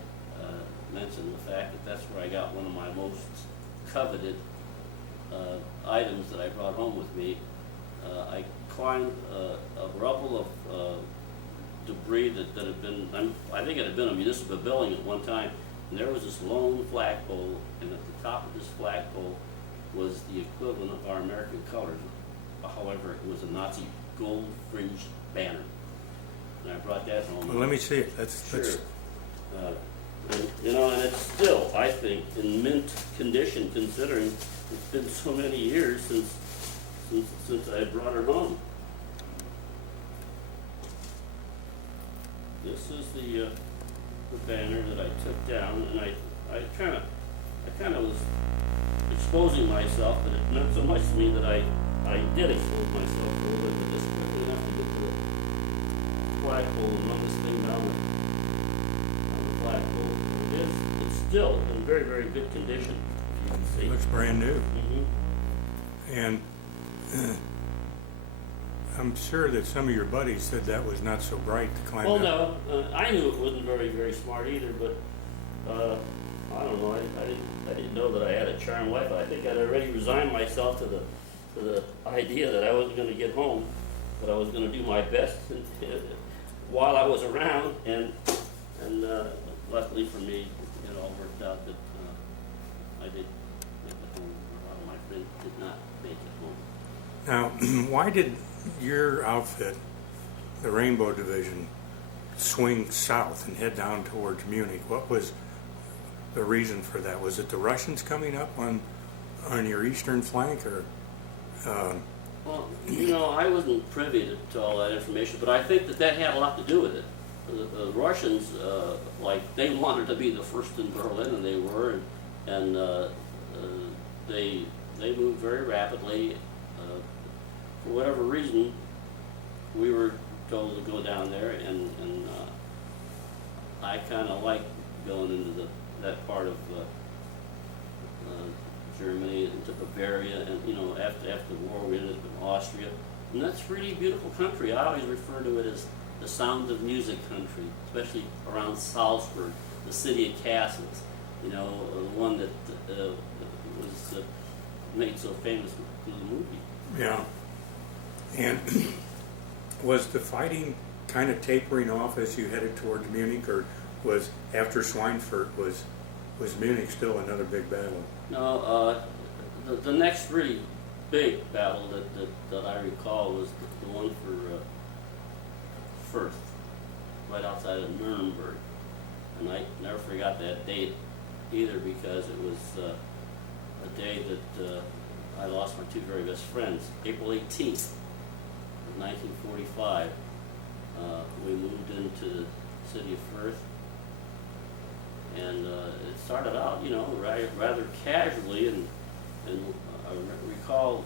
mentioned the fact that that's where I got one of my most coveted items that I brought home with me. I climbed a rubble of debris that had been, I think it had been a municipal building at one time, and there was this lone flagpole, and at the top of this flagpole was the equivalent of our American colors. However, it was a Nazi gold-fringed banner, and I brought that home. well, let me see it. Sure. And it's still, I think, in mint condition, considering it's been so many years since I brought her home. This is the banner that I took down, and I kind of was exposing myself, but it meant so much to me that I did expose myself a little bit, but just quickly enough to get to the flagpole and run this thing down the flagpole. It's still in very, very good condition, you can see. it looks brand new. Mm-hmm. And I'm sure that some of your buddies said that was not so bright to climb Well, up. no, I knew it wasn't very, very smart either, but I don't know. I didn't know that I had a charmed life. I think I'd already resigned myself to the idea that I wasn't going to get home, but I was going to do my best while I was around, and luckily for me, it all worked out that I did make it home. A lot of my friends did not make it home. Now, why did your outfit, the Rainbow Division, swing south and head down towards Munich. What was the reason for that? Was it the Russians coming up on your eastern flank, or? Well, I wasn't privy to all that information, but I think that had a lot to do with it. The Russians, they wanted to be the first in Berlin, and they were, and they moved very rapidly. For whatever reason, we were told to go down there, and I kind of liked going into that part of Germany, into Bavaria, and after the war we ended up in Austria, and that's a really beautiful country. I always refer to it as the sound of music country, especially around Salzburg, the city of castles. The one that was made so famous through the movie. Yeah. And was the fighting kind of tapering off as you headed towards Munich, or was after Schweinfurt was Munich still another big battle? No, the next really big battle that I recall was the one for Firth, right outside of Nuremberg, and I never forgot that date either, because it was a day that I lost my two very best friends. April 18th of 1945, we moved into the city of Firth, and it started out, rather casually, and I recall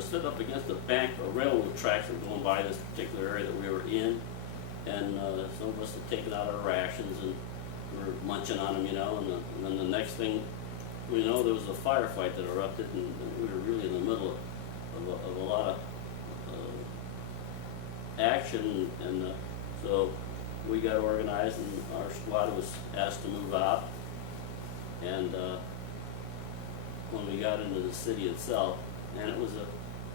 stood up against the bank. Railroad tracks were going by this particular area that we were in, and some of us had taken out our rations and we were munching on them, and then the next thing we know, there was a firefight that erupted, and we were really in the middle of a lot of action, and so we got organized, and our squad was asked to move out, and when we got into the city itself, and it was a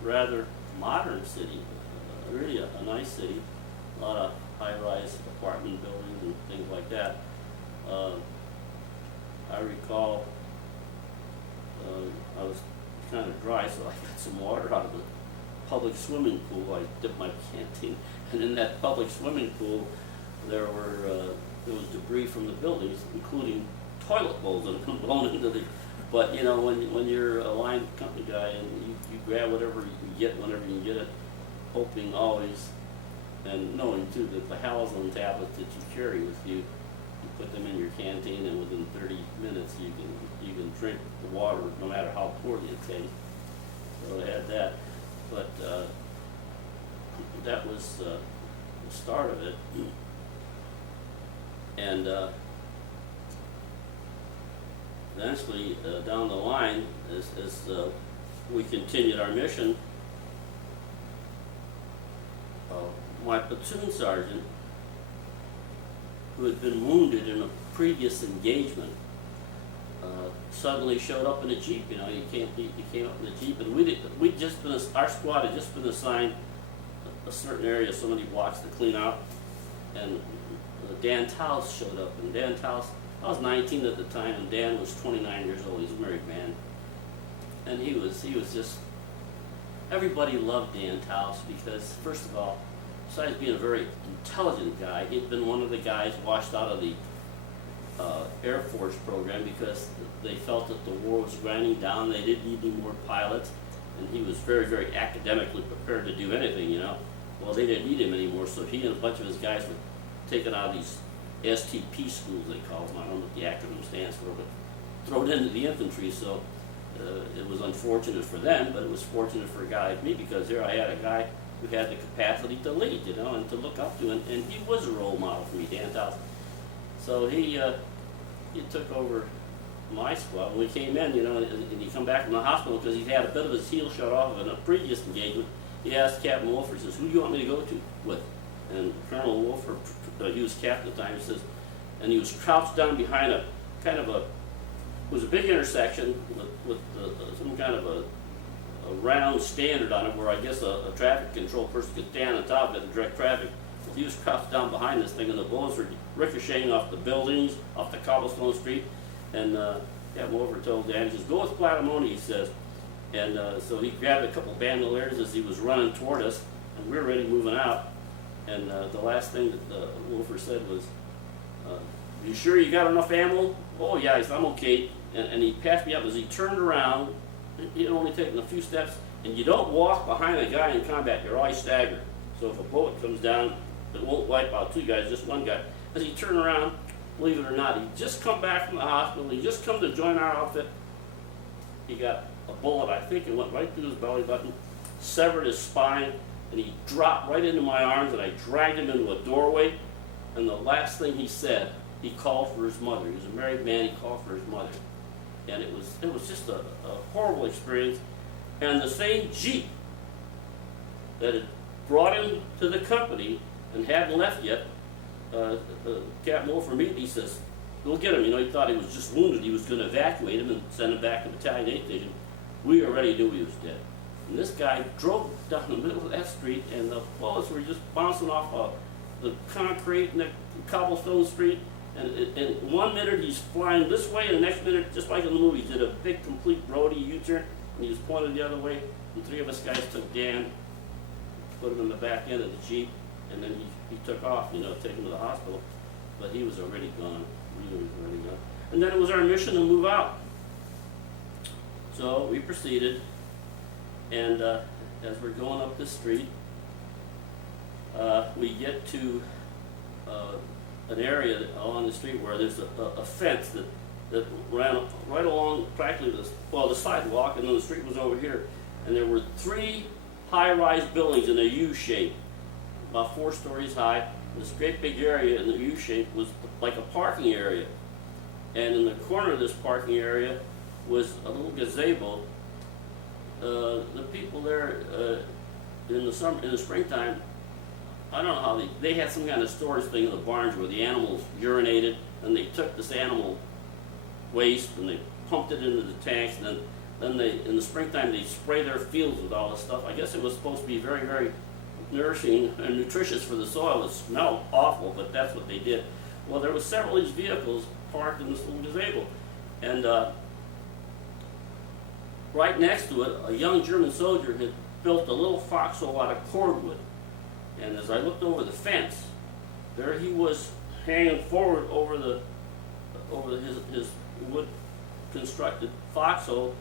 rather modern city, really a nice city, a lot of high-rise apartment buildings and things like that. I recall I was kind of dry, so I got some water out of the public swimming pool. I dipped my canteen, and in that public swimming pool, there was debris from the buildings, including toilet bowls that had been blown into the. But when you're a line company guy and you grab whatever you can get whenever you can get it, hoping always, and knowing too that the halogen tablets that you carry with you, you put them in your canteen, and within 30 minutes you can drink the water no matter how poorly it tastes. So I had that, but that was the start of it, and eventually down the line, as we continued our mission, my platoon sergeant, who had been wounded in a previous engagement, suddenly showed up in a Jeep. He came up in a Jeep, and our squad had just been assigned a certain area, so many blocks to clean out, and Dan Taus showed up, and Dan Taus, I was 19 at the time, and Dan was 29 years old. He's a married man, and he was just, everybody loved Dan Taus because, first of all, besides being a very intelligent guy, he'd been one of the guys washed out of the Air Force program because they felt that the war was grinding down. They didn't need any more pilots, and he was very, very academically prepared to do anything, Well, they didn't need him anymore, so he and a bunch of his guys were taken out of these STP schools, they call them. I don't know what the acronym stands for, but thrown into the infantry. So it was unfortunate for them, but it was fortunate for a guy like me, because here I had a guy who had the capacity to lead, and to look up to, and he was a role model for me, Dan Taus. So he took over my squad. When we came in, and he come back from the hospital because he had a bit of his heel shot off in a previous engagement. He asked Captain Wolfer, he says, "Who do you want me to go to with?" And Colonel Wolfer, he was captain at the time, he says, and he was crouched down behind it was a big intersection with some kind of a round standard on it, where I guess a traffic control person could stand on top of it and direct traffic. Well, he was crouched down behind this thing, and the bullets were ricocheting off the buildings, off the cobblestone street, and Captain Wolfer told Dan, he says, "Go with Platamone," he says. And so he grabbed a couple bandoliers as he was running toward us, and we were already moving out. And the last thing that Wolfer said was, "You sure you got enough ammo?" "Oh yeah," he said, "I'm okay." And he passed me up as he turned around. He had only taken a few steps, and you don't walk behind a guy in combat, you're always staggered. So if a bullet comes down, it won't wipe out two guys, just one guy. As he turned around, believe it or not, he just come back from the hospital, he just come to join our outfit. He got a bullet, I think it went right through his belly button, severed his spine, and he dropped right into my arms, and I dragged him into a doorway. And the last thing he said, he called for his mother. He was a married man, he called for his mother. And it was just a horrible experience. And the same Jeep that had brought him to the company and hadn't left yet, Captain Wolfer meet, he says, "Go get him." You know, he thought he was just wounded. He was going to evacuate him and send him back to Battalion 8 Division. We already knew he was dead. And this guy drove down the middle of that street, and the bullets were just bouncing off the concrete and the cobblestone street. And in 1 minute he's flying this way, and the next minute, just like in the movie, he did a big complete roadie U-turn, and he was pointed the other way. And three of us guys took Dan, put him in the back end of the Jeep, and then he took off, you know, take him to the hospital. But he was already gone. He was already gone. And then it was our mission to move out. So we proceeded, and as we're going up this street, we get to an area along the street where there's a fence that ran right along practically the sidewalk, and then the street was over here. And there were three high-rise buildings in a U shape, about 4 stories high. And this great big area in the U shape was like a parking area. And in the corner of this parking area was a little gazebo. The people there in the springtime, I don't know how they had some kind of storage thing in the barns where the animals urinated, and they took this animal waste and they pumped it into the tanks, and then they, in the springtime, they spray their fields with all this stuff. I guess it was supposed to be very, very nourishing and nutritious for the soil. It smelled awful, but that's what they did. Well, there was several of these vehicles parked in this little gazebo, and right next to it, a young German soldier had built a little foxhole out of cordwood. And as I looked over the fence, there he was hanging forward over his wood constructed foxhole,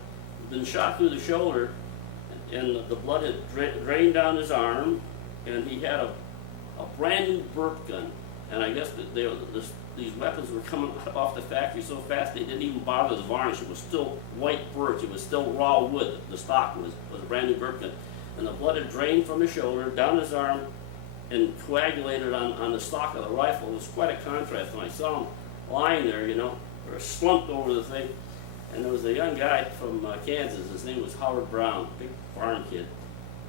been shot through the shoulder, and the blood had drained down his arm, and he had a brand new burp gun. And I guess that these weapons were coming off the factory so fast they didn't even bother the varnish. It was still white birch, it was still raw wood. The stock was a brand new burp gun. And the blood had drained from his shoulder, down his arm, and coagulated on the stock of the rifle. It was quite a contrast when I saw him lying there, you know, or slumped over the thing. And there was a young guy from Kansas. His name was Howard Brown, big farm kid,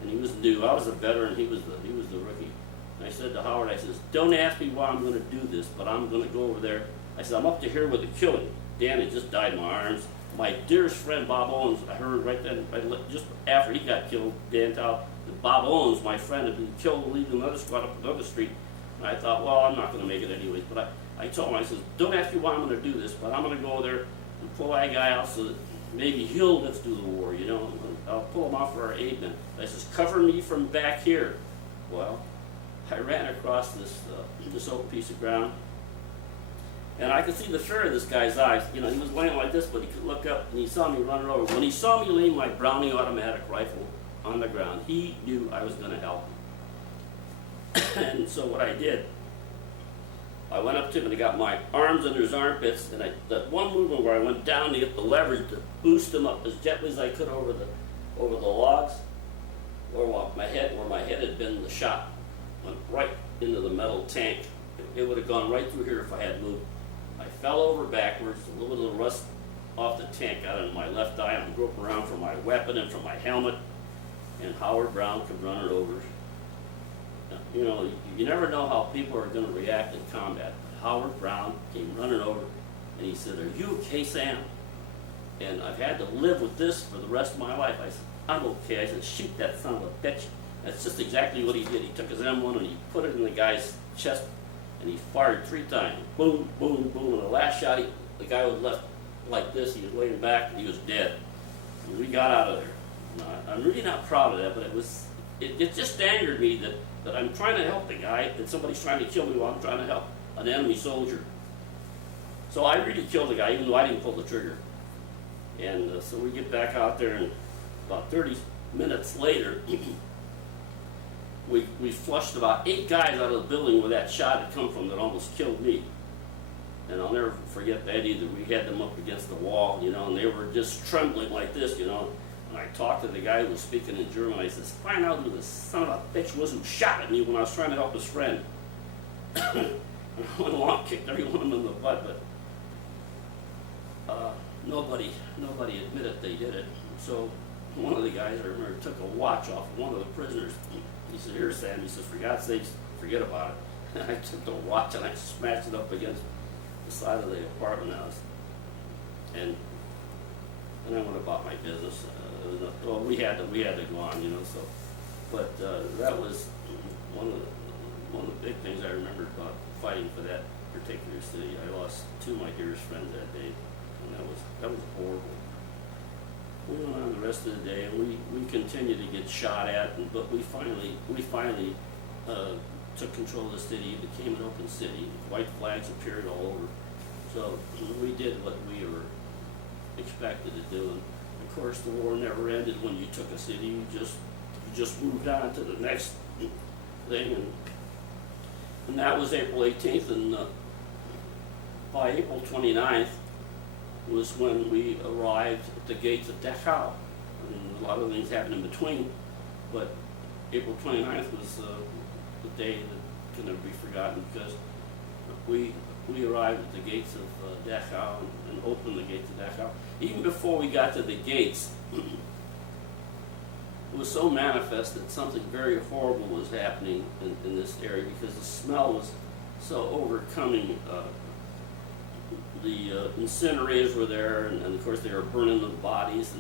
and he was new. I was a veteran. He was the rookie. And I said to Howard, I says, "Don't ask me why I'm going to do this, but I'm going to go over there." I said, "I'm up to here with a killing." Dan had just died in my arms. My dearest friend Bob Owens, I heard right then, just after he got killed, Dan Tao, Bob Owens, my friend, had been killed leading another squad up another street. And I thought, well, I'm not going to make it anyways. But I told him, I said, "Don't ask me why I'm going to do this, but I'm going to go there and pull that guy out so that maybe he'll let's do the war, you know. I'll pull him out for our aid men." I says, "Cover me from back here." Well, I ran across this open piece of ground, and I could see the fear in this guy's eyes. You know, he was laying like this, but he could look up, and he saw me running over. When he saw me lay my Browning automatic rifle on the ground, he knew I was going to help him. And so what I did, I went up to him and I got my arms under his armpits, and that one movement where I went down to get the leverage to boost him up as gently as I could over the logs, where my head had been the shot, went right into the metal tank. It would have gone right through here if I had moved. I fell over backwards, a little bit of rust off the tank out of my left eye. I'm groping around for my weapon and for my helmet, and Howard Brown come running over. You know, you never know how people are going to react in combat. Howard Brown came running over, and he said, "Are you okay, Sam?" And I've had to live with this for the rest of my life. I said, "I'm okay." I said, "Shoot that son of a bitch." That's just exactly what he did. He took his M1 and he put it in the guy's chest, and he fired 3 times. Boom, boom, boom. And the last shot, the guy was left like this. He was laying back, and he was dead. And we got out of there. Now, I'm really not proud of that, but it just angered me that that I'm trying to help the guy, that somebody's trying to kill me while I'm trying to help an enemy soldier. So I really killed the guy, even though I didn't pull the trigger. And so we get back out there, and about 30 minutes later, we flushed about 8 guys out of the building where that shot had come from that almost killed me. And I'll never forget that either. We had them up against the wall, you know, and they were just trembling like this, you know. And I talked to the guy who was speaking in German. I says, find out who the son of a bitch was who shot at me when I was trying to help his friend. And I went along, kicked every one of them in the butt, but nobody admitted they did it. So one of the guys, I remember, took a watch off of one of the prisoners. He said, here, Sam, he says, for God's sakes, forget about it. And I took the watch and I smashed it up against the side of the apartment house. And I went about my business. Well, we had to go on, you know, so. But that was one of the big things I remembered about fighting for that particular city. I lost 2 of my dearest friends that day, and that was horrible. We went on the rest of the day, and we continued to get shot at, but we finally took control of the city. It became an open city. White flags appeared all over. So we did what we were expected to do. And of course, the war never ended when you took a city. You just moved on to the next thing, and that was April 18th, and by April 29th was when we arrived at the gates of Dachau. And a lot of things happened in between, but April 29th was the day that can never be forgotten, because we arrived at the gates of Dachau and opened the gates of Dachau. Even before we got to the gates, it was so manifest that something very horrible was happening in this area, because the smell was so overcoming. The incinerators were there, and of course they were burning the bodies,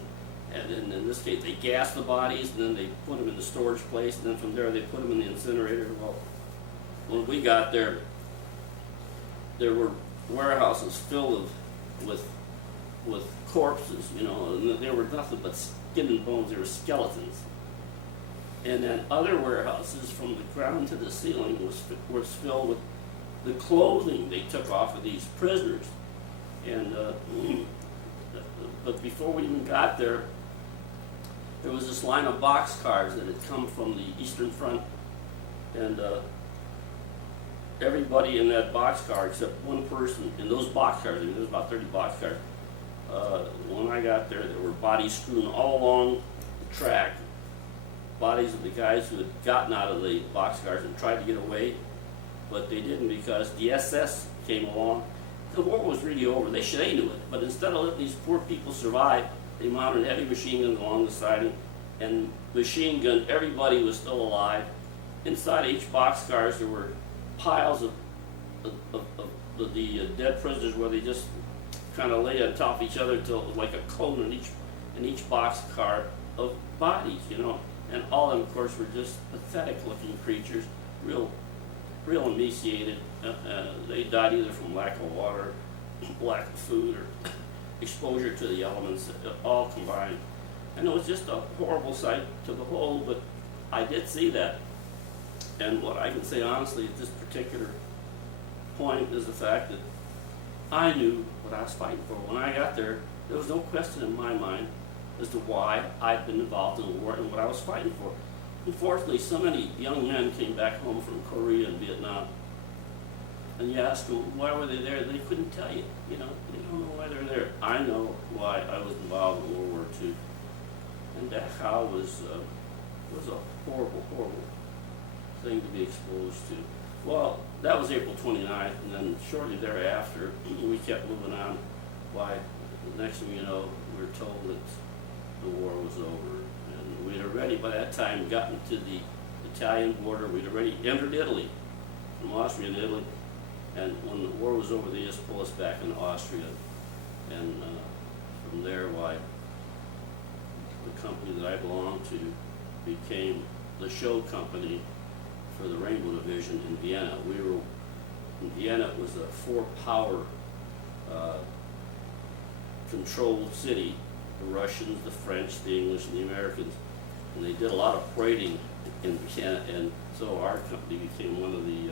and in this case they gassed the bodies, and then they put them in the storage place, and then from there they put them in the incinerator. Well, when we got there, there were warehouses filled with corpses, you know, and they were nothing but skin and bones. They were skeletons. And then other warehouses from the ground to the ceiling was filled with the clothing they took off of these prisoners. And but before we even got there, there was this line of boxcars that had come from the Eastern Front, and everybody in that boxcar except one person in those boxcars, I mean, there was about 30 boxcars. When I got there were bodies strewn all along the track, bodies of the guys who had gotten out of the boxcars and tried to get away, but they didn't, because the SS came along. The war was really over. They knew it, but instead of letting these poor people survive, they mounted heavy machine guns along the siding and machine gunned everybody who was still alive. Inside each boxcars there were piles of the dead prisoners, where they just kind of lay on top of each other till it was like a cone in each boxcar of bodies, you know. And all of them, of course, were just pathetic-looking creatures, real emaciated. They died either from lack of water, lack of food, or exposure to the elements, all combined. And it was just a horrible sight to behold, but I did see that. And what I can say honestly at this particular point is the fact that I knew what I was fighting for. When I got there was no question in my mind as to why I'd been involved in the war and what I was fighting for. Unfortunately, so many young men came back home from Korea and Vietnam, and you ask them, why were they there? They couldn't tell you, you know. They don't know why they're there. I know why I was involved in World War II. And Dachau was a horrible, horrible thing to be exposed to. Well, that was April 29th, and then shortly thereafter, we kept moving on. Why, the next thing you know, we were told that the war was over. And we'd already, by that time, gotten to the Italian border. We'd already entered Italy, from Austria to Italy. And when the war was over, they just pulled us back into Austria. And from there, why, the company that I belonged to became the show company for the Rainbow Division in Vienna. In Vienna, it was a 4-power controlled city. The Russians, the French, the English, and the Americans. And they did a lot of parading in Vienna, and So our company became one of the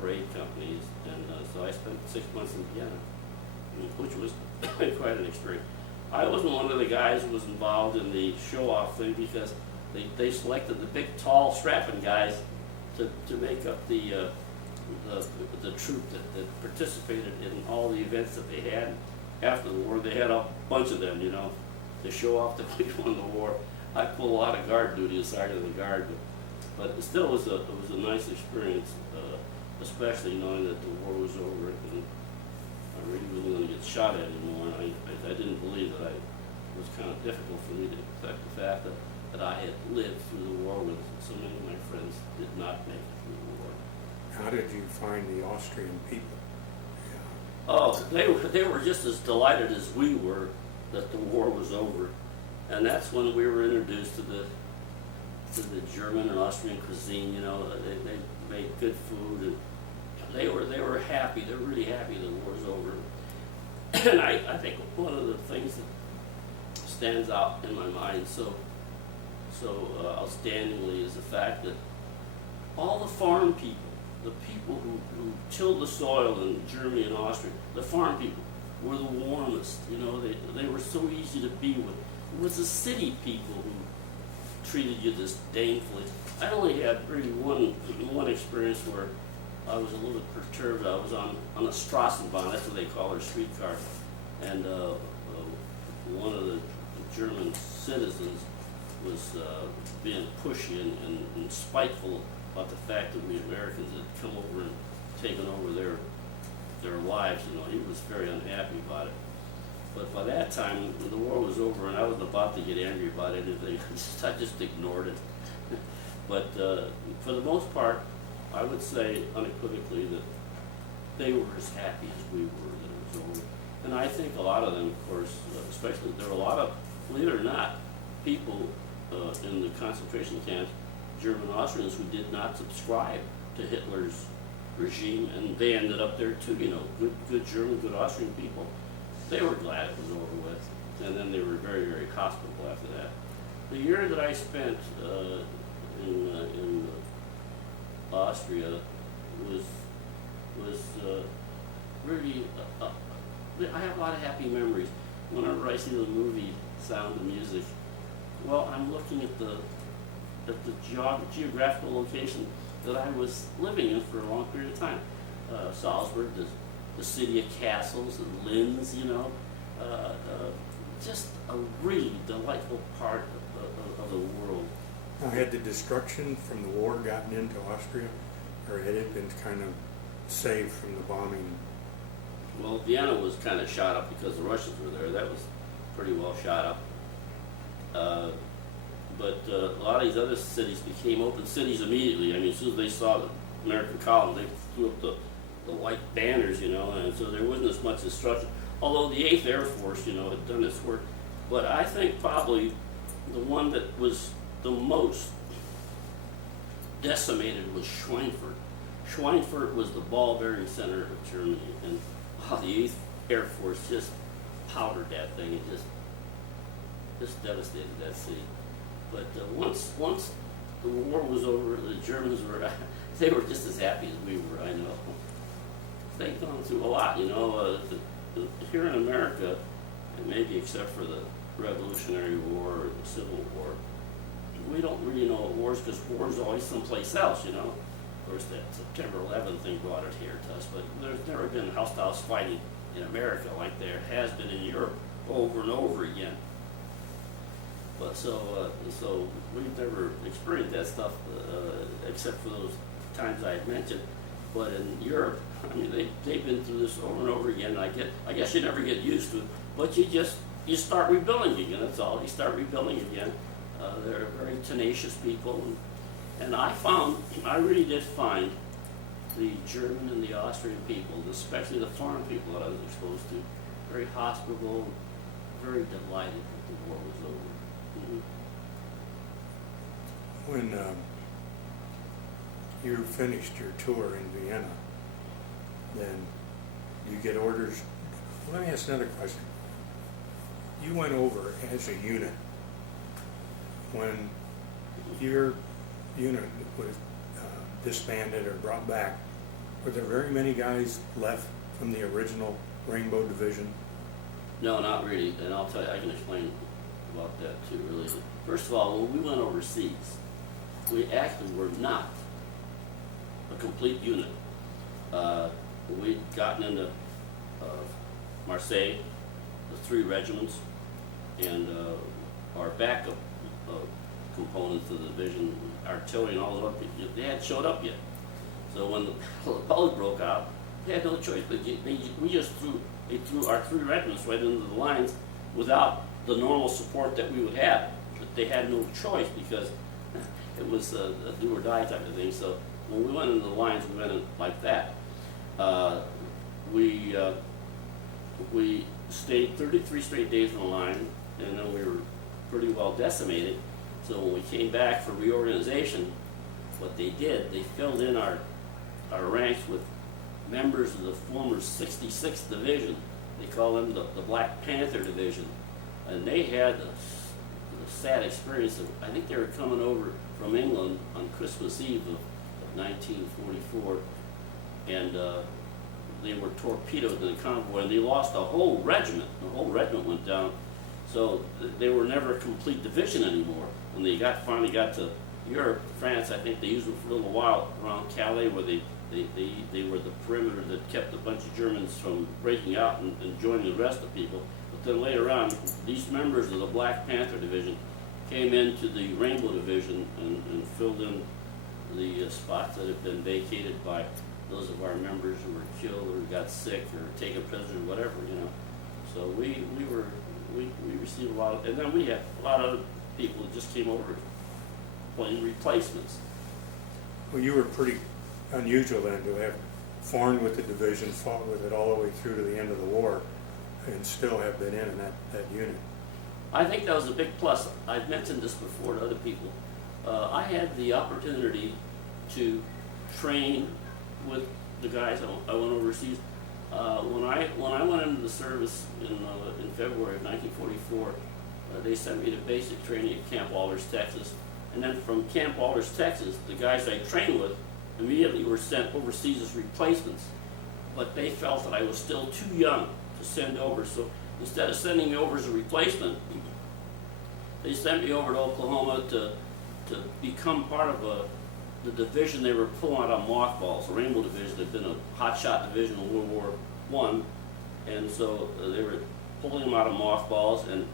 parade companies, and so I spent 6 months in Vienna, which was quite an experience. I wasn't one of the guys who was involved in the show-off thing because they selected the big, tall, strapping guys to make up the troop that participated in all the events that they had after the war. They had a bunch of them, you know, to show off that we won the war. I pulled a lot of guard duty as sergeant of the guard, but it still was a nice experience, especially knowing that the war was over and I really wasn't going to get shot at anymore. And I didn't believe that it was kind of difficult for me to accept the fact that I had lived through the war when so many of my friends did not make it through the war. How did you find the Austrian people? Oh, they were just as delighted as we were that the war was over, and that's when we were introduced to the German and Austrian cuisine. You know, they made good food, and they were happy. They were really happy the war was over. And I think one of the things that stands out in my mind so outstandingly is the fact that all the farm people, the people who tilled the soil in Germany and Austria, the farm people were the warmest. You know, they were so easy to be with. It was the city people who treated you disdainfully. I only had really one experience where I was a little bit perturbed. I was on a Straßenbahn, that's what they call their streetcar, and one of the German citizens was being pushy and spiteful about the fact that we Americans had come over and taken over their lives. You know, he was very unhappy about it. But by that time, the war was over, and I wasn't about to get angry about anything. I just ignored it. But for the most part, I would say unequivocally that they were as happy as we were that it was over. And I think a lot of them, of course, especially, there were a lot of, believe it or not, people in the concentration camps, German Austrians, who did not subscribe to Hitler's regime, and they ended up there too, you know, good German, good Austrian people. They were glad it was over with, and then they were very, very hospitable after that. The year that I spent in Austria was really, I have a lot of happy memories. Whenever I see the movie Sound of Music, well, I'm looking at the geographical location that I was living in for a long period of time. Salzburg, the city of castles and Linz, you know, just a really delightful part of the world. Now, had the destruction from the war gotten into Austria, or had it been kind of saved from the bombing? Well, Vienna was kind of shot up because the Russians were there. That was pretty well shot up. But a lot of these other cities became open cities immediately. I mean, as soon as they saw the American column, they threw up the white banners, you know, and so there wasn't as much destruction. Although the 8th Air Force, you know, had done its work. But I think probably the one that was the most decimated was Schweinfurt. Schweinfurt was the ball-bearing center of Germany, and the 8th Air Force just powdered that thing. It just devastated that city. But once the war was over, the Germans they were just as happy as we were, I know. They've gone through a lot, you know. Here in America, and maybe except for the Revolutionary War or the Civil War, we don't really know what war is because war is always someplace else, you know. Of course, that September 11th thing brought it here to us, but there's never been hostile fighting in America like there has been in Europe over and over again. But so we've never experienced that stuff except for those times I had mentioned. But in Europe, I mean, they've been through this over and over again. I guess you never get used to it, but you start rebuilding again. That's all. You start rebuilding again. They're very tenacious people, and I really did find the German and the Austrian people, especially the farm people that I was exposed to, very hospitable, very delighted that the war was over. When you finished your tour in Vienna, then you get orders. Let me ask another question. You went over as a unit. When your unit was disbanded or brought back, were there very many guys left from the original Rainbow Division? No, not really, and I'll tell you, I can explain about that too, really. First of all, when we went overseas, we actually were not a complete unit. We'd gotten into Marseille, the 3 regiments, and our backup components of the division, artillery and all those, they hadn't showed up yet. So when the Bulge broke out, they had no choice, but they threw our 3 regiments right into the lines without the normal support that we would have. But they had no choice because it was a do or die type of thing. So when we went into the lines, we went in like that. We stayed 33 straight days in the line, and then we were pretty well decimated. So when we came back for reorganization, what they did, they filled in our ranks with members of the former 66th Division. They call them the Black Panther Division. And they had the sad experience of, I think they were coming over from England on Christmas Eve of 1944, and they were torpedoed in the convoy, and they lost a whole regiment. The whole regiment went down. So they were never a complete division anymore. When they finally got to Europe, France, I think they used them for a little while around Calais, where they were the perimeter that kept a bunch of Germans from breaking out and joining the rest of the people. But then later on, these members of the Black Panther Division came into the Rainbow Division and filled in the spots that had been vacated by those of our members who were killed or got sick or taken prisoner or whatever, you know. So we received a lot of, and then we had a lot of other people that just came over playing replacements. Well, you were pretty unusual then to have formed with the division, fought with it all the way through to the end of the war, and still have been in that unit. I think that was a big plus. I've mentioned this before to other people. I had the opportunity to train with the guys. I went overseas. When I went into the service in February of 1944, they sent me to basic training at Camp Alders, Texas. And then from Camp Alders, Texas, the guys I trained with immediately were sent overseas as replacements. But they felt that I was still too young to send over. So instead of sending me over as a replacement, they sent me over to Oklahoma to become part of the division they were pulling out on mothballs. The Rainbow Division had been a hotshot division in World War I, and so they were pulling them out of mothballs and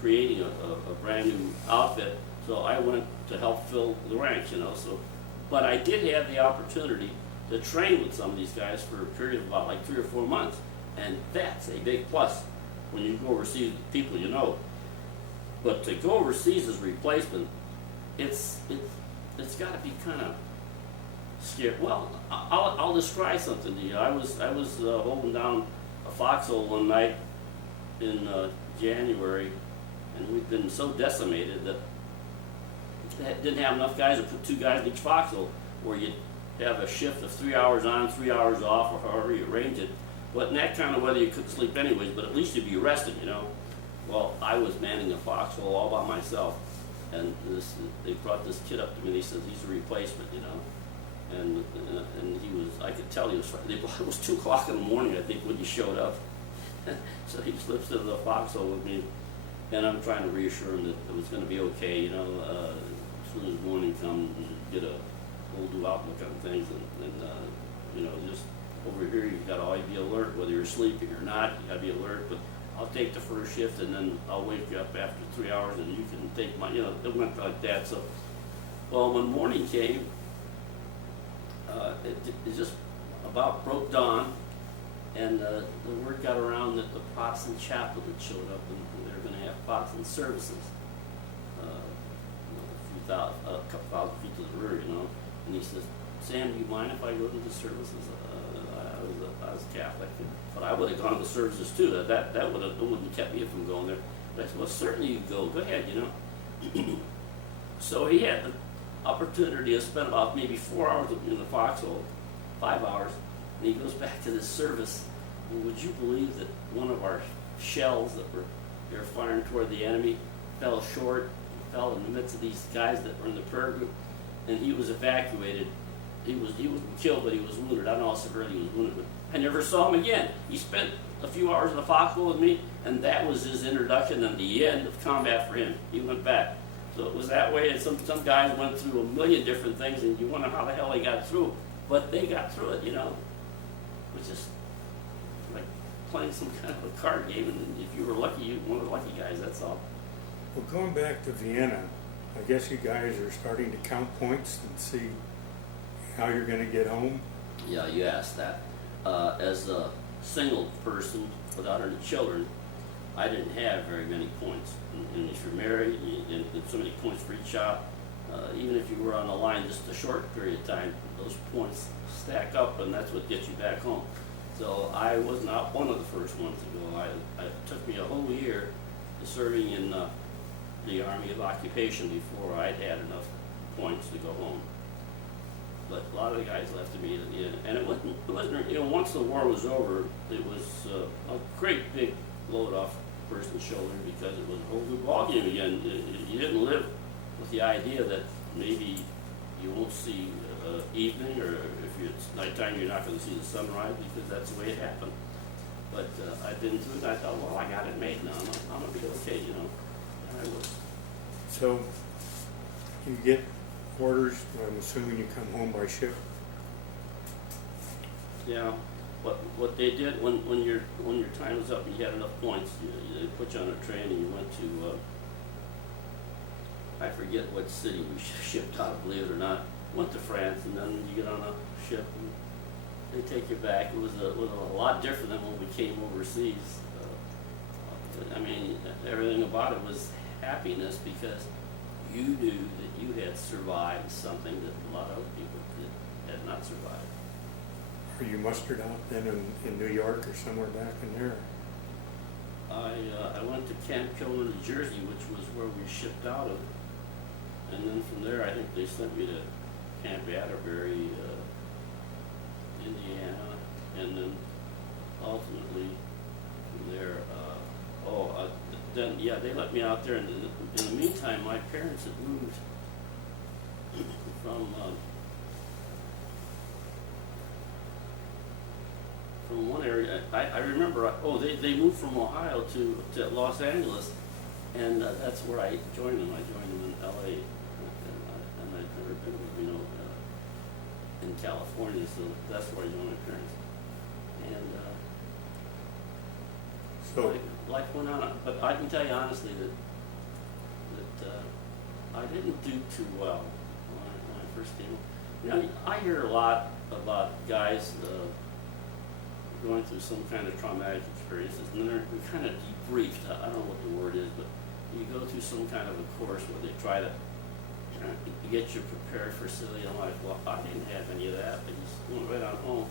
creating a brand new outfit. So I went to help fill the ranks, you know. So, but I did have the opportunity to train with some of these guys for a period of about like 3 or 4 months, and that's a big plus when you go overseas with people you know. But to go overseas as a replacement, it's got to be kind of scary. Well, I'll describe something to you. I was holding down a foxhole one night in January, and we'd been so decimated that didn't have enough guys to put 2 guys in each foxhole, where you'd have a shift of 3 hours on, 3 hours off, or however you arrange it. But in that kind of weather, you couldn't sleep anyways, but at least you'd be rested, you know. Well, I was manning a foxhole all by myself, and they brought this kid up to me, and he said, he's a replacement, you know. And he was, I could tell he was, it was 2 o'clock in the morning, I think, when he showed up. So he slips into the foxhole with me, and I'm trying to reassure him that it was going to be okay, you know, as soon as morning comes, get a whole new outlook on things, and you know, just over here, you've got to always be alert, whether you're sleeping or not, you got to be alert. But I'll take the first shift, and then I'll wake you up after 3 hours, and you can take my, you know, it went like that. So, well, when morning came, it just about broke dawn, and the word got around that the Protestant chaplain had showed up, and they were going to have Protestant services, you know, a couple thousand feet to the rear, you know. And he says, "Sam, do you mind if I go to the services?" I was Catholic, but I would have gone to the services too. That wouldn't kept me from going there. But I said, "Well, certainly you go. Go ahead, you know." So he had the opportunity to spend about maybe 4 hours in the foxhole, 5 hours, and he goes back to this service. Well, would you believe that one of our shells that they were firing toward the enemy fell short, fell in the midst of these guys that were in the prayer group, and he was evacuated he was killed, but he was wounded. I don't know how severely he was wounded, but I never saw him again. He spent a few hours in the foxhole with me, and that was his introduction and the end of combat for him. He went back. So it was that way, and some guys went through a million different things, and you wonder how the hell they got through. But they got through it, you know. It was just like playing some kind of a card game, and if you were lucky, you were one of the lucky guys, that's all. Well, going back to Vienna, I guess you guys are starting to count points and see how you're gonna get home. Yeah, you asked that. As a single person without any children, I didn't have very many points. And if you're married, you get so many points for each child. Even if you were on the line just a short period of time, those points stack up, and that's what gets you back home. So I was not one of the first ones to go. It took me a whole year serving in the Army of Occupation before I'd had enough points to go home. But a lot of the guys left immediately, and it wasn't, you know, once the war was over, it was a great big load off a person's shoulder because it was a whole new ballgame again. You didn't live with the idea that maybe you won't see evening, or if it's nighttime, you're not going to see the sunrise because that's the way it happened. But I've been through it, and I thought, well, I got it made now. I'm going to be okay, you know. And I was. So you get orders, I'm assuming you come home by ship. Yeah, what they did when your time was up and you had enough points, they put you on a train and you went to I forget what city we shipped out of, believe it or not. Went to France, and then you get on a ship and they take you back. It was a lot different than when we came overseas. I mean, everything about it was happiness because you knew that you had survived something that a lot of other people had not survived. Are you mustered out then in New York or somewhere back in there? I went to Camp Kilmer, New Jersey, which was where we shipped out of. And then from there, I think they sent me to Camp Atterbury, Indiana, and then ultimately from there, then yeah, they let me out there. And in the meantime, my parents had moved from one area. I remember. They moved from Ohio to Los Angeles, and that's where I joined them. I joined them in L.A. and I'd never been, in California, so that's where I joined my parents. And So life went on, but I can tell you honestly that I didn't do too well when I first came. You know, I hear a lot about guys going through some kind of traumatic experiences, and then we kind of debriefed. I don't know what the word is, but you go through some kind of a course where they try to get you prepared for civilian life. Well, I didn't have any of that. I just went right on home.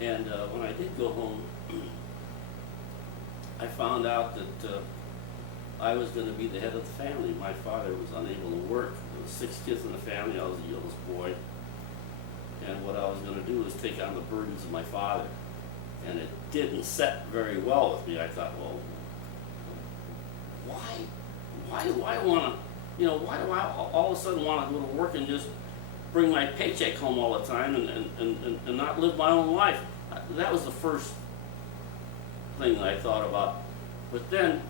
And when I did go home, I found out that I was going to be the head of the family. My father was unable to work. There was 6 kids in the family. I was the youngest boy. And what I was going to do was take on the burdens of my father. And it didn't set very well with me. I thought, well, why do I want to, why do I all of a sudden want to go to work and just bring my paycheck home all the time and not live my own life? That was the first thing that I thought about. But then,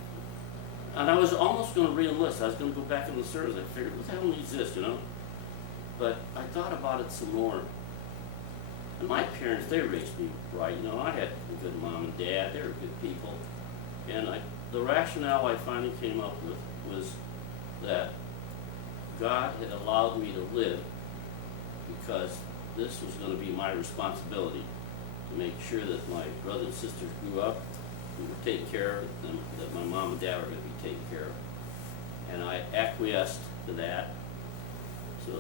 and I was almost going to re-enlist. I was going to go back in the service. I figured, what the hell needs this, But I thought about it some more. And my parents, they raised me right. I had a good mom and dad. They were good people. And the rationale I finally came up with was that God had allowed me to live because this was going to be my responsibility to make sure that my brothers and sisters grew up, we were taken care of, and that my mom and dad were going to be taken care of. And I acquiesced to that. So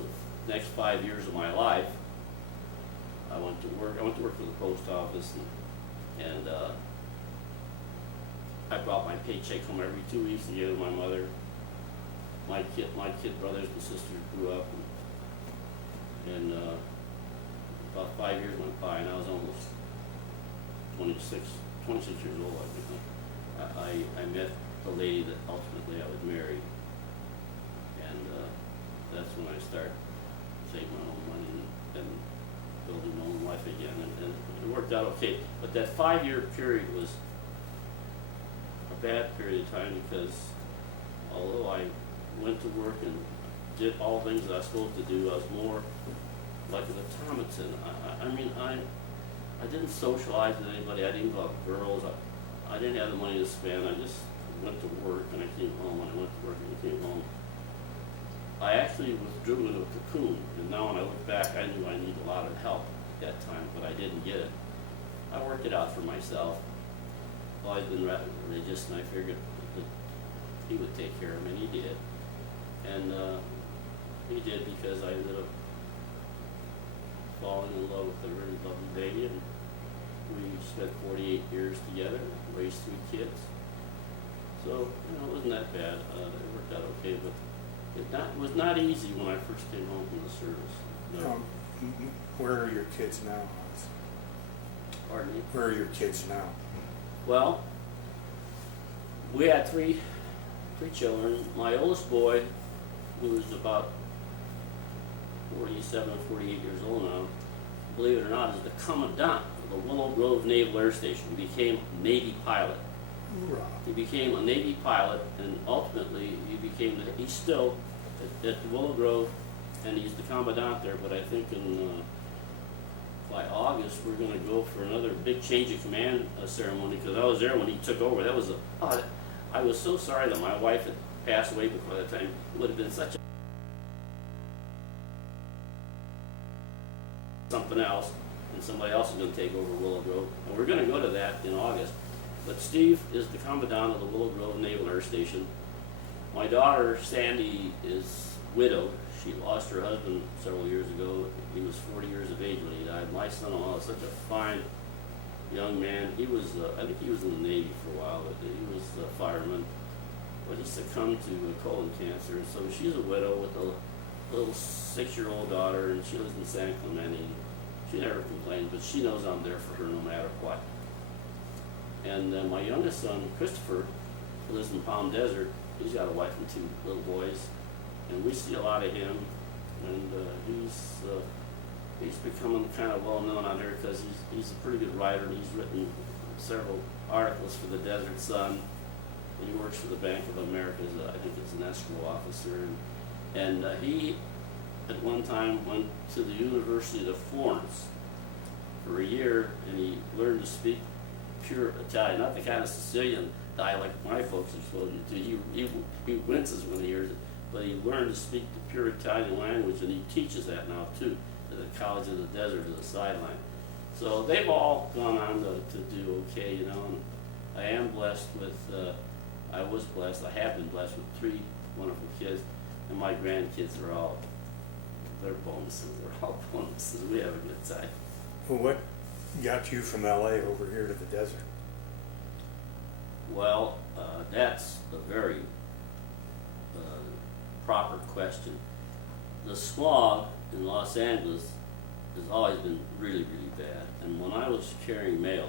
the next 5 years of my life, I went to work for the post office, and I brought my paycheck home every 2 weeks to give to my mother. My kid brothers and sisters grew up, and about 5 years went by, and I was almost 26 years old, I think. I met the lady that ultimately I would marry, and that's when I started saving my own money and building my own life again, and it worked out okay. But that 5-year period was a bad period of time because although I went to work and did all things that I was supposed to do, I was more like an automaton. I didn't socialize with anybody. I didn't go out with girls. I didn't have the money to spend. I just went to work and I came home, and I went to work and I came home. I actually withdrew into a cocoon, and now when I look back, I knew I needed a lot of help at that time, but I didn't get it. I worked it out for myself. I've always been rather religious, and I figured that he would take care of me, and he did. And he did because I ended up falling in love with a really lovely lady, and we spent 48 years together, raised 3 kids. So, it wasn't that bad. It worked out okay, but it was not easy when I first came home from the service. No. Where are your kids now, Hans? Pardon me? Where are your kids now? Well, we had three children. My oldest boy, who was about 47 or 48 years old now, believe it or not, is the commandant of the Willow Grove Naval Air Station. He became a Navy pilot. Hoorah. He became a Navy pilot, and ultimately he's still at the Willow Grove, and he's the commandant there, but I think by August we're going to go for another big change of command ceremony, because I was there when he took over. I was so sorry that my wife had passed away before that time. It would have been such something else, and somebody else is going to take over Willow Grove, and we're going to go to that in August. But Steve is the commandant of the Willow Grove Naval Air Station. My daughter, Sandy, is widowed. She lost her husband several years ago. He was 40 years of age when he died. My son-in-law is such a fine young man. He was, I think he was in the Navy for a while, but he was a fireman. But he succumbed to colon cancer, so she's a widow with a little 6-year-old daughter, and she lives in San Clemente. She never complains, but she knows I'm there for her no matter what. And my youngest son, Christopher, who lives in Palm Desert, he's got a wife and 2 little boys, and we see a lot of him. And he's becoming kind of well known out here because he's a pretty good writer. He's written several articles for the Desert Sun. And he works for the Bank of America as I think as an escrow officer. And he at one time went to the University of Florence for a year, and he learned to speak pure Italian, not the kind of Sicilian dialect my folks exposed him to. He winces when he hears it, but he learned to speak the pure Italian language, and he teaches that now too at the College of the Desert as a sideline. So they've all gone on to do okay, and I am blessed with, I have been blessed with 3 wonderful kids, and my grandkids are they're bonuses, they're all bonuses. We have a good time. Well, what got you from LA over here to the desert? Well, that's a very proper question. The smog in Los Angeles has always been really, really bad. And when I was carrying mail,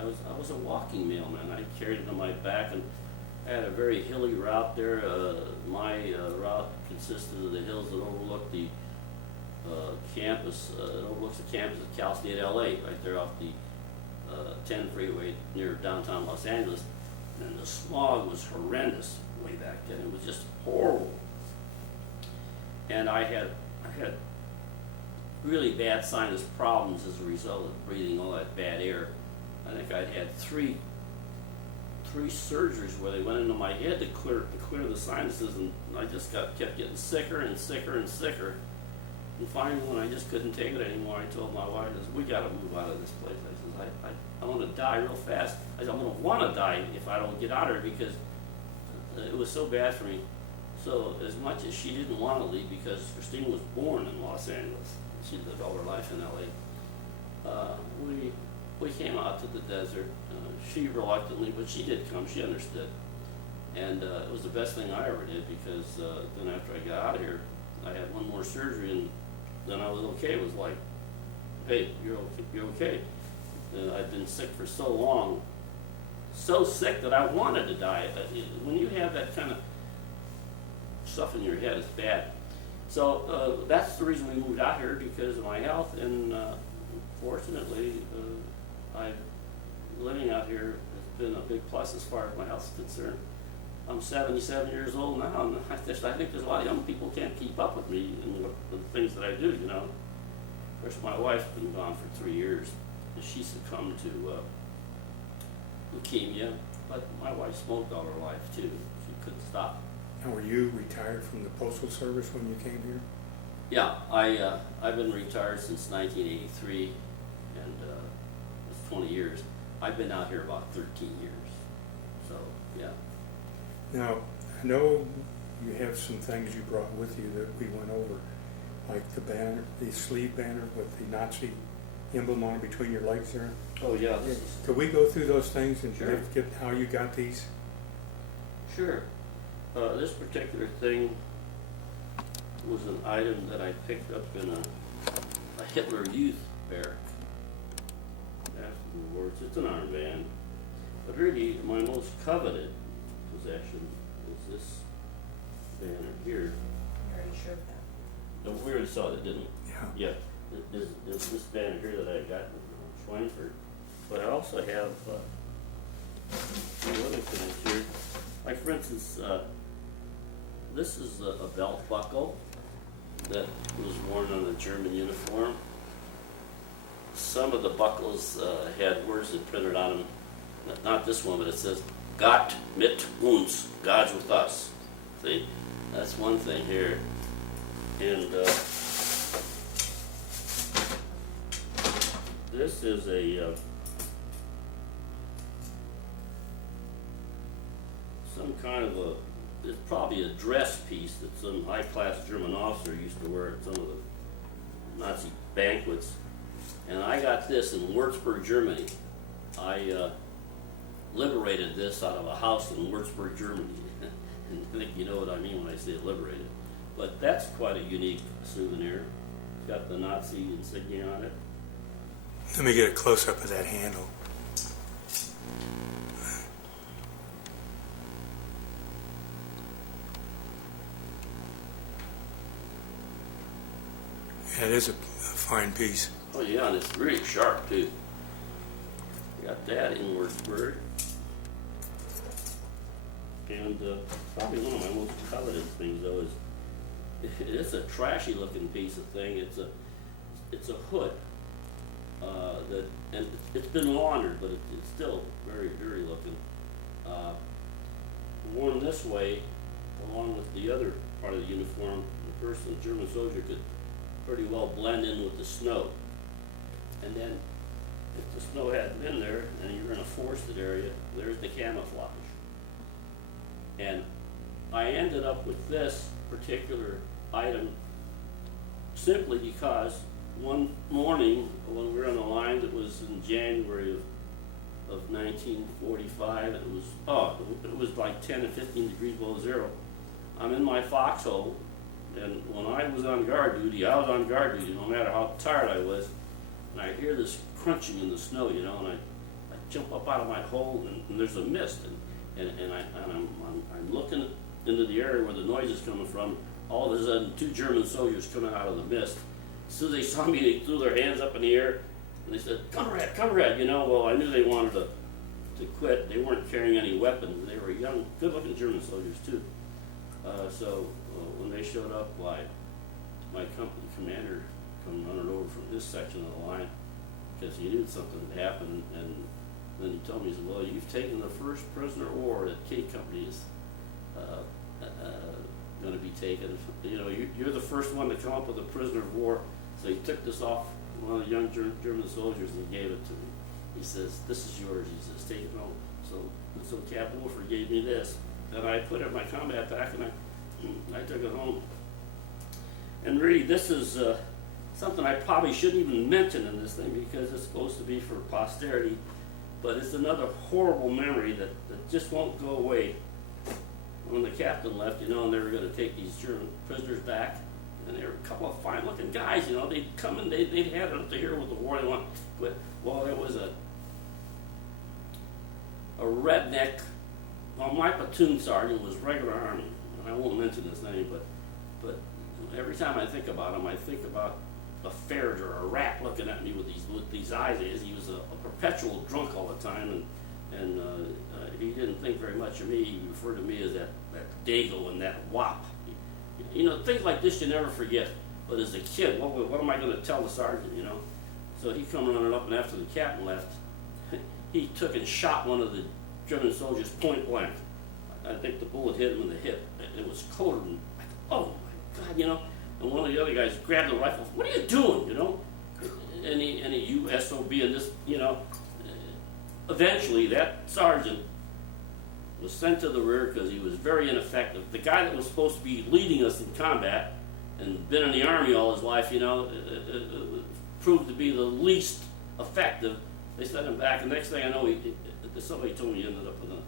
I was a walking mailman. I carried it on my back, and I had a very hilly route there. My route consisted of the hills that overlook the campus. It overlooks the campus of Cal State LA, right there off the 10 freeway near downtown Los Angeles. And the smog was horrendous way back then. It was just horrible. And I had really bad sinus problems as a result of breathing all that bad air. I think I'd had three surgeries where they went into my head to clear the sinuses, and I just kept getting sicker and sicker and sicker. And finally, when I just couldn't take it anymore, I told my wife, "We got to move out of this place." I said, I want to die real fast. I said, I'm going to want to die if I don't get out of here, because it was so bad for me. So as much as she didn't want to leave, because Christine was born in Los Angeles, she lived all her life in LA, we came out to the desert. She reluctantly, but she did come. She understood. And it was the best thing I ever did, because then after I got out of here, I had one more surgery, and then I was okay. It was like, hey, you're okay. I'd been sick for so long, so sick that I wanted to die. When you have that kind of stuff in your head, it's bad. So that's the reason we moved out here, because of my health, and fortunately, living out here has been a big plus as far as my health is concerned. I'm 77 years old now, and I think there's a lot of young people who can't keep up with me and the things that I do, you know. Of course, my wife's been gone for 3 years, and she succumbed to leukemia, but my wife smoked all her life too. She couldn't stop. Now, were you retired from the Postal Service when you came here? Yeah, I've been retired since 1983, and it's 20 years. I've been out here about 13 years, so yeah. Now, I know you have some things you brought with you that we went over, like the banner, the sleeve banner with the Nazi emblem on it between your legs there. Oh yeah, Could we go through those things and Sure. get how you got these? Sure. This particular thing was an item that I picked up in a Hitler Youth barrack afterwards. It's an armband, but really my most coveted possession is this banner here. I already showed that. No, we already saw that, didn't we? Yeah. Yeah, is this banner here that I got in Schweinfurt. But I also have some other things here. Like for instance, this is a belt buckle that was worn on a German uniform. Some of the buckles had words that printed on them. Not this one, but it says, Gott mit uns, God's with us. See, that's one thing here. And this is a some kind of it's probably a dress piece that some high-class German officer used to wear at some of the Nazi banquets. And I got this in Würzburg, Germany. I liberated this out of a house in Würzburg, Germany. And I think you know what I mean when I say liberated. But that's quite a unique souvenir. It's got the Nazi insignia on it. Let me get a close-up of that handle. Yeah, it is a fine piece. Oh yeah, and it's really sharp too. Got that in Würzburg. And probably one of my most coveted things though is it's a trashy looking piece of thing. It's a hood and it's been laundered, but it's still very dirty looking. Worn this way, along with the other part of the uniform, the person, the German soldier, could pretty well blend in with the snow. And then, if the snow hadn't been there, and you're in a forested area, there's the camouflage. And I ended up with this particular item simply because one morning when we were on the line, that was in January of 1945, and it was like 10 and 15 degrees below zero. I'm in my foxhole, and when I was on guard duty, I was on guard duty no matter how tired I was, and I hear this crunching in the snow, you know, and I jump up out of my hole, and there's a mist, and I'm looking into the area where the noise is coming from. All of a sudden, 2 German soldiers coming out of the mist. As soon as they saw me, they threw their hands up in the air, and they said, comrade, you know. Well, I knew they wanted to quit. They weren't carrying any weapons. They were young, good-looking German soldiers, too. So when they showed up, my company commander come running over from his section of the line, because he knew something had happened, and then he told me, he said, well, you've taken the first prisoner of war that K Company is going to be taken. You know, you're the first one to come up with a prisoner of war. So he took this off one of the young German soldiers and gave it to me. He says, this is yours. He says, take it home. So Captain Wolford gave me this, and I put it in my combat pack, and I took it home. And really, this is something I probably shouldn't even mention in this thing, because it's supposed to be for posterity, but it's another horrible memory that just won't go away. When the captain left, you know, and they were going to take these German prisoners back, and they were a couple of fine-looking guys, you know. They'd come and they'd had it up to here with the war they want. But, well, there was a redneck. Well, my platoon sergeant was regular Army, and I won't mention his name, but every time I think about him, I think about a ferret or a rat looking at me with these eyes. He was a perpetual drunk all the time, and he didn't think very much of me. He referred to me as that dago and that wop. You know, things like this you never forget. But as a kid, what am I going to tell the sergeant, you know? So he come running up, and after the captain left, he took and shot one of the German soldiers point blank. I think the bullet hit him in the hip. It was coated in, oh my God, you know? And one of the other guys grabbed the rifle. What are you doing, you know? And you SOB and this, you know. Eventually, that sergeant was sent to the rear because he was very ineffective. The guy that was supposed to be leading us in combat and been in the Army all his life, you know, proved to be the least effective. They sent him back, and next thing I know, somebody told me he ended up in a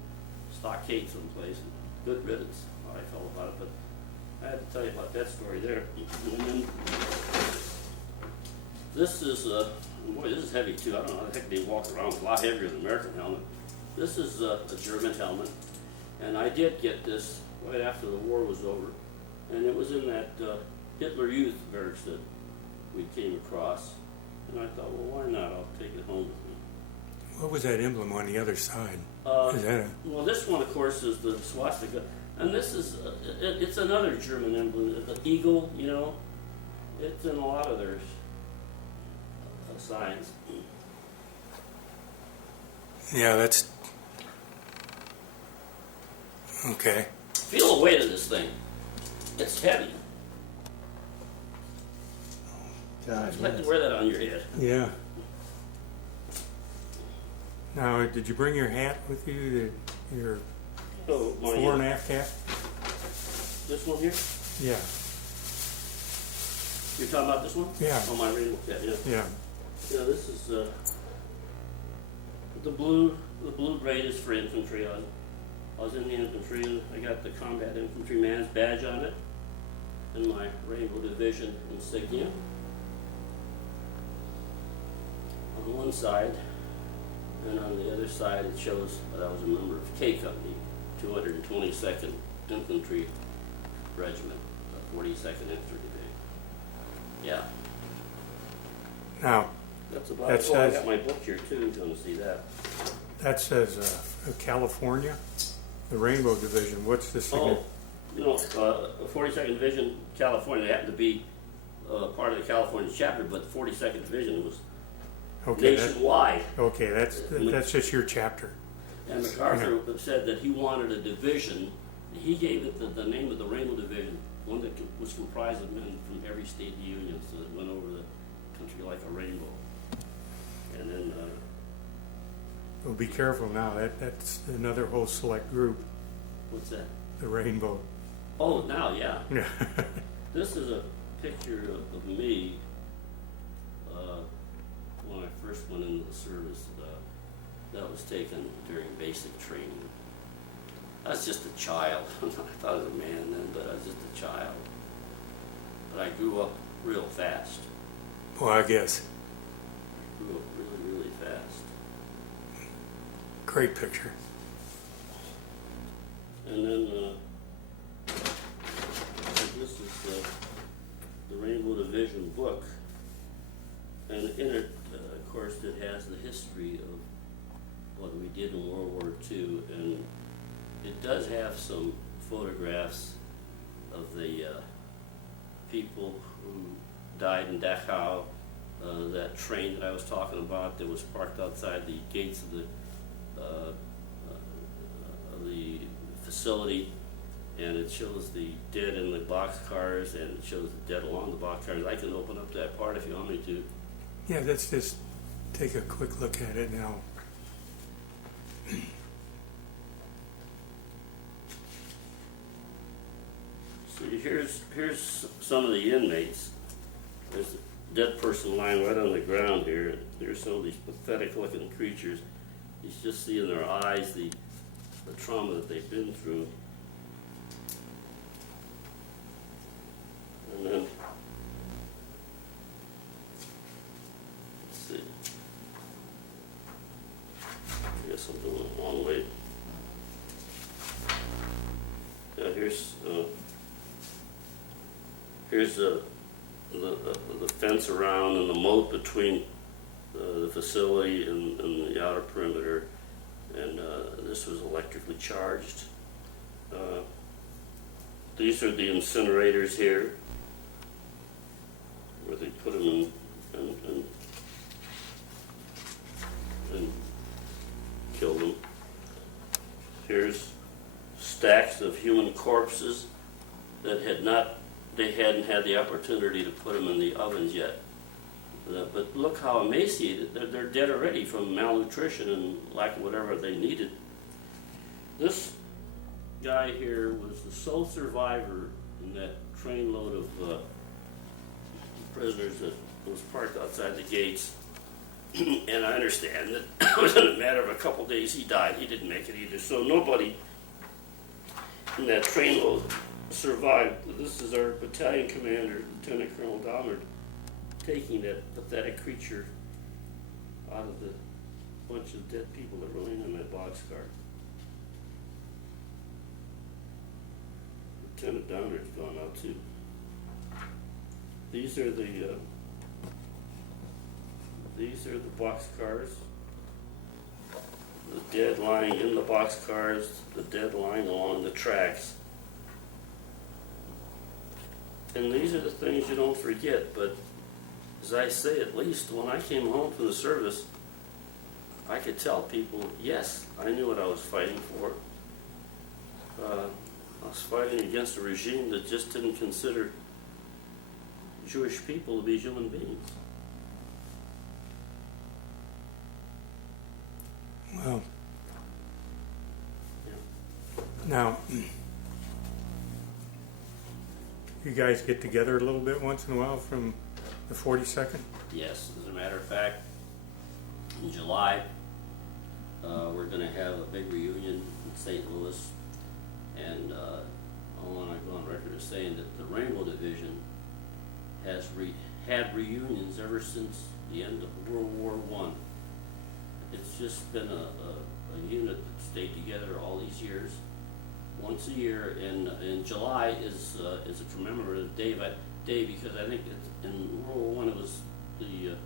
stockade someplace. Good riddance, how I felt about it, but I had to tell you about that story there. And then, this is, boy, this is heavy too. I don't know how the heck they walk around. It's a lot heavier than an American helmet. This is a German helmet, and I did get this right after the war was over, and it was in that Hitler Youth barracks that we came across, and I thought, well, why not? I'll take it home with me. What was that emblem on the other side? Is that Well, this one, of course, is the swastika, and this is, it's another German emblem, the eagle, you know. It's in a lot of their signs. yeah, that's okay. Feel the weight of this thing. It's heavy. God, I'd like to wear that on your head. Yeah. Now, did you bring your hat with you? Your So, fore and aft cap? this one here? Yeah. You're talking about this one? Yeah. Oh, my rainbow cap, yeah. Yeah. Yeah, this is the blue braid is for infantry. I was in the infantry. I got the combat infantryman's badge on it, and my Rainbow Division insignia on one side, and on the other side it shows that I was a member of K Company, 222nd Infantry Regiment, 42nd Infantry Division. Yeah. Now, That's about That it. Oh, I says- got my book here too, if you want to see that. that says California, the Rainbow Division. What's the Oh, significance? you know, 42nd Division, California, they happened to be part of the California chapter, but 42nd Division was Okay, nationwide. okay, that's just your chapter. And MacArthur said that he wanted a division. He gave it the name of the Rainbow Division, one that was comprised of men from every state of the Union, so it went over the country like a rainbow. And then, Well, be careful now. That's another whole select group, what's that? the Rainbow. Oh, now, yeah. Yeah. This is a picture of me when I first went into the service. That was taken during basic training. I was just a child. I thought I was a man then, but I was just a child. But I grew up real fast. Well, I guess. Grew up really, really fast. Great picture. And then this is the Rainbow Division book. And in it, of course, it has the history of what we did in World War II. And it does have some photographs of the people who died in Dachau. That train that I was talking about that was parked outside the gates of the facility, and it shows the dead in the boxcars, and it shows the dead along the boxcars. I can open up that part if you want me to. Yeah, let's just take a quick look at it now. So here's some of the inmates. There's a dead person lying right on the ground here. There's some of these pathetic looking creatures. You just see in their eyes the trauma that they've been through. And then, let's see. I guess I'm doing it the wrong way. Yeah, here's Here's the fence around and the moat between the facility and the outer perimeter, and this was electrically charged. These are the incinerators here, where they put them in and kill them. Here's stacks of human corpses that they hadn't had the opportunity to put them in the ovens yet. But look how emaciated, they're dead already from malnutrition and lack of whatever they needed. This guy here was the sole survivor in that trainload of prisoners that was parked outside the gates. And I understand that within a matter of a couple days he died. He didn't make it either. So nobody in that trainload survived. This is our battalion commander, Lieutenant Colonel Dahmer, taking that pathetic creature out of the bunch of dead people that were laying in that boxcar. Lieutenant Dahmer's gone out too. These are the boxcars. The dead lying in the boxcars, the dead lying along the tracks. And these are the things you don't forget, but as I say, at least when I came home from the service, I could tell people, yes, I knew what I was fighting for. I was fighting against a regime that just didn't consider Jewish people to be human beings. Well, Yeah. now, you guys get together a little bit once in a while from the 42nd? Yes, as a matter of fact, in July, we're going to have a big reunion in St. Louis, and I want to go on record as saying that the Rainbow Division has had reunions ever since the end of World War I. It's just been a unit that stayed together all these years. Once a year, in July is a commemorative day because I think it's, in World War I it was the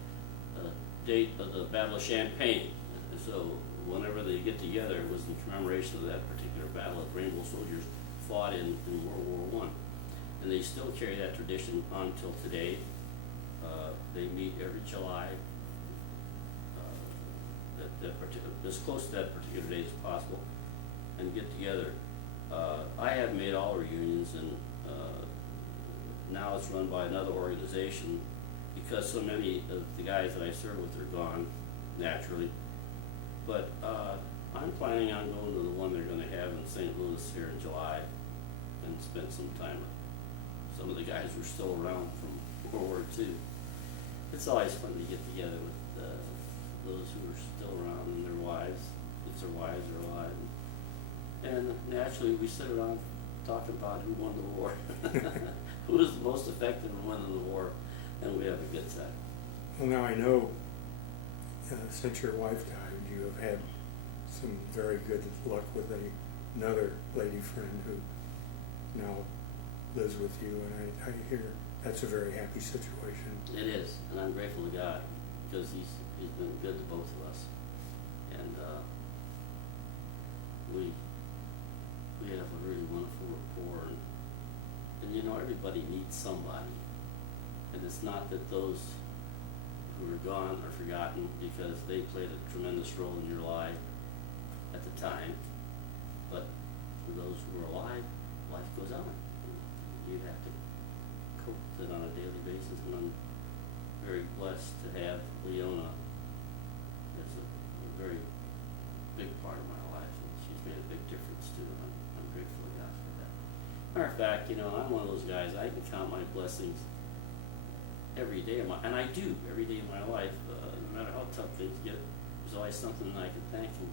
date of the Battle of Champagne. So whenever they get together, it was in commemoration of that particular battle that Rainbow Soldiers fought in World War I. And they still carry that tradition on till today. They meet every July, as close to that particular date as possible, and get together. I have made all reunions, and now it's run by another organization because so many of the guys that I serve with are gone, naturally. But I'm planning on going to the one they're going to have in St. Louis here in July and spend some time with some of the guys who are still around from World War II. It's always fun to get together with those who are still around and their wives, if their wives are alive. And naturally, we sit around talking about who won the war, who was the most effective in winning the war, and we have a good time. Well, now I know, since your wife died, you have had some very good luck with another lady friend who now lives with you, and I hear that's a very happy situation. It is, and I'm grateful to God because he's been good to both of us, and we have a really wonderful rapport, and you know, everybody needs somebody, and it's not that those who are gone are forgotten because they played a tremendous role in your life at the time, but for those who are alive, life goes on. You have to cope with it on a daily basis, and I'm very blessed to have Leona as a very big part of my life, and she's made a big difference too, and I'm grateful to God for that. Matter of fact, you know, I'm one of those guys, I can count my blessings every day of my, and I do every day of my life, no matter how tough things get, there's always something that I can thank him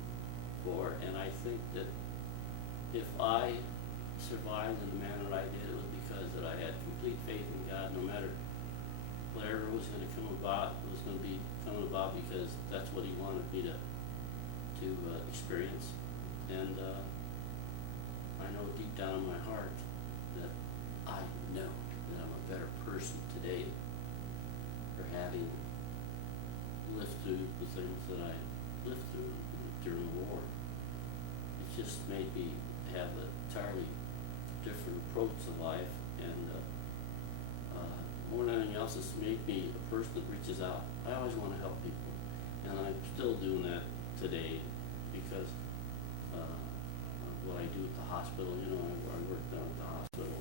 for, and I think that if I survived in the manner I did, it was because that I had complete faith in God. No matter whatever was going to come about, it was going to be coming about because that's what He wanted me to experience. And I know deep down in my heart that I know that I'm a better person today for having lived through the things that I lived through during the war. It just made me have an entirely different approach to life, and more than anything else, it's made me a person that reaches out. I always want to help people, and I'm still doing that today because what I do at the hospital, you know, I work down at the hospital.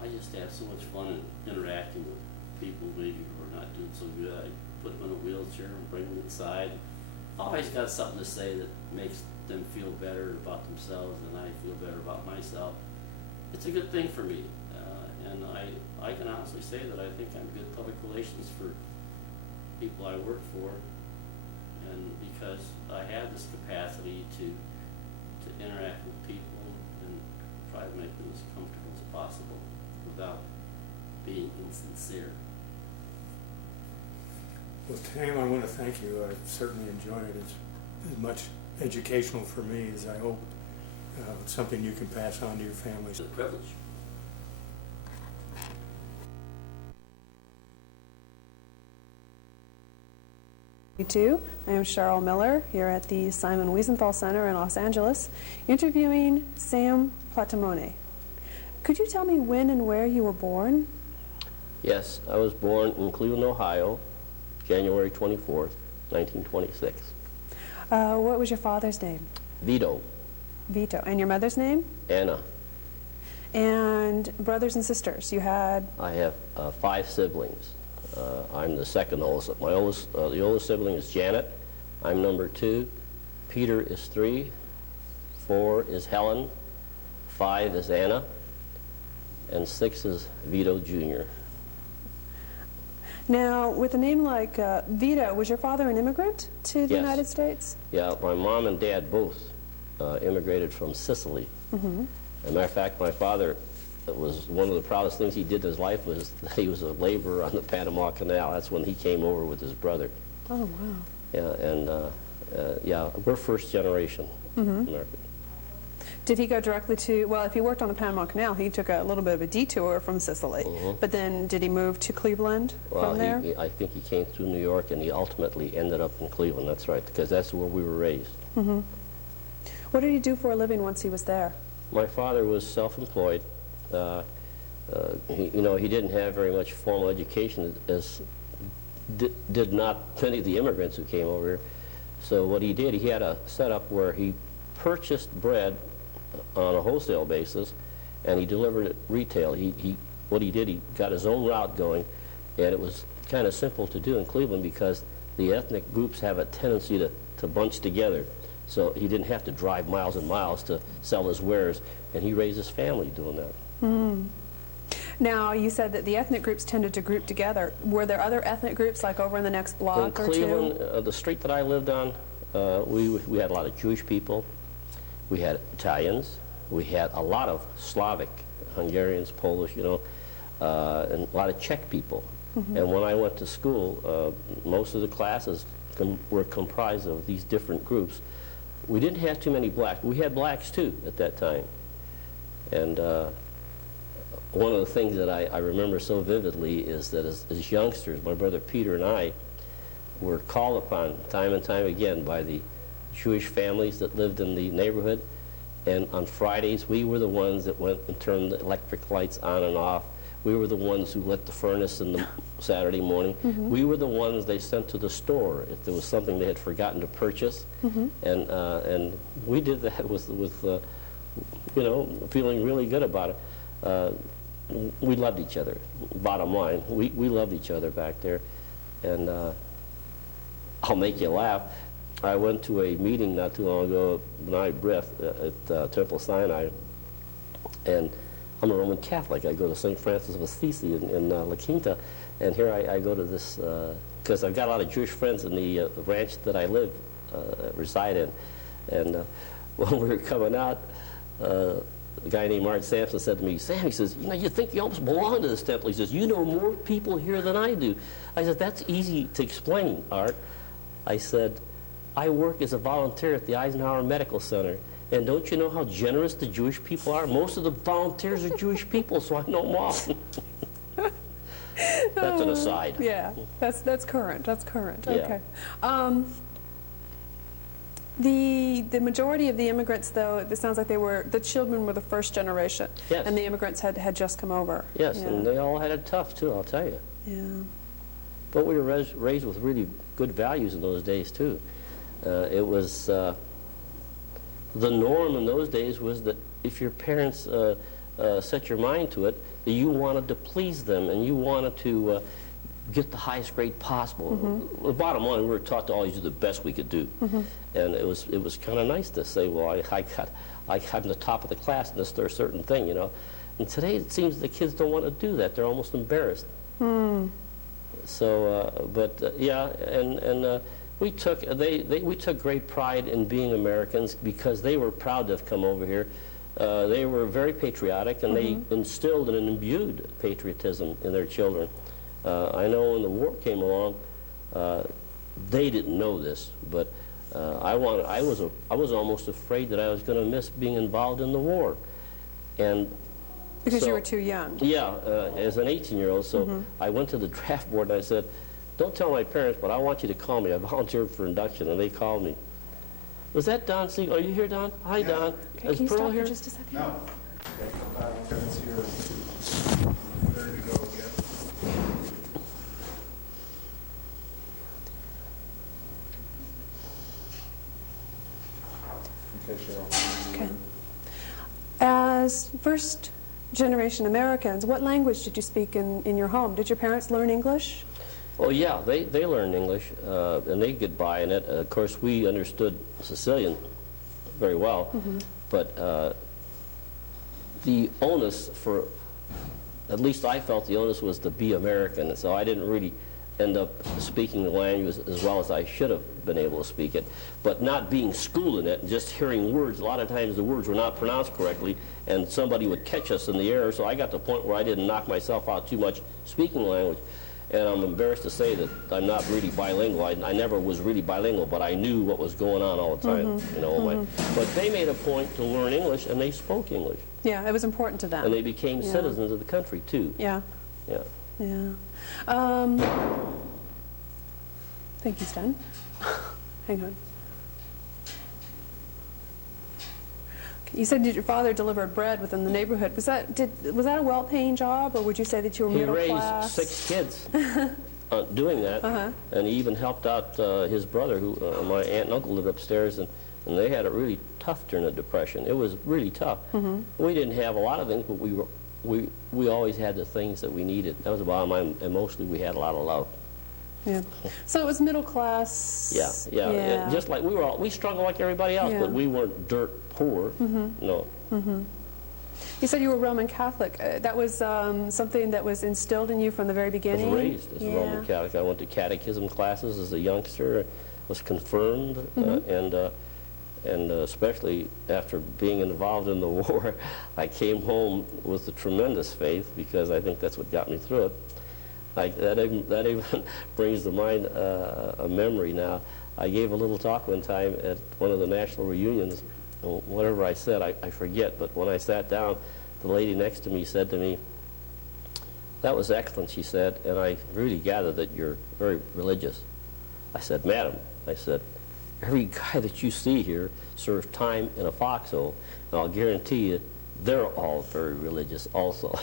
I just have so much fun in interacting with people maybe who are not doing so good. I put them in a wheelchair and bring them inside. Always got something to say that makes them feel better about themselves, and I feel better about myself. It's a good thing for me, and I can honestly say that I think I'm good public relations for people I work for, and because I have this capacity to interact with people and try to make them as comfortable as possible without being insincere. Well, Tam, I want to thank you. I've certainly enjoyed it. It's as much educational for me as I hope it's something you can pass on to your families. It's a privilege. I am Cheryl Miller here at the Simon Wiesenthal Center in Los Angeles, interviewing Sam Platamone. Could you tell me when and where you were born? Yes, I was born in Cleveland, Ohio, January 24th, 1926. What was your father's name? Vito, Vito. And your mother's name? Anna. And brothers and sisters? You had? I have 5 siblings. I'm the second oldest. The oldest sibling is Janet. I'm number 2. Peter is 3. 4 is Helen. 5 is Anna. And 6 is Vito Jr. Now, with a name like Vito, was your father an immigrant to the Yes. United States? Yeah, my mom and dad both immigrated from Sicily. Mm-hmm. As a matter of fact, my father, it was one of the proudest things he did in his life was that he was a laborer on the Panama Canal. That's when he came over with his brother. Oh, wow. Yeah, and yeah, we're first generation American. Did he go directly to, well, if he worked on the Panama Canal, he took a little bit of a detour from Sicily. But then did he move to Cleveland from there? I think he came through New York, and he ultimately ended up in Cleveland. That's right, because that's where we were raised. What did he do for a living once he was there? My father was self-employed. He didn't have very much formal education, as did not many of the immigrants who came over here. So what he did, he had a setup where he purchased bread on a wholesale basis, and he delivered it retail. What he did, he got his own route going, and it was kind of simple to do in Cleveland because the ethnic groups have a tendency to bunch together. So he didn't have to drive miles and miles to sell his wares, and he raised his family doing that. Now, you said that the ethnic groups tended to group together. Were there other ethnic groups, like over in the next block in or Cleveland, two? The street that I lived on, we had a lot of Jewish people. We had Italians. We had a lot of Slavic, Hungarians, Polish, and a lot of Czech people. And when I went to school, most of the classes were comprised of these different groups. We didn't have too many blacks. We had blacks, too, at that time. And one of the things that I remember so vividly is that as youngsters, my brother Peter and I were called upon time and time again by the Jewish families that lived in the neighborhood. And on Fridays, we were the ones that went and turned the electric lights on and off. We were the ones who lit the furnace in the Saturday morning. We were the ones they sent to the store if there was something they had forgotten to purchase. And we did that with feeling really good about it. We loved each other, bottom line. We loved each other back there. And I'll make you laugh. I went to a meeting not too long ago, B'nai B'rith, at Temple Sinai, and I'm a Roman Catholic. I go to St. Francis of Assisi in La Quinta, and here I go to this, because I've got a lot of Jewish friends in the ranch that I reside in. And when we were coming out, a guy named Art Sampson said to me, Sam, he says, you think you almost belong to this temple. He says, you know more people here than I do. I said, that's easy to explain, Art. I said, I work as a volunteer at the Eisenhower Medical Center, and don't you know how generous the Jewish people are? Most of the volunteers are Jewish people, so I know them all. That's an aside. Yeah, that's current. That's current. Yeah. Okay. The majority of the immigrants, though, it sounds like the children were the first generation, Yes. and the immigrants had just come over. Yes, Yeah. and they all had it tough too, I'll tell you. Yeah. But we were raised with really good values in those days too. It was the norm in those days was that if your parents set your mind to it, that you wanted to please them and you wanted to get the highest grade possible. The bottom line, we were taught to always do the best we could do, and it was kind of nice to say, well, I got in the top of the class in this or certain thing, you know. And today it seems the kids don't want to do that; they're almost embarrassed. So, yeah, and we took we took great pride in being Americans because they were proud to have come over here. They were very patriotic, and they instilled and imbued patriotism in their children. I know when the war came along, they didn't know this, but I was almost afraid that I was going to miss being involved in the war, and Because so, you were too young. yeah, as an 18-year-old, so I went to the draft board and I said, "Don't tell my parents, but I want you to call me. I volunteered for induction," and they called me. Was that Don Siegel? Are you here, Don? Hi, Don. Okay, Is can you Pearl stop here? for just a second? No. Kevin's here. Ready to go again. Okay, Cheryl. Okay. As first generation Americans, what language did you speak in your home? Did your parents learn English? Oh yeah, they learned English, and they get by in it. Of course, we understood Sicilian very well, but the onus for, at least I felt the onus was to be American, and so I didn't really end up speaking the language as well as I should have been able to speak it. But not being schooled in it and just hearing words, a lot of times the words were not pronounced correctly, and somebody would catch us in the error, so I got to the point where I didn't knock myself out too much speaking the language. And I'm embarrassed to say that I'm not really bilingual. I never was really bilingual, but I knew what was going on all the time. You know, but they made a point to learn English, and they spoke English. Yeah, it was important to them. And they became citizens of the country, too. Yeah. Yeah. Yeah. Thank you, Stan. Hang on. You said that your father delivered bread within the neighborhood. Was that a well-paying job, or would you say that you were middle class? He raised 6 kids doing that, and he even helped out his brother, who my aunt and uncle lived upstairs, and they had it really tough during the Depression. It was really tough. We didn't have a lot of things, but we always had the things that we needed. That was the bottom line, and mostly we had a lot of love. Yeah. So it was middle class. Yeah. Just like we struggled like everybody else, Yeah. but we weren't dirt poor. No. You said you were Roman Catholic. That was something that was instilled in you from the very I beginning? was raised as a Roman Catholic. I went to catechism classes as a youngster, was confirmed, and especially after being involved in the war, I came home with a tremendous faith, because I think that's what got me through it. That even brings to mind a memory now. I gave a little talk one time at one of the national reunions. Whatever I said, I forget, but when I sat down, the lady next to me said to me, "That was excellent," she said, "and I really gather that you're very religious." I said, "Madam," I said, "every guy that you see here served time in a foxhole, and I'll guarantee you they're all very religious also."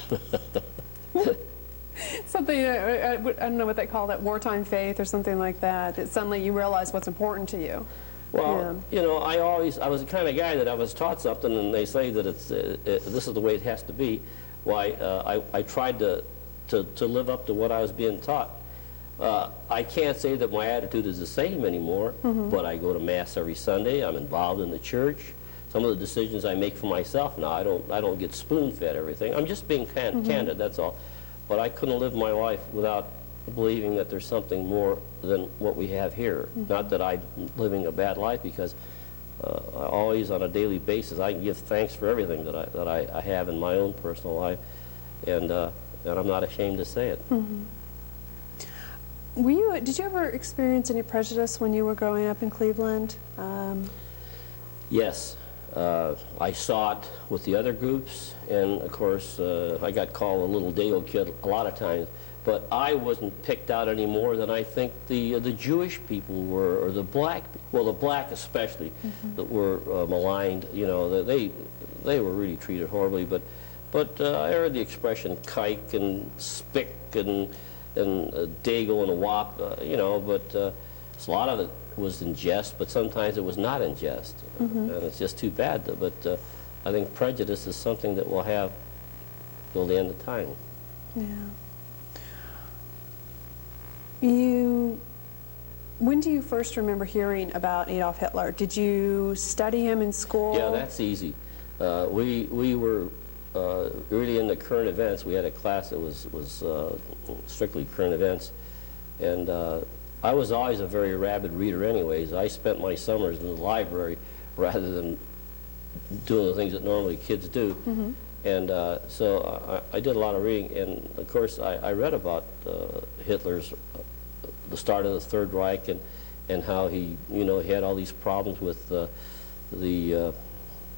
Something, I don't know what they call that, wartime faith or something like that. That suddenly you realize what's important to you. Well, you know, I was the kind of guy that I was taught something, and they say that this is the way it has to be. Why, I tried to live up to what I was being taught. I can't say that my attitude is the same anymore, but I go to Mass every Sunday. I'm involved in the church. Some of the decisions I make for myself now, I don't get spoon-fed everything. I'm just being candid, that's all. But I couldn't live my life without believing that there's something more than what we have here. Not that I'm living a bad life, because I always, on a daily basis, I can give thanks for everything that I have in my own personal life, and I'm not ashamed to say it. Did you ever experience any prejudice when you were growing up in Cleveland? Yes. I saw it with the other groups, and of course I got called a little Dale kid a lot of times, but I wasn't picked out any more than I think the Jewish people were, or the black, well, the black especially, that were maligned. You know, they were really treated horribly. But I heard the expression kike and spick and dago and wop, you know. But a lot of it was in jest, but sometimes it was not in jest, and it's just too bad. But I think prejudice is something that we'll have till the end of time. Yeah. When do you first remember hearing about Adolf Hitler? Did you study him in school? Yeah, that's easy. We were really into current events. We had a class that was strictly current events, and I was always a very rabid reader anyways. I spent my summers in the library rather than doing the things that normally kids do. And so I did a lot of reading, and of course I read about Hitler's, the start of the Third Reich, and how he, you know, he had all these problems with the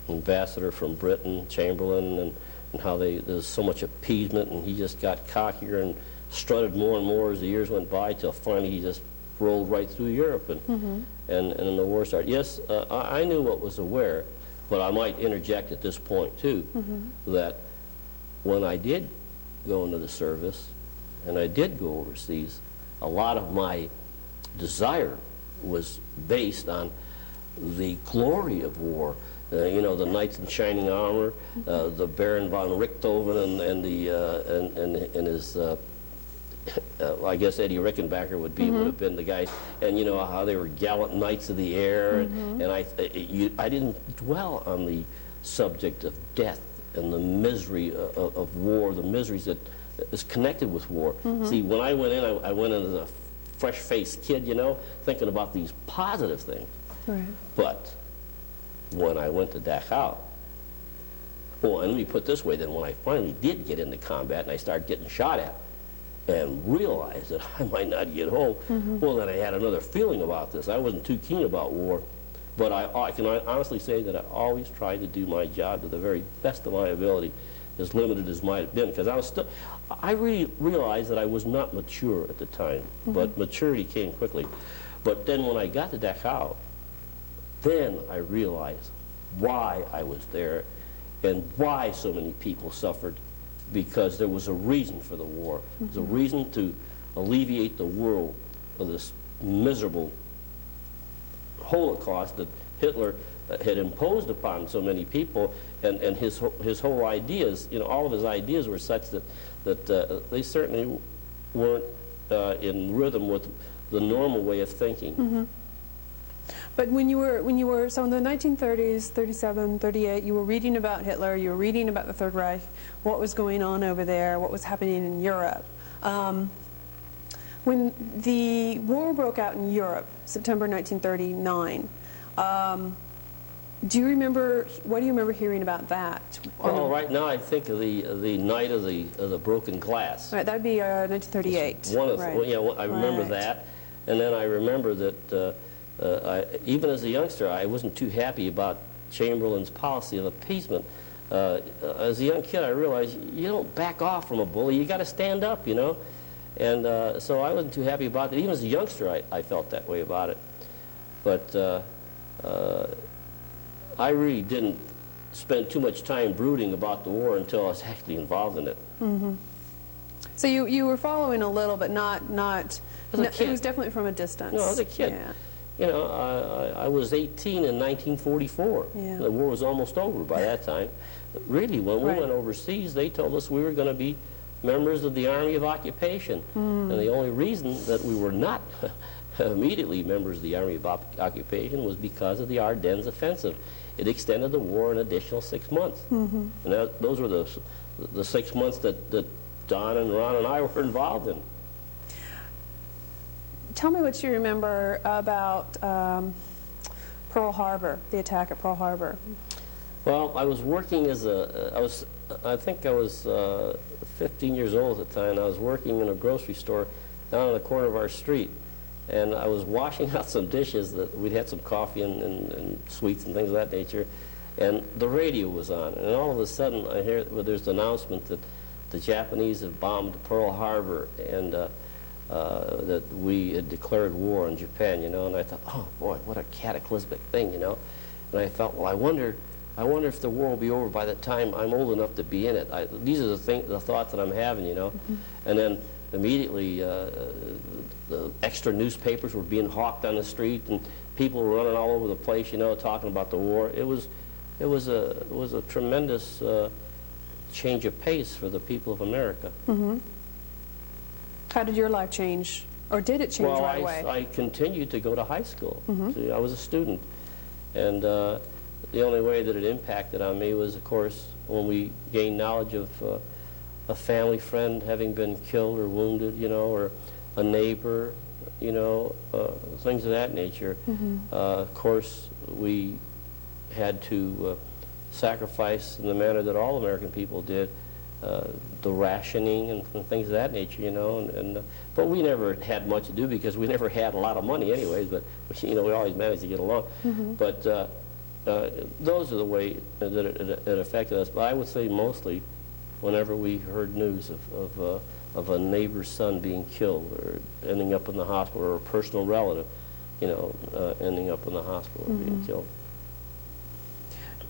ambassador from Britain, Chamberlain, and how there's so much appeasement, and he just got cockier and strutted more and more as the years went by, till finally he just rolled right through Europe, and then the war started. Yes, I knew what was aware, but I might interject at this point too, that when I did go into the service, and I did go overseas, a lot of my desire was based on the glory of war. You know, the knights in shining armor, the Baron von Richthofen, and his, I guess Eddie Rickenbacker would have been the guy, and you know how they were gallant knights of the air, and I didn't dwell on the subject of death and the misery of war, the miseries that is connected with war. See, when I went in, I went in as a fresh-faced kid, you know, thinking about these positive things. Right. But when I went to Dachau, well, and let me put it this way, then when I finally did get into combat and I started getting shot at and realized that I might not get home, well, then I had another feeling about this. I wasn't too keen about war, but I can honestly say that I always tried to do my job to the very best of my ability, as limited as might have been, because I really realized that I was not mature at the time, but maturity came quickly. But then when I got to Dachau, then I realized why I was there and why so many people suffered, because there was a reason for the war. There was a reason to alleviate the world of this miserable Holocaust that Hitler had imposed upon so many people, and his whole ideas, you know, all of his ideas were such that they certainly weren't in rhythm with the normal way of thinking. But when you were, so in the 1930s, 37, 38, you were reading about Hitler, you were reading about the Third Reich, what was going on over there, what was happening in Europe. When the war broke out in Europe, September 1939, do you remember, what do you remember hearing about that? Well, right now I think of the night of the broken glass. Right, that would be 1938. One of, right. well, yeah, I remember Right. that, and then I remember that even as a youngster, I wasn't too happy about Chamberlain's policy of appeasement. As a young kid, I realized you don't back off from a bully, you got to stand up, you know. And so I wasn't too happy about it. Even as a youngster, I felt that way about it. But I really didn't spend too much time brooding about the war until I was actually involved in it. So you were following a little, but not As a it kid. was definitely from a distance. No, as a kid. Yeah. You know, I was 18 in 1944. Yeah. The war was almost over by that time. Really, when we Right. went overseas, they told us we were going to be members of the Army of Occupation. And the only reason that we were not immediately members of the Army of Occupation was because of the Ardennes offensive. It extended the war an additional 6 months. And those were the 6 months that Don and Ron and I were involved in. Tell me what you remember about Pearl Harbor, the attack at Pearl Harbor. Well, I was working as I think I was 15 years old at the time, and I was working in a grocery store down on the corner of our street. And I was washing out some dishes that we'd had some coffee and sweets and things of that nature. And the radio was on. And all of a sudden, I hear there's an announcement that the Japanese have bombed Pearl Harbor and that we had declared war on Japan, you know, and I thought, oh boy, what a cataclysmic thing, you know. And I thought, well, I wonder if the war will be over by the time I'm old enough to be in it. These are the thoughts that I'm having, you know. And then immediately the extra newspapers were being hawked on the street, and people were running all over the place, you know, talking about the war. It was a tremendous change of pace for the people of America. How did your life change, or did it change right away? Well, I continued to go to high school. See, I was a student, and the only way that it impacted on me was, of course, when we gained knowledge of a family friend having been killed or wounded, you know, or a neighbor, you know, things of that nature. Of course, we had to sacrifice in the manner that all American people did, the rationing and things of that nature, you know, but we never had much to do because we never had a lot of money anyways, but, you know, we always managed to get along. But those are the way that it affected us. But I would say mostly whenever we heard news of a neighbor's son being killed or ending up in the hospital, or a personal relative, you know, ending up in the hospital or being killed.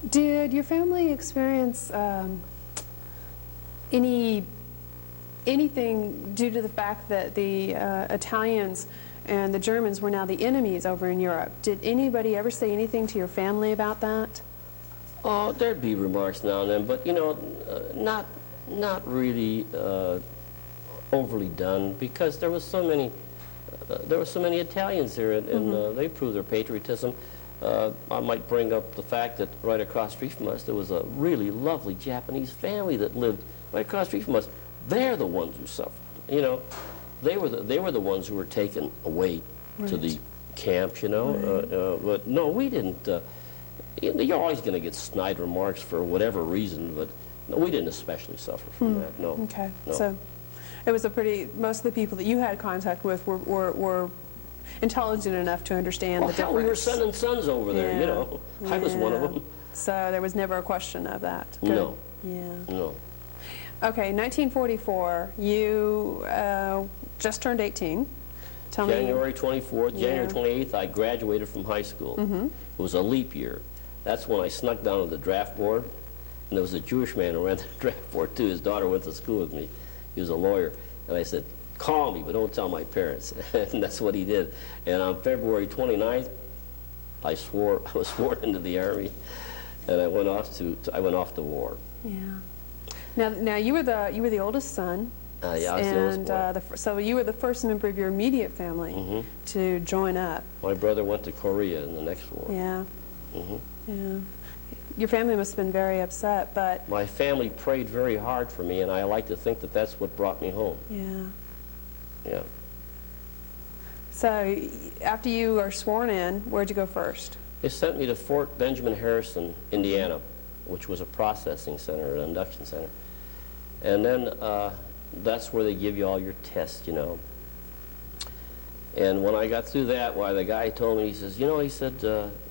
Did your family experience anything due to the fact that the Italians and the Germans were now the enemies over in Europe? Did anybody ever say anything to your family about that? Oh, there'd be remarks now and then, but you know, not really overly done, because there was so many Italians there, and they proved their patriotism. I might bring up the fact that right across the street from us, there was a really lovely Japanese family that lived right across the street from us. They're the ones who suffered. You know, they were the ones who were taken away to the camps. You know, but no, we didn't. You're always going to get snide remarks for whatever reason, but no, we didn't especially suffer from that. No. Okay, no. so it was most of the people that you had contact with were intelligent enough to understand the difference. We were sending sons over there, you know. I was one of them. So there was never a question of that. Good. No. Yeah. No. Okay, 1944, you just turned 18. Tell me. January 24th, January 28th, I graduated from high school. It was a leap year. That's when I snuck down to the draft board, and there was a Jewish man who ran the draft board too. His daughter went to school with me. He was a lawyer, and I said, call me, but don't tell my parents. And that's what he did. And on February 29th, I was sworn into the Army, and I went off to war. Yeah. Now you were the oldest son. Yeah, I was the oldest boy. So you were the first member of your immediate family to join up. My brother went to Korea in the next war. Yeah. Yeah. Your family must have been very upset, but... My family prayed very hard for me, and I like to think that that's what brought me home. Yeah. Yeah. So after you are sworn in, where'd you go first? They sent me to Fort Benjamin Harrison, Indiana, which was a processing center, an induction center. And then that's where they give you all your tests, you know. And when I got through that, why, the guy told me, he says, you know, he said,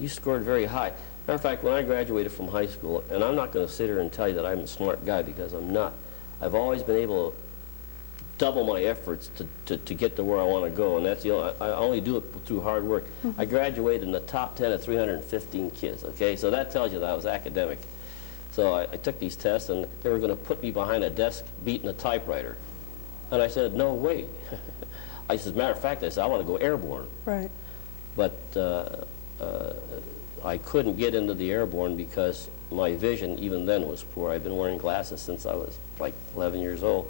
you scored very high. Matter of fact, when I graduated from high school, and I'm not going to sit here and tell you that I'm a smart guy, because I'm not. I've always been able to double my efforts to get to where I want to go, and that's I only do it through hard work. I graduated in the top 10 of 315 kids, okay? So that tells you that I was academic. So I took these tests, and they were going to put me behind a desk beating a typewriter. And I said, no way. I said, as a matter of fact, I said, I want to go airborne. Right. But I couldn't get into the airborne because my vision even then was poor. I'd been wearing glasses since I was like 11 years old.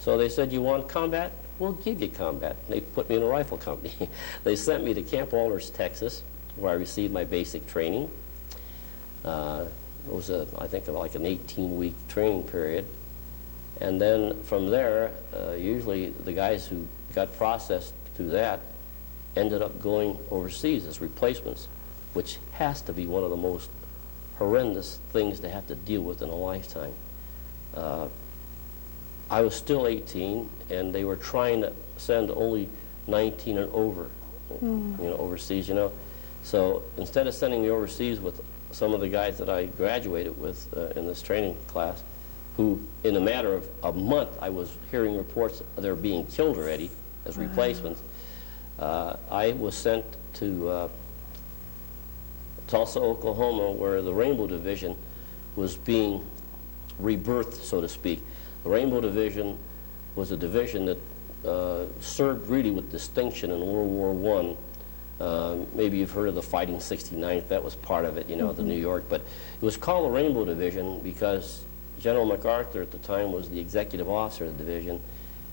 So they said, you want combat? We'll give you combat. They put me in a rifle company. They sent me to Camp Walters, Texas, where I received my basic training. It was, I think, like an 18-week training period. And then from there, usually the guys who got processed through that ended up going overseas as replacements, which has to be one of the most horrendous things to have to deal with in a lifetime. I was still 18, and they were trying to send only 19 and over, you know, overseas, you know. So instead of sending me overseas with some of the guys that I graduated with in this training class, who, in a matter of a month, I was hearing reports of they're being killed already as replacements. I was sent to Tulsa, Oklahoma, where the Rainbow Division was being rebirthed, so to speak. The Rainbow Division was a division that served really with distinction in World War I. Maybe you've heard of the Fighting 69th. That was part of it, you know, the New York. But it was called the Rainbow Division because General MacArthur at the time was the executive officer of the division,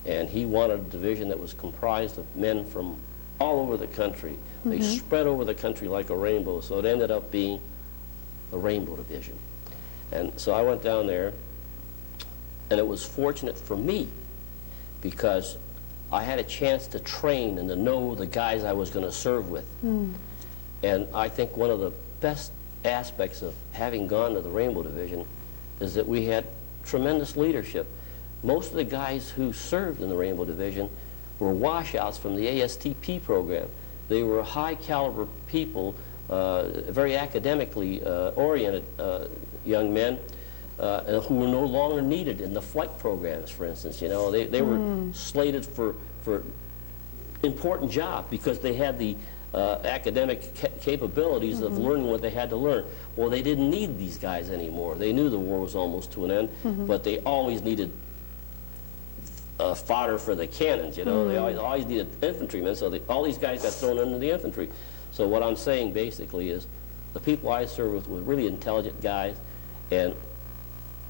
and he wanted a division that was comprised of men from all over the country. They spread over the country like a rainbow, so it ended up being the Rainbow Division. And so I went down there, and it was fortunate for me because I had a chance to train and to know the guys I was going to serve with. And I think one of the best aspects of having gone to the Rainbow Division is that we had tremendous leadership. Most of the guys who served in the Rainbow Division were washouts from the ASTP program. They were high caliber people, very academically oriented young men who were no longer needed in the flight programs, for instance. You know, they were slated for important jobs because they had the academic capabilities of learning what they had to learn. Well, they didn't need these guys anymore. They knew the war was almost to an end, but they always needed fodder for the cannons, you know. They always needed infantrymen, so all these guys got thrown into the infantry. So what I'm saying basically is the people I served with were really intelligent guys, and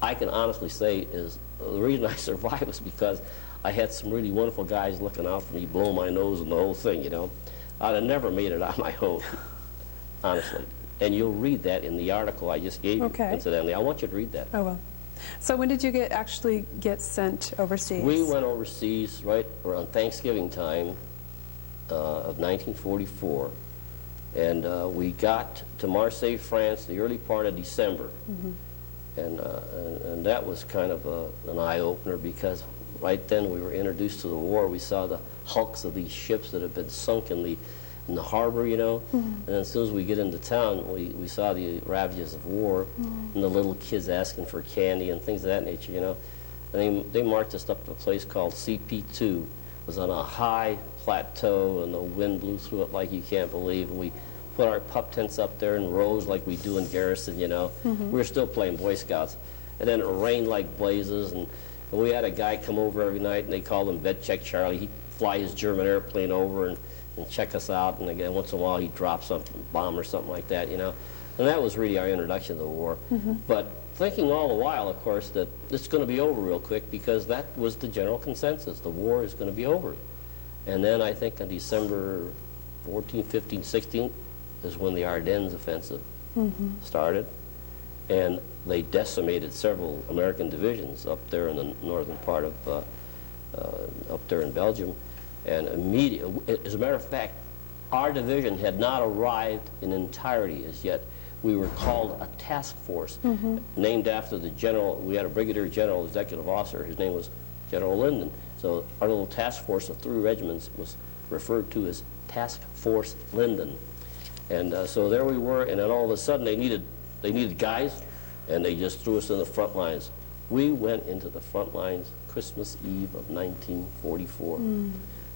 I can honestly say is the reason I survived was because I had some really wonderful guys looking out for me, blowing my nose and the whole thing, you know. I'd have never made it on my own, honestly. And you'll read that in the article I just gave you, incidentally. I want you to read that. Oh, well. So when did you actually get sent overseas? We went overseas right around Thanksgiving time of 1944. And we got to Marseille, France, the early part of December. And that was kind of an eye-opener because right then we were introduced to the war. We saw the hulks of these ships that had been sunk in the harbor, you know. And then as soon as we get into town, we saw the ravages of war and the little kids asking for candy and things of that nature, you know. And they marked us up to a place called CP2. It was on a high plateau, and the wind blew through it like you can't believe. And we put our pup tents up there in rows like we do in garrison, you know. We were still playing Boy Scouts. And then it rained like blazes, and we had a guy come over every night, and they called him Vet Check Charlie. He'd fly his German airplane over and check us out, and again, once in a while he'd drop something, bomb or something like that, you know. And that was really our introduction to the war. But thinking all the while, of course, that it's going to be over real quick because that was the general consensus. The war is going to be over. And then I think on December 14, 15, 16 is when the Ardennes offensive started. And they decimated several American divisions up there in the northern part of, up there in Belgium. And immediately, as a matter of fact, our division had not arrived in entirety as yet. We were called a task force, named after the general. We had a brigadier general, executive officer. His name was General Linden. So our little task force of 3 regiments was referred to as Task Force Linden. And so there we were, and then all of a sudden they needed guys, and they just threw us in the front lines. We went into the front lines Christmas Eve of 1944.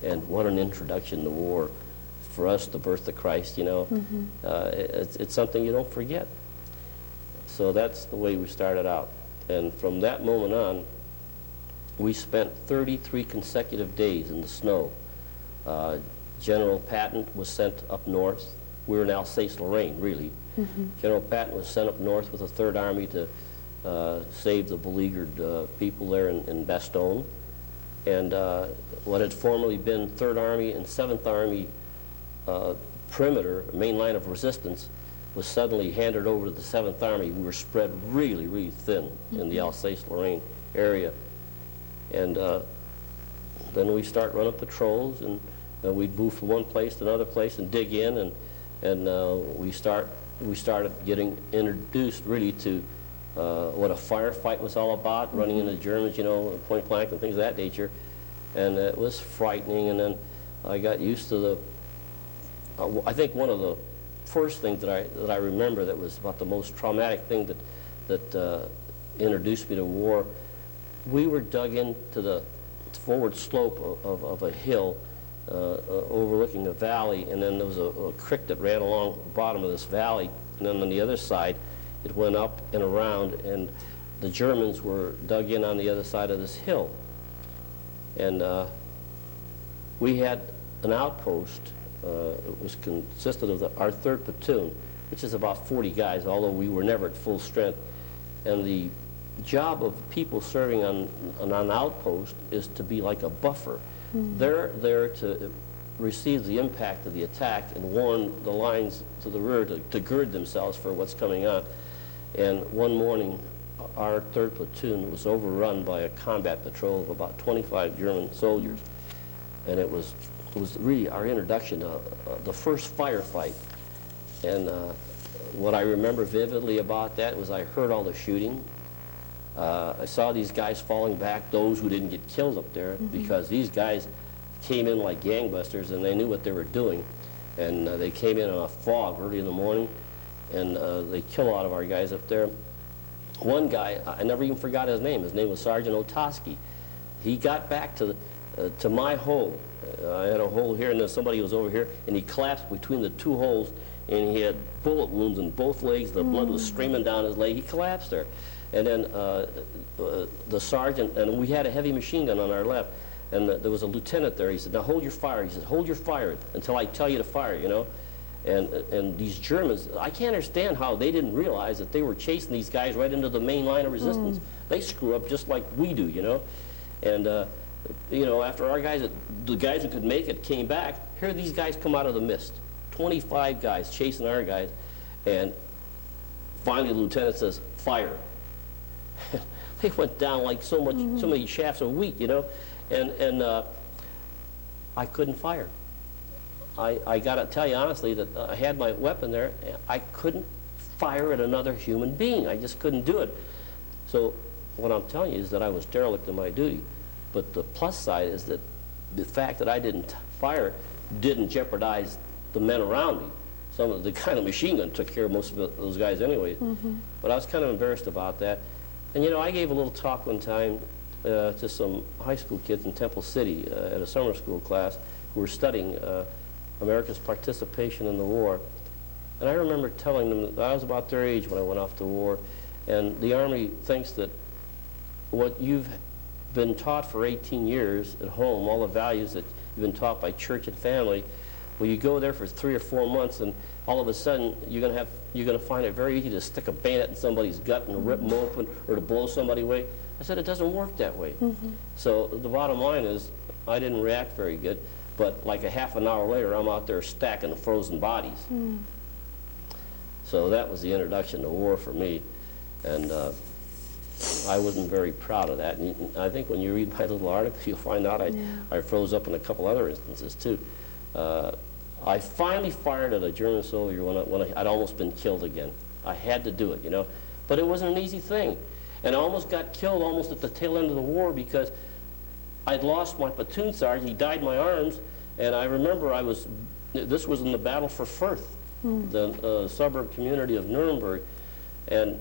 And what an introduction to war. For us, the birth of Christ, you know. It's something you don't forget. So that's the way we started out. And from that moment on, we spent 33 consecutive days in the snow. General Patton was sent up north. We were in Alsace-Lorraine, really. General Patton was sent up north with the 3rd Army to save the beleaguered people there in Bastogne. And what had formerly been 3rd Army and 7th Army perimeter, main line of resistance, was suddenly handed over to the 7th Army. We were spread really, really thin in the Alsace-Lorraine area. And then we start running patrols, and we'd move from one place to another place and dig in, and we started getting introduced really to what a firefight was all about, running into Germans, you know, point blank and things of that nature. And it was frightening, and then I got used to the, I think one of the first things that I remember that was about the most traumatic thing that introduced me to war we were dug into the forward slope of a hill overlooking a valley, and then there was a creek that ran along the bottom of this valley, and then on the other side it went up and around, and the Germans were dug in on the other side of this hill. And we had an outpost. It was consisted of our 3rd platoon, which is about 40 guys, although we were never at full strength. And the job of people serving on an outpost is to be like a buffer. They're there to receive the impact of the attack and warn the lines to the rear to gird themselves for what's coming on. And one morning, our 3rd platoon was overrun by a combat patrol of about 25 German soldiers. And it was really our introduction to the first firefight. And what I remember vividly about that was I heard all the shooting. I saw these guys falling back, those who didn't get killed up there, because these guys came in like gangbusters and they knew what they were doing. And they came in a fog early in the morning, and they killed a lot of our guys up there. One guy, I never even forgot his name. His name was Sergeant Otoski. He got back to my hole. I had a hole here, and then somebody was over here, and he collapsed between the 2 holes, and he had bullet wounds in both legs. The blood was streaming down his leg. He collapsed there. And then the sergeant, and we had a heavy machine gun on our left, and there was a lieutenant there. He said, "Now hold your fire." He said, "Hold your fire until I tell you to fire," you know. And these Germans, I can't understand how they didn't realize that they were chasing these guys right into the main line of resistance. They screw up just like we do, you know. And, you know, after our guys, the guys who could make it came back, here these guys come out of the mist. 25 guys chasing our guys. And finally the lieutenant says, "Fire." They went down like so many shafts of wheat, you know. And I couldn't fire. I got to tell you honestly that I had my weapon there. I couldn't fire at another human being. I just couldn't do it. So what I'm telling you is that I was derelict in my duty. But the plus side is that the fact that I didn't fire didn't jeopardize the men around me. Some of the kind of machine gun took care of most of those guys anyway. But I was kind of embarrassed about that. And you know, I gave a little talk one time to some high school kids in Temple City at a summer school class who were studying America's participation in the war. And I remember telling them that I was about their age when I went off to war, and the Army thinks that what you've been taught for 18 years at home, all the values that you've been taught by church and family, well, you go there for 3 or 4 months, and all of a sudden you're going to find it very easy to stick a bayonet in somebody's gut and rip them open, or to blow somebody away. I said, it doesn't work that way. So the bottom line is, I didn't react very good. But like a half an hour later, I'm out there stacking the frozen bodies. So that was the introduction to war for me. And I wasn't very proud of that. And I think when you read my little article, you'll find out I froze up in a couple other instances too. I finally fired at a German soldier when I'd almost been killed again. I had to do it, you know. But it wasn't an easy thing. And I almost got killed almost at the tail end of the war because I'd lost my platoon sergeant. He died in my arms, and I remember this was in the battle for Fürth, the suburb community of Nuremberg, and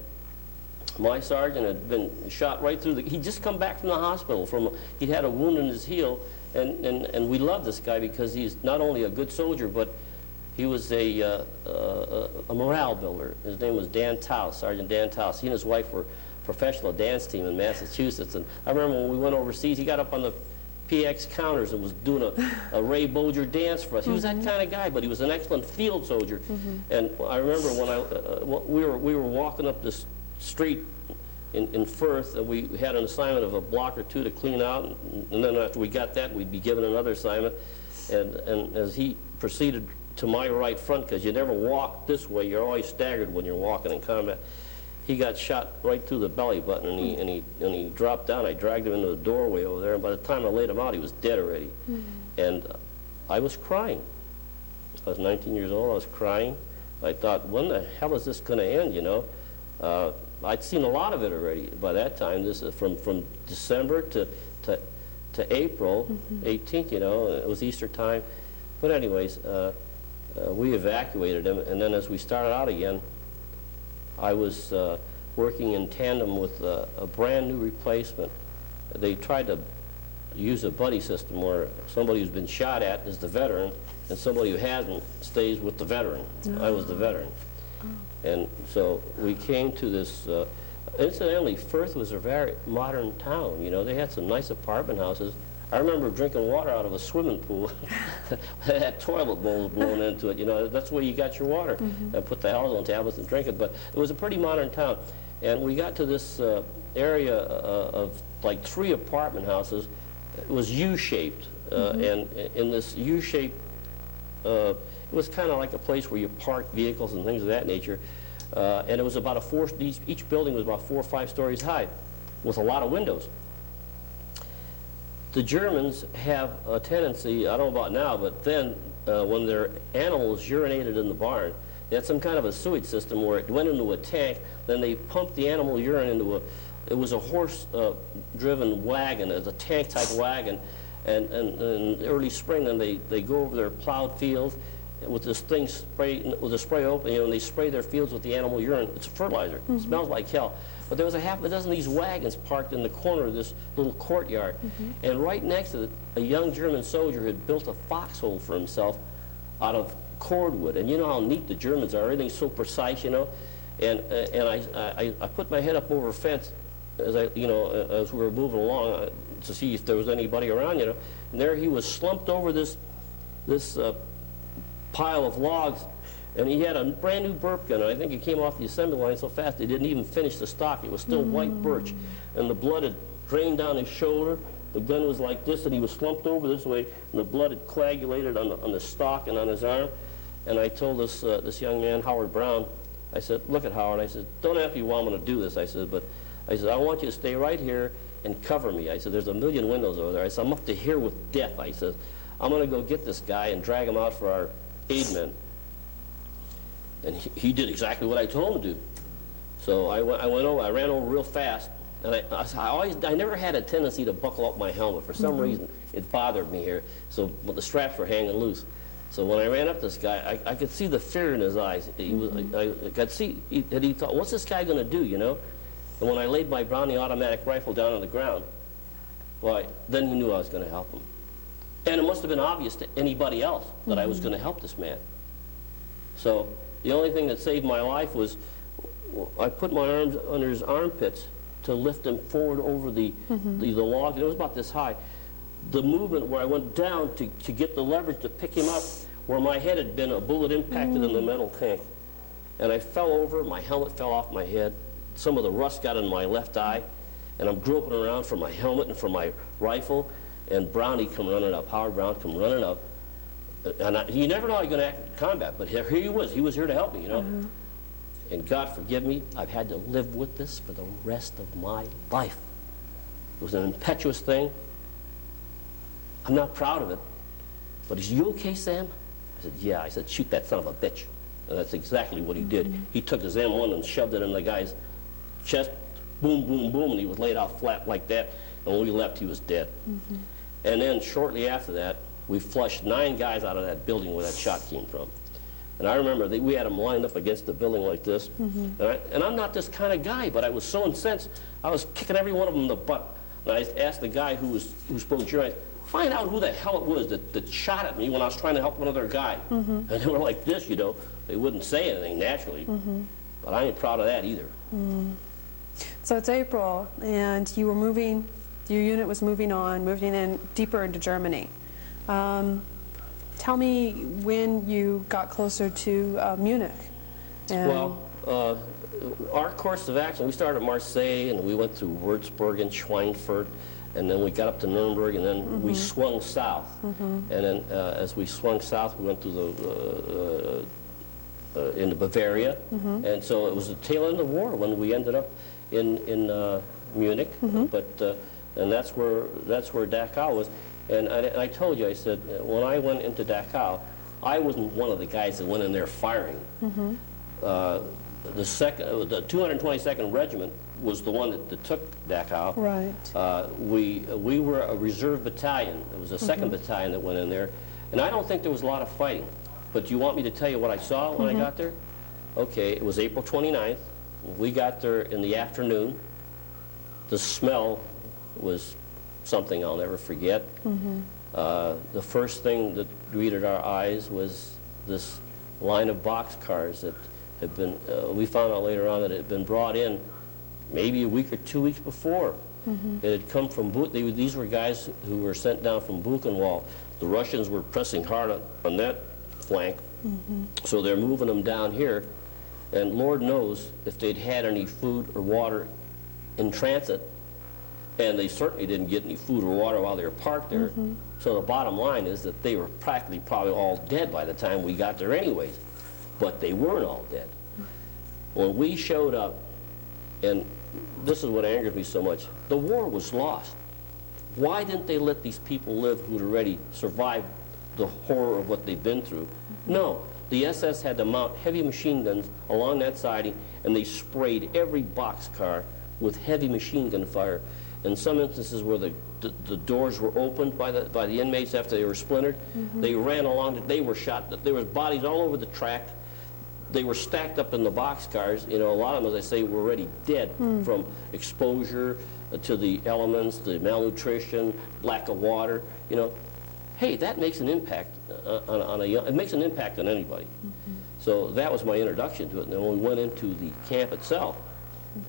my sergeant had been shot right through he'd just come back from the hospital he'd had a wound in his heel, and we loved this guy because he's not only a good soldier, but he was a morale builder. His name was Dan Taus, Sergeant Dan Taus. He and his wife were professional dance team in Massachusetts, and I remember when we went overseas, he got up on the PX counters and was doing a Ray Bolger dance for us. He was that kind of guy, but he was an excellent field soldier. And I remember when we were walking up this street in Fürth, and we had an assignment of a block or two to clean out, and then after we got that, we'd be given another assignment. And as he proceeded to my right front, because you never walk this way, you're always staggered when you're walking in combat, he got shot right through the belly button, and he dropped down. I dragged him into the doorway over there, and by the time I laid him out, he was dead already. And I was crying. I was 19 years old. I was crying. I thought, when the hell is this going to end, you know? I'd seen a lot of it already by that time. This is from December to April 18th, you know. It was Easter time. But anyways, we evacuated him, and then as we started out again, I was working in tandem with a brand new replacement they tried to use a buddy system where somebody who's been shot at is the veteran, and somebody who hasn't stays with the veteran. I was the veteran. And so we came to this, incidentally, Firth was a very modern town. You know, they had some nice apartment houses. I remember drinking water out of a swimming pool that had toilet bowls blown into it. You know, that's where you got your water. And put the hose on tablets and drink it. But it was a pretty modern town. And we got to this area of like 3 apartment houses. It was U-shaped. And in this U-shaped, it was kind of like a place where you parked vehicles and things of that nature. And it was about each building was about 4 or 5 stories high with a lot of windows. The Germans have a tendency, I don't know about now, but then when their animals urinated in the barn, they had some kind of a sewage system where it went into a tank, then they pumped the animal urine into it was a horse-driven wagon, it was a tank-type wagon, and in early spring, then they go over their plowed fields with this thing with a spray open, you know, and they spray their fields with the animal urine. It's a fertilizer. It smells like hell. But there was a half a dozen of these wagons parked in the corner of this little courtyard. And right next to it, a young German soldier had built a foxhole for himself out of cordwood. And you know how neat the Germans are. Everything's so precise, you know. And I put my head up over a fence as as we were moving along to see if there was anybody around, you know. And there he was slumped over this pile of logs. And he had a brand new burp gun, and I think it came off the assembly line so fast they didn't even finish the stock. It was still white birch, and the blood had drained down his shoulder. The gun was like this, and he was slumped over this way, and the blood had coagulated on the stock and on his arm. And I told this young man, Howard Brown, I said, look at Howard, I said, don't ask me why I'm going to do this, I said, but I said, I want you to stay right here and cover me. I said, there's a million windows over there. I said, I'm up to here with death. I said, I'm going to go get this guy and drag him out for our aid men. And he did exactly what I told him to do. So I ran over real fast, and I never had a tendency to buckle up my helmet. For some reason, it bothered me here. So the straps were hanging loose. So when I ran up this guy, I could see the fear in his eyes. I could see that he thought, what's this guy going to do, you know? And when I laid my Browning automatic rifle down on the ground, well, then he knew I was going to help him. And it must have been obvious to anybody else that I was going to help this man. So the only thing that saved my life was I put my arms under his armpits to lift him forward over the log. It was about this high. The movement where I went down to get the leverage to pick him up, where my head had been a bullet impacted in the metal tank. And I fell over, my helmet fell off my head. Some of the rust got in my left eye, and I'm groping around for my helmet and for my rifle, and Brownie come running up, Howard Brown come running up. And you never know how you're going to act in combat, but here he was here to help me, you know. And God forgive me, I've had to live with this for the rest of my life. It was an impetuous thing. I'm not proud of it. But is you okay, Sam? I said, yeah. I said, shoot that son of a bitch. And that's exactly what he did. He took his M1 and shoved it in the guy's chest, boom, boom, boom, and he was laid out flat like that. And when we left, he was dead. And then shortly after that, we flushed 9 guys out of that building where that shot came from. And I remember that we had them lined up against the building like this. And I'm not this kind of guy, but I was so incensed, I was kicking every one of them in the butt. And I asked the guy who spoke German, find out who the hell it was that shot at me when I was trying to help another guy. And they were like this, you know. They wouldn't say anything naturally. But I ain't proud of that either. So it's April, and you were moving, your unit was moving in deeper into Germany. Tell me when you got closer to Munich. And Well, our course of action, we started at Marseille, and we went through Würzburg and Schweinfurt, and then we got up to Nuremberg, and then we swung south. And then as we swung south, we went through into Bavaria, and so it was the tail end of the war when we ended up in Munich, and that's where Dachau was. And I told you, I said, when I went into Dachau, I wasn't one of the guys that went in there firing. The 222nd Regiment was the one that took Dachau. Right. We were a reserve battalion. It was a 2nd battalion that went in there. And I don't think there was a lot of fighting. But do you want me to tell you what I saw when I got there? Okay, it was April 29th. We got there in the afternoon. The smell was something I'll never forget. The first thing that greeted our eyes was this line of boxcars that had been, we found out later on that it had been brought in maybe a week or 2 weeks before. It had come from, these were guys who were sent down from Buchenwald. The Russians were pressing hard on that flank, so they're moving them down here. And Lord knows if they'd had any food or water in transit, and they certainly didn't get any food or water while they were parked there. So the bottom line is that they were practically probably all dead by the time we got there anyways. But they weren't all dead. When we showed up, and this is what angers me so much, the war was lost. Why didn't they let these people live who'd already survived the horror of what they'd been through? No, the SS had to mount heavy machine guns along that siding, and they sprayed every boxcar with heavy machine gun fire. In some instances where the doors were opened by the inmates after they were splintered, they ran along, they were shot, there was bodies all over the track. They were stacked up in the boxcars. You know, a lot of them, as I say, were already dead from exposure to the elements, the malnutrition, lack of water. You know, hey, that makes an impact it makes an impact on anybody. So that was my introduction to it. And then when we went into the camp itself,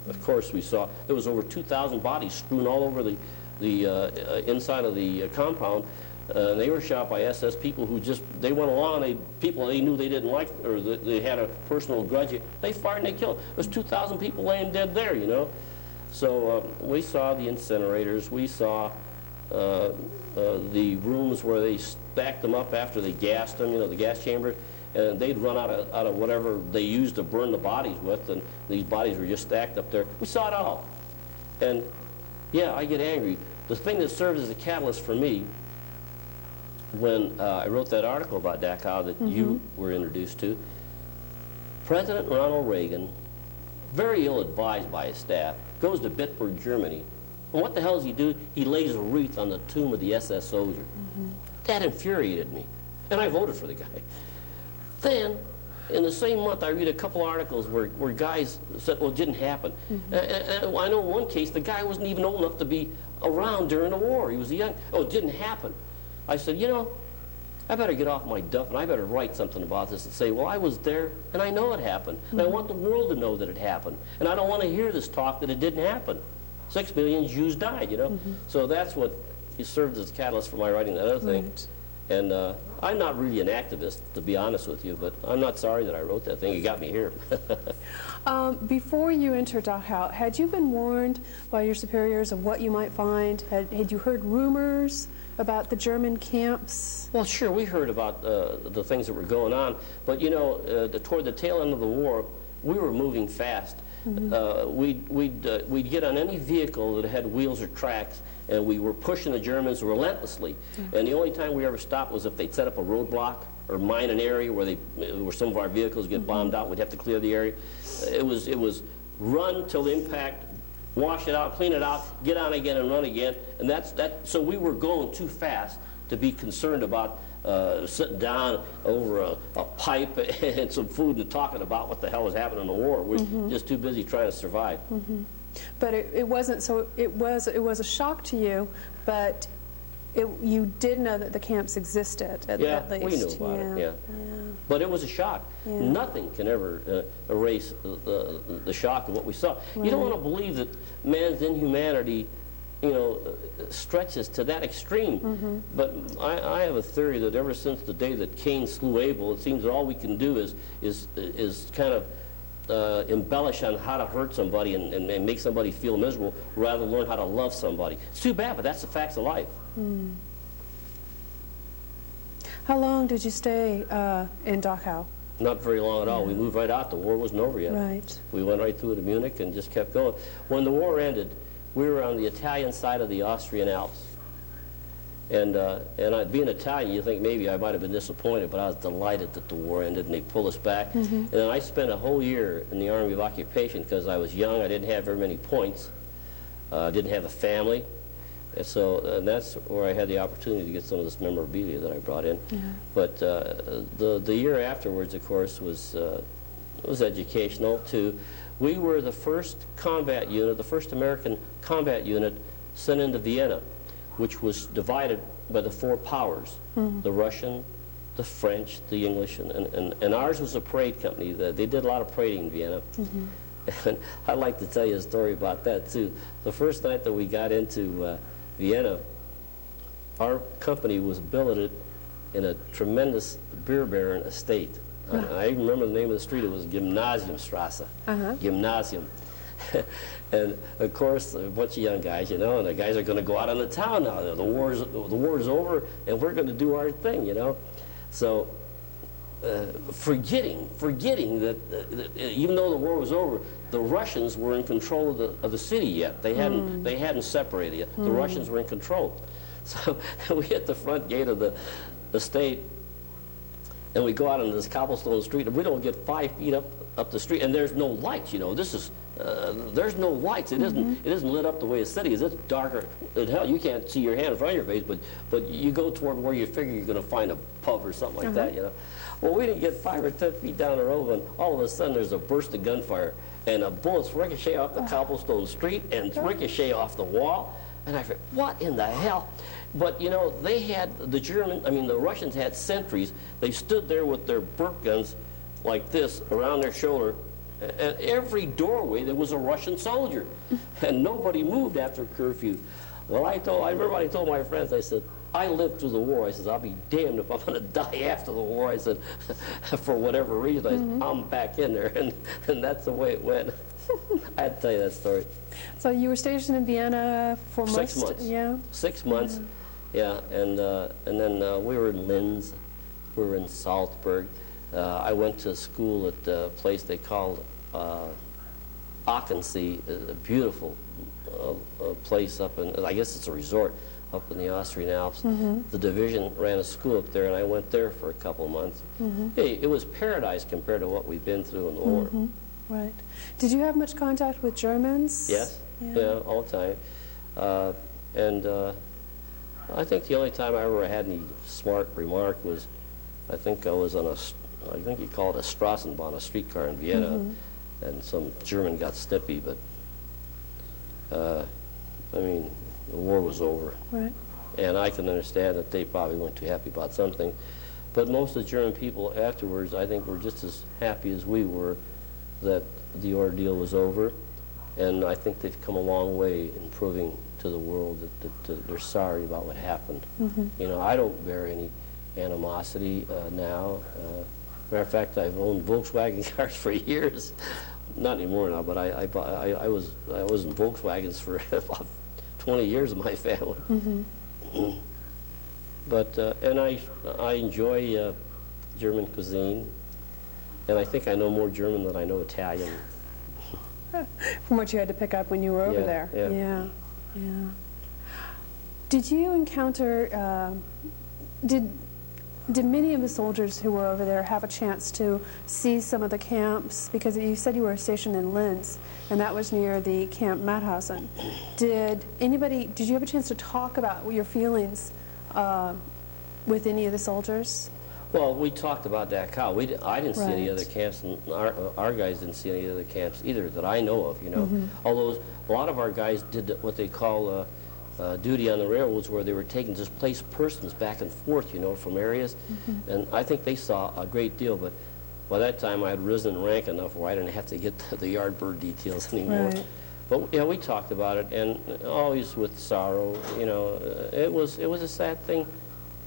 of course, we saw there was over 2,000 bodies strewn all over the inside of the compound. They were shot by SS people who just, they went along, people they knew they didn't like, or they had a personal grudge, they fired and they killed. There was 2,000 people laying dead there, you know. So we saw the incinerators, we saw the rooms where they stacked them up after they gassed them, you know, the gas chambers, and they'd run out of whatever they used to burn the bodies with, and these bodies were just stacked up there. We saw it all. And yeah, I get angry. The thing that served as a catalyst for me, when I wrote that article about Dachau that you were introduced to, President Ronald Reagan, very ill-advised by his staff, goes to Bitburg, Germany. And what the hell does he do? He lays a wreath on the tomb of the SS soldier. That infuriated me. And I voted for the guy. Then, in the same month, I read a couple articles where guys said, well, it didn't happen. And I know in one case, the guy wasn't even old enough to be around during the war. He was young. Oh, it didn't happen. I said, you know, I better get off my duff and I better write something about this and say, well, I was there and I know it happened. And I want the world to know that it happened. And I don't want to hear this talk that it didn't happen. 6 million Jews died, you know. So that's what served as a catalyst for my writing that other thing. And I'm not really an activist, to be honest with you, but I'm not sorry that I wrote that thing. It got me here. Before you entered Dachau, had you been warned by your superiors of what you might find? Had you heard rumors about the German camps? Well, sure, we heard about the things that were going on, but you know, toward the tail end of the war, we were moving fast. We'd get on any vehicle that had wheels or tracks, and we were pushing the Germans relentlessly. And the only time we ever stopped was if they'd set up a roadblock or mine an area where some of our vehicles get bombed out. We'd have to clear the area. It was run till impact, wash it out, clean it out, get on again and run again. And so we were going too fast to be concerned about sitting down over a pipe and some food and talking about what the hell was happening in the war. We're just too busy trying to survive. But it wasn't, so it was a shock to you, but you did know that the camps existed, at least. We knew about it, yeah. But it was a shock. Nothing can ever erase the shock of what we saw. You don't want to believe that man's inhumanity, you know, stretches to that extreme. But I have a theory that ever since the day that Cain slew Abel, it seems that all we can do is kind of embellish on how to hurt somebody and make somebody feel miserable rather than learn how to love somebody. It's too bad, but that's the facts of life. How long did you stay in Dachau? Not very long at all. We moved right out. The war wasn't over yet. Right. We went right through to Munich and just kept going. When the war ended, we were on the Italian side of the Austrian Alps. And being Italian, you think maybe I might have been disappointed, but I was delighted that the war ended and they pulled us back. And then I spent a whole year in the Army of Occupation because I was young. I didn't have very many points. I didn't have a family. And that's where I had the opportunity to get some of this memorabilia that I brought in. But the year afterwards, of course, was educational too. We were the first combat unit, the first American combat unit sent into Vienna. which was divided by the four powers, the Russian, the French, the English, and ours was a parade company. They did a lot of parading in Vienna. And I'd like to tell you a story about that, too. The first night that we got into Vienna, our company was billeted in a tremendous beer baron estate. I even remember the name of the street. It was Gymnasiumstrasse. Gymnasium. And of course, a bunch of young guys, you know, and the guys are going to go out on the town now. The war's over, and we're going to do our thing, you know. So, forgetting that even though the war was over, the Russians were in control of the city yet. They hadn't separated yet. The Russians were in control. So we hit the front gate of the estate, and we go out on this cobblestone street, and we don't get 5 feet up the street, and there's no lights. You know, this is there's no lights. It isn't lit up the way a city is. It's darker than hell. You can't see your hand in front of your face, but you go toward where you figure you're going to find a pub or something like that. You know, well, we didn't get 5 or 10 feet down the road, and all of a sudden there's a burst of gunfire, and bullets ricochet off the cobblestone street and ricochet off the wall. And I thought, what in the hell? But, you know, they had, the Russians had sentries. They stood there with their burp guns like this around their shoulder. And every doorway there was a Russian soldier. And nobody moved after curfew. Well, I remember I told my friends, I said, I lived through the war. I said, I'll be damned if I'm going to die after the war. I said, for whatever reason, I said, I'm back in there. And that's the way it went. I had to tell you that story. So you were stationed in Vienna for 6 months. Yeah. 6 months, yeah. And then we were in Linz, we were in Salzburg. I went to school at a place they called Aachensee, a beautiful place up in, I guess it's a resort up in the Austrian Alps. The division ran a school up there, and I went there for a couple of months. Hey, it was paradise compared to what we've been through in the war. Right. Did you have much contact with Germans? Yes, yeah, all the time. I think the only time I ever had any smart remark was, I think I was on I think you call it a Strassenbahn, a streetcar in Vienna, and some German got snippy, but, I mean, the war was over. Right. And I can understand that they probably weren't too happy about something. But most of the German people afterwards, I think, were just as happy as we were that the ordeal was over. And I think they've come a long way in proving to the world that they're sorry about what happened. You know, I don't bear any animosity now. Matter of fact, I've owned Volkswagen cars for years. Not anymore now, but I was in Volkswagens for about 20 years of my family. But and I enjoy German cuisine, and I think I know more German than I know Italian. From what you had to pick up when you were over there. Yeah. Did you encounter, did many of the soldiers who were over there have a chance to see some of the camps? Because you said you were stationed in Linz, and that was near the Camp Mauthausen. Did you have a chance to talk about your feelings with any of the soldiers? Well, we talked about Dachau. I didn't see any other camps, and our guys didn't see any other camps either that I know of, you know. Although a lot of our guys did what they call duty on the railroads, where they were taking displaced persons back and forth, you know, from areas. And I think they saw a great deal, but by that time I had risen in rank enough where I didn't have to get the yardbird details anymore. But yeah, we talked about it, and always with sorrow, you know. It was a sad thing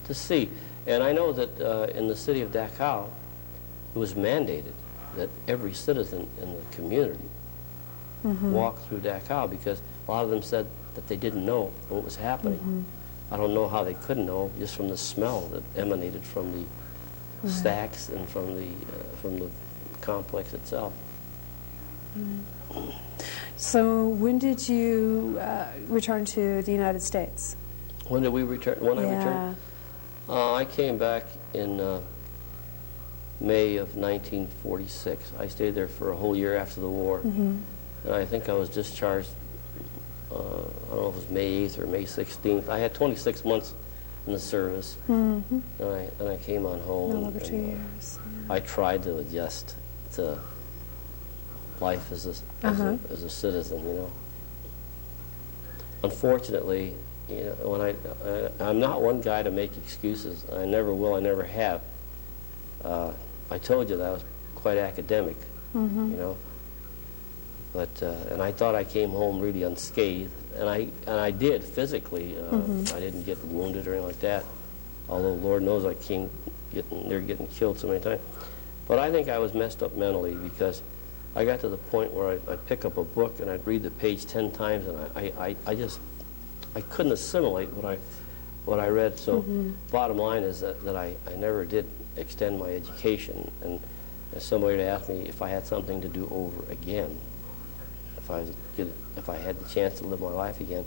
to see. And I know that in the city of Dachau, it was mandated that every citizen in the community walk through Dachau, because a lot of them said that they didn't know what was happening. I don't know how they couldn't know, just from the smell that emanated from the stacks and from the complex itself. So when did you return to the United States? When did we return? When I returned? I came back in May of 1946. I stayed there for a whole year after the war. And I think I was discharged, I don't know if it was May 8th or May 16th. I had 26 months in the service. And I came on home. Well over 2 years. I tried to adjust to life as a citizen, you know. Unfortunately, you know, when I'm not one guy to make excuses. I never will. I never have. I told you that I was quite academic, you know. But and I thought I came home really unscathed, and I did physically. I didn't get wounded or anything like that. Although Lord knows I came getting killed so many times. But I think I was messed up mentally because I got to the point where I'd pick up a book and I'd read the page 10 times, and I couldn't assimilate what I read. So bottom line is that I never did extend my education. And if somebody would ask me if I had something to do over again, if I had the chance to live my life again,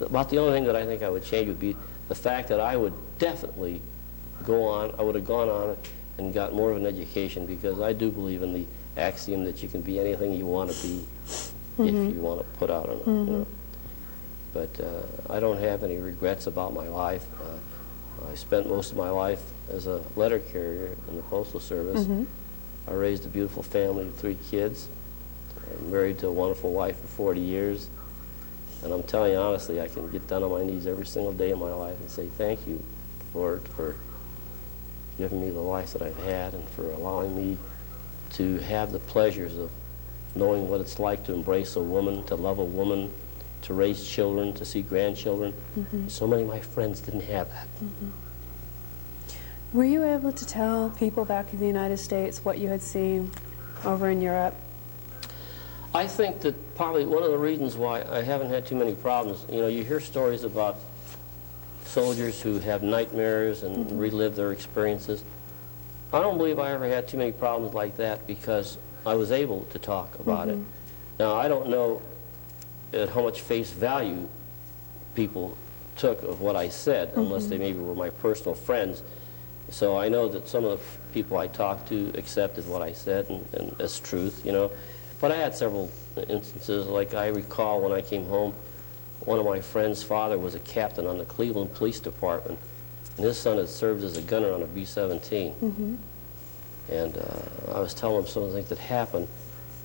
about the only thing that I think I would change would be the fact that I would definitely I would have gone on and got more of an education, because I do believe in the axiom that you can be anything you want to be if you want to put out on it. You know? But I don't have any regrets about my life. I spent most of my life as a letter carrier in the Postal Service. I raised a beautiful family of 3 kids. I'm married to a wonderful wife for 40 years. And I'm telling you honestly, I can get down on my knees every single day of my life and say thank you, Lord, for giving me the life that I've had and for allowing me to have the pleasures of knowing what it's like to embrace a woman, to love a woman, to raise children, to see grandchildren. So many of my friends didn't have that. Were you able to tell people back in the United States what you had seen over in Europe? I think that probably one of the reasons why I haven't had too many problems, you know, you hear stories about soldiers who have nightmares and relive their experiences. I don't believe I ever had too many problems like that because I was able to talk about it. Now, I don't know at how much face value people took of what I said, unless they maybe were my personal friends. So I know that some of the people I talked to accepted what I said and as truth, you know. But I had several instances, like I recall when I came home, one of my friend's father was a captain on the Cleveland Police Department, and his son had served as a gunner on a B-17. And I was telling him some of the things that happened.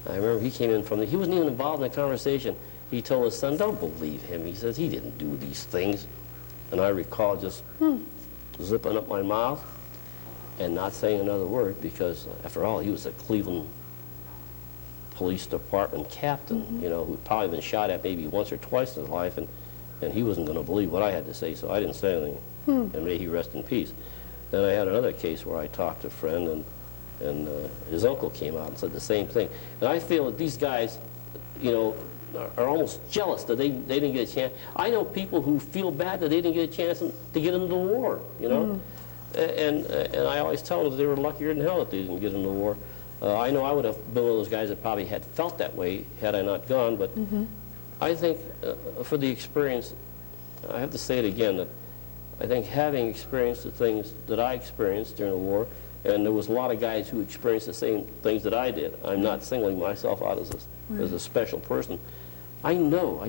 I remember he came in he wasn't even involved in the conversation. He told his son, don't believe him. He says, he didn't do these things. And I recall just zipping up my mouth and not saying another word, because after all, he was a Cleveland Police Department captain, you know, who'd probably been shot at maybe once or twice in his life, and he wasn't going to believe what I had to say, so I didn't say anything, and may he rest in peace. Then I had another case where I talked to a friend, and his uncle came out and said the same thing. And I feel that these guys, you know, are almost jealous that they didn't get a chance. I know people who feel bad that they didn't get a chance to get into the war, you know, and I always tell them that they were luckier than hell that they didn't get into the war. I know I would have been one of those guys that probably had felt that way had I not gone, but I think for the experience, I have to say it again, that I think having experienced the things that I experienced during the war, and there was a lot of guys who experienced the same things that I did. I'm not singling myself out as a special person. I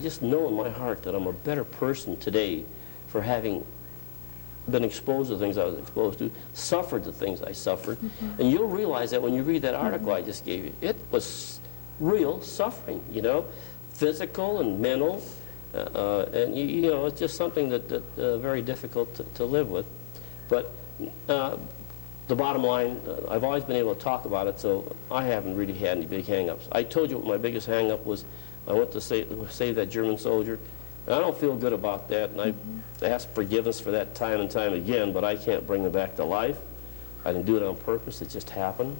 just know in my heart that I'm a better person today for having been exposed to things I was exposed to, suffered the things I suffered, and you'll realize that when you read that article I just gave you. It was real suffering, you know, physical and mental, and you know, it's just something that very difficult to live with. But the bottom line, I've always been able to talk about it, so I haven't really had any big hang-ups. I told you what my biggest hang-up was. I went to save that German soldier. And I don't feel good about that, and I ask forgiveness for that time and time again, but I can't bring him back to life. I didn't do it on purpose. It just happened.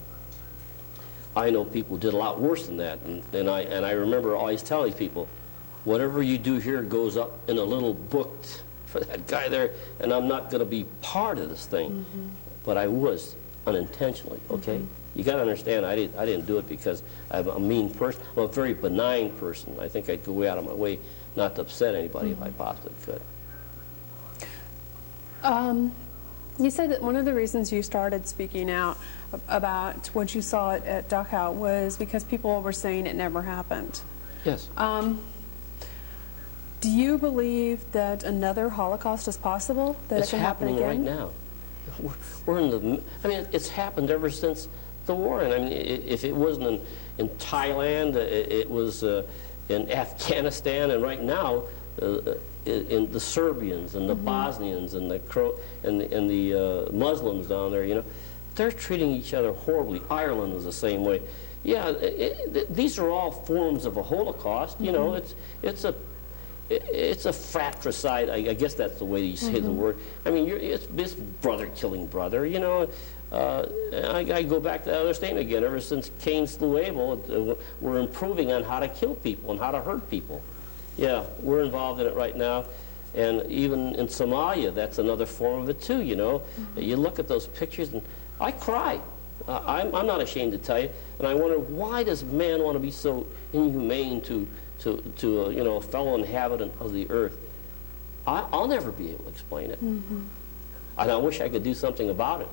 I know people did a lot worse than that, and I remember always telling people, whatever you do here goes up in a little book for that guy there, and I'm not going to be part of this thing. But I was unintentionally, okay? You got to understand, I didn't do it because I'm a mean person. I'm a very benign person. I think I'd go way out of my way not to upset anybody if I possibly could. You said that one of the reasons you started speaking out about what you saw at Dachau was because people were saying it never happened. Yes. Do you believe that another Holocaust is possible? That It's it can happen happening again? right now. We're in the, I mean, it's happened ever since the war. And I mean, if it wasn't in Thailand, it was in Afghanistan, and right now, in the Serbians and the Bosnians and the Muslims down there, you know, they're treating each other horribly. Ireland was the same way. Yeah, these are all forms of a Holocaust. You know, it's a fratricide. I guess that's the way you say the word. I mean, it's brother killing brother. You know, I go back to the other statement again. Ever since Cain slew Abel, we're improving on how to kill people and how to hurt people. Yeah, we're involved in it right now. And even in Somalia, that's another form of it too, you know. You look at those pictures and I cry. I'm not ashamed to tell you. And I wonder, why does man want to be so inhumane to you know, a fellow inhabitant of the earth? I'll never be able to explain it. And I wish I could do something about it.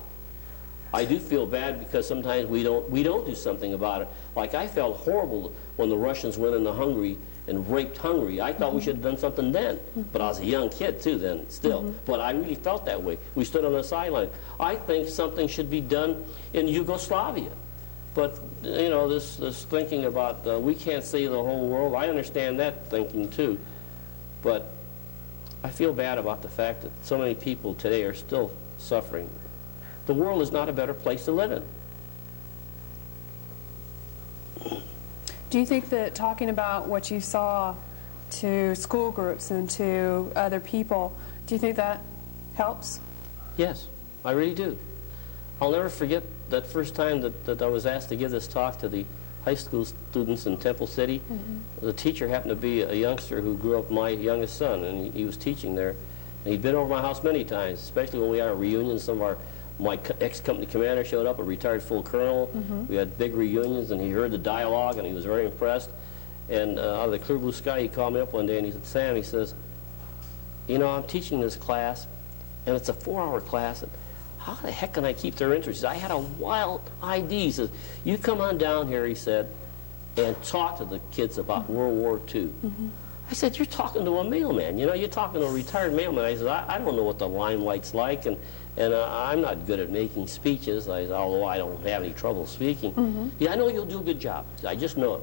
I do feel bad because sometimes we don't do something about it. Like I felt horrible when the Russians went into Hungary and raped Hungary. I thought we should have done something then. But I was a young kid too then, still. But I really felt that way. We stood on the sideline. I think something should be done in Yugoslavia. But, you know, this thinking about we can't save the whole world, I understand that thinking too. But I feel bad about the fact that so many people today are still suffering. The world is not a better place to live in. Do you think that talking about what you saw to school groups and to other people, do you think that helps? Yes, I really do. I'll never forget that first time that I was asked to give this talk to the high school students in Temple City. The teacher happened to be a youngster who grew up my youngest son, and he was teaching there. And he'd been over my house many times, especially when we had our reunions. My ex-company commander showed up, a retired full colonel. We had big reunions, and he heard the dialogue, and he was very impressed. And out of the clear blue sky, he called me up one day, and he said, Sam, he says, you know, I'm teaching this class, and it's a 4-hour class, and how the heck can I keep their interest? He said, I had a wild idea. He says, you come on down here, he said, and talk to the kids about World War II. I said, you're talking to a mailman, you know, you're talking to a retired mailman. I said, I don't know what the limelight's like, and I'm not good at making speeches, although I don't have any trouble speaking. Yeah, I know you'll do a good job. I just know it.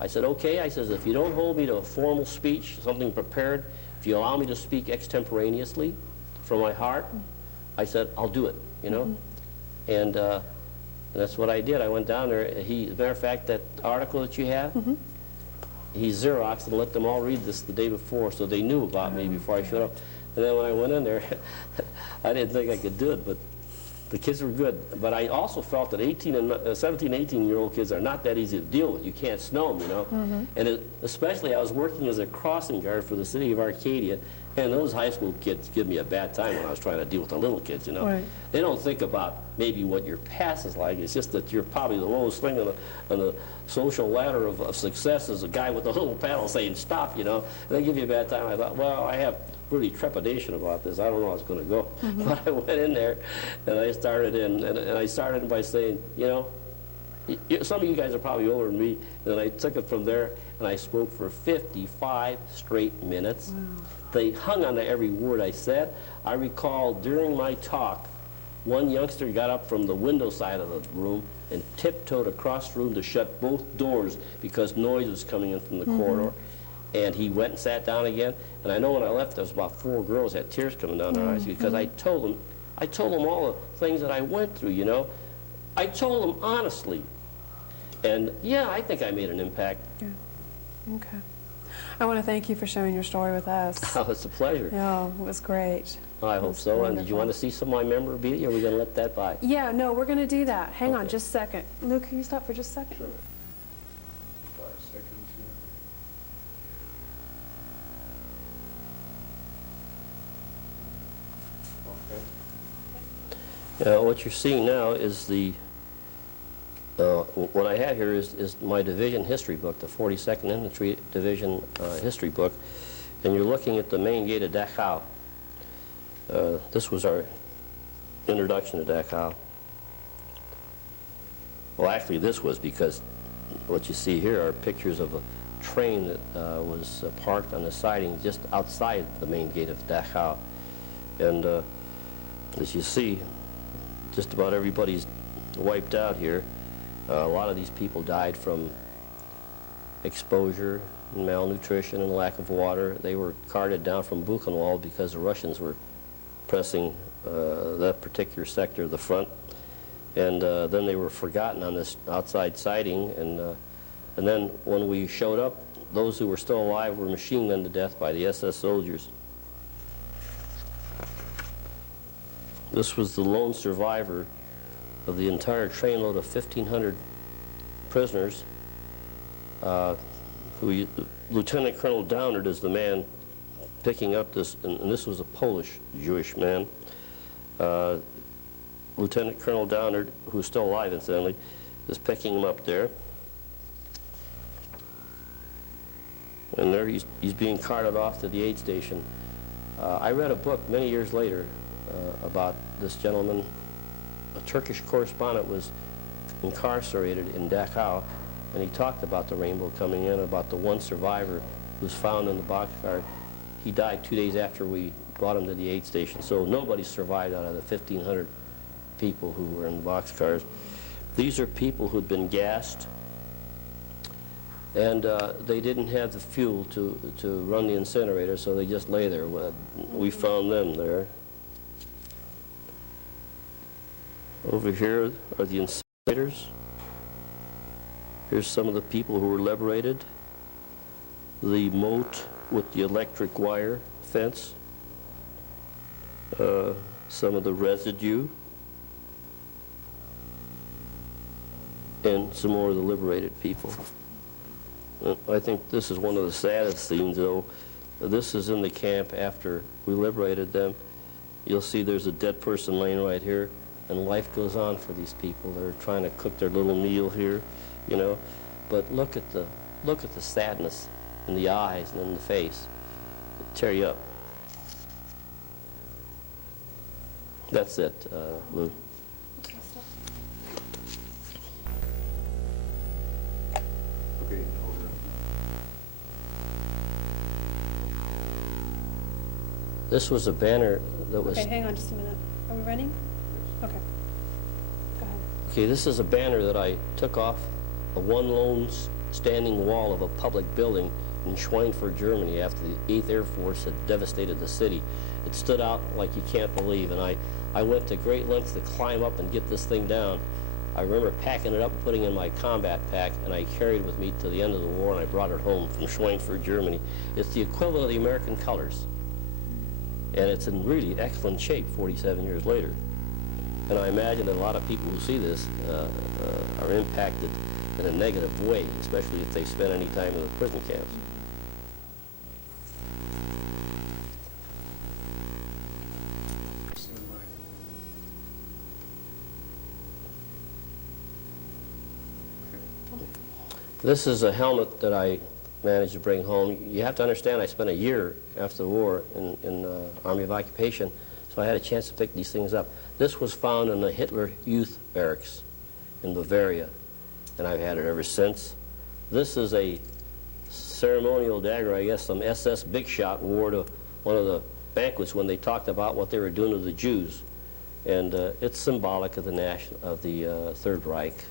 I said, okay. I says, if you don't hold me to a formal speech, something prepared, if you allow me to speak extemporaneously from my heart, I said, I'll do it, you know. And that's what I did. I went down there. As a matter of fact, that article that you have, he Xeroxed and let them all read this the day before, so they knew about me before I showed up. And then when I went in there, I didn't think I could do it, but the kids were good. But I also felt that 17, 18-year-old kids are not that easy to deal with. You can't smell them, you know. And especially, I was working as a crossing guard for the city of Arcadia, and those high school kids give me a bad time when I was trying to deal with the little kids, you know. Right. They don't think about maybe what your past is like. It's just that you're probably the lowest thing on the social ladder of success is a guy with a little paddle saying stop, you know. And they give you a bad time. I thought, well, I have really trepidation about this. I don't know how it's going to go. But I went in there, and I started in, and I started by saying, you know, some of you guys are probably older than me, and I took it from there, and I spoke for 55 straight minutes. Wow. They hung on to every word I said. I recall during my talk, one youngster got up from the window side of the room and tiptoed across the room to shut both doors because noise was coming in from the corridor. And he went and sat down again. And I know when I left, there was about 4 girls that had tears coming down their eyes because I told them all the things that I went through, you know. I told them honestly. And yeah, I think I made an impact. Yeah. Okay. I want to thank you for sharing your story with us. Oh, it's a pleasure. Yeah, it was great. I hope so. Wonderful. And did you want to see some of my memorabilia, or are we going to let that by? Yeah, no, we're going to do that. Hang on just a second. Luke, can you stop for just a second? Sure. 5 seconds here. Okay. What you're seeing now is the, what I have here is my division history book, the 42nd Infantry Division history book, and you're looking at the main gate of Dachau. This was our introduction to Dachau. Well, actually this was, because what you see here are pictures of a train that was parked on the siding just outside the main gate of Dachau. And as you see, just about everybody's wiped out here. A lot of these people died from exposure and malnutrition and lack of water. They were carted down from Buchenwald because the Russians were pressing that particular sector of the front. And then they were forgotten on this outside siding. And then when we showed up, those who were still alive were machine gunned to death by the SS soldiers. This was the lone survivor of the entire trainload of 1,500 prisoners. Lieutenant Colonel Downard is the man picking up this, and this was a Polish Jewish man. Lieutenant Colonel Downard, who's still alive incidentally, is picking him up there. And there he's being carted off to the aid station. I read a book many years later about this gentleman. A Turkish correspondent was incarcerated in Dachau, and he talked about the rainbow coming in, about the one survivor who was found in the boxcar. He died 2 days after we brought him to the aid station. So nobody survived out of the 1,500 people who were in the boxcars. These are people who'd been gassed, and they didn't have the fuel to run the incinerator, so they just lay there. We found them there. Over here are the incinerators. Here's some of the people who were liberated. The moat with the electric wire fence. Some of the residue. And some more of the liberated people. I think this is one of the saddest scenes, though. This is in the camp after we liberated them. You'll see there's a dead person laying right here, and life goes on for these people. They're trying to cook their little meal here, you know. But look at the sadness in the eyes and in the face. It'll tear you up. That's it, Lou. Okay, This was a banner that was... Okay, hang on just a minute. Are we running? Okay. Go ahead. Okay, this is a banner that I took off a one lone standing wall of a public building in Schweinfurt, Germany, after the 8th Air Force had devastated the city. It stood out like you can't believe, and I went to great lengths to climb up and get this thing down. I remember packing it up and putting it in my combat pack, and I carried it with me to the end of the war, and I brought it home from Schweinfurt, Germany. It's the equivalent of the American colors, and it's in really excellent shape 47 years later. And I imagine that a lot of people who see this are impacted in a negative way, especially if they spend any time in the prison camps. stand by. This is a helmet that I managed to bring home. You have to understand, I spent a year after the war in Army of Occupation, so I had a chance to pick these things up. This was found in the Hitler Youth Barracks in Bavaria, and I've had it ever since. This is a ceremonial dagger, I guess some SS big shot wore to one of the banquets when they talked about what they were doing to the Jews. And it's symbolic of the Third Reich.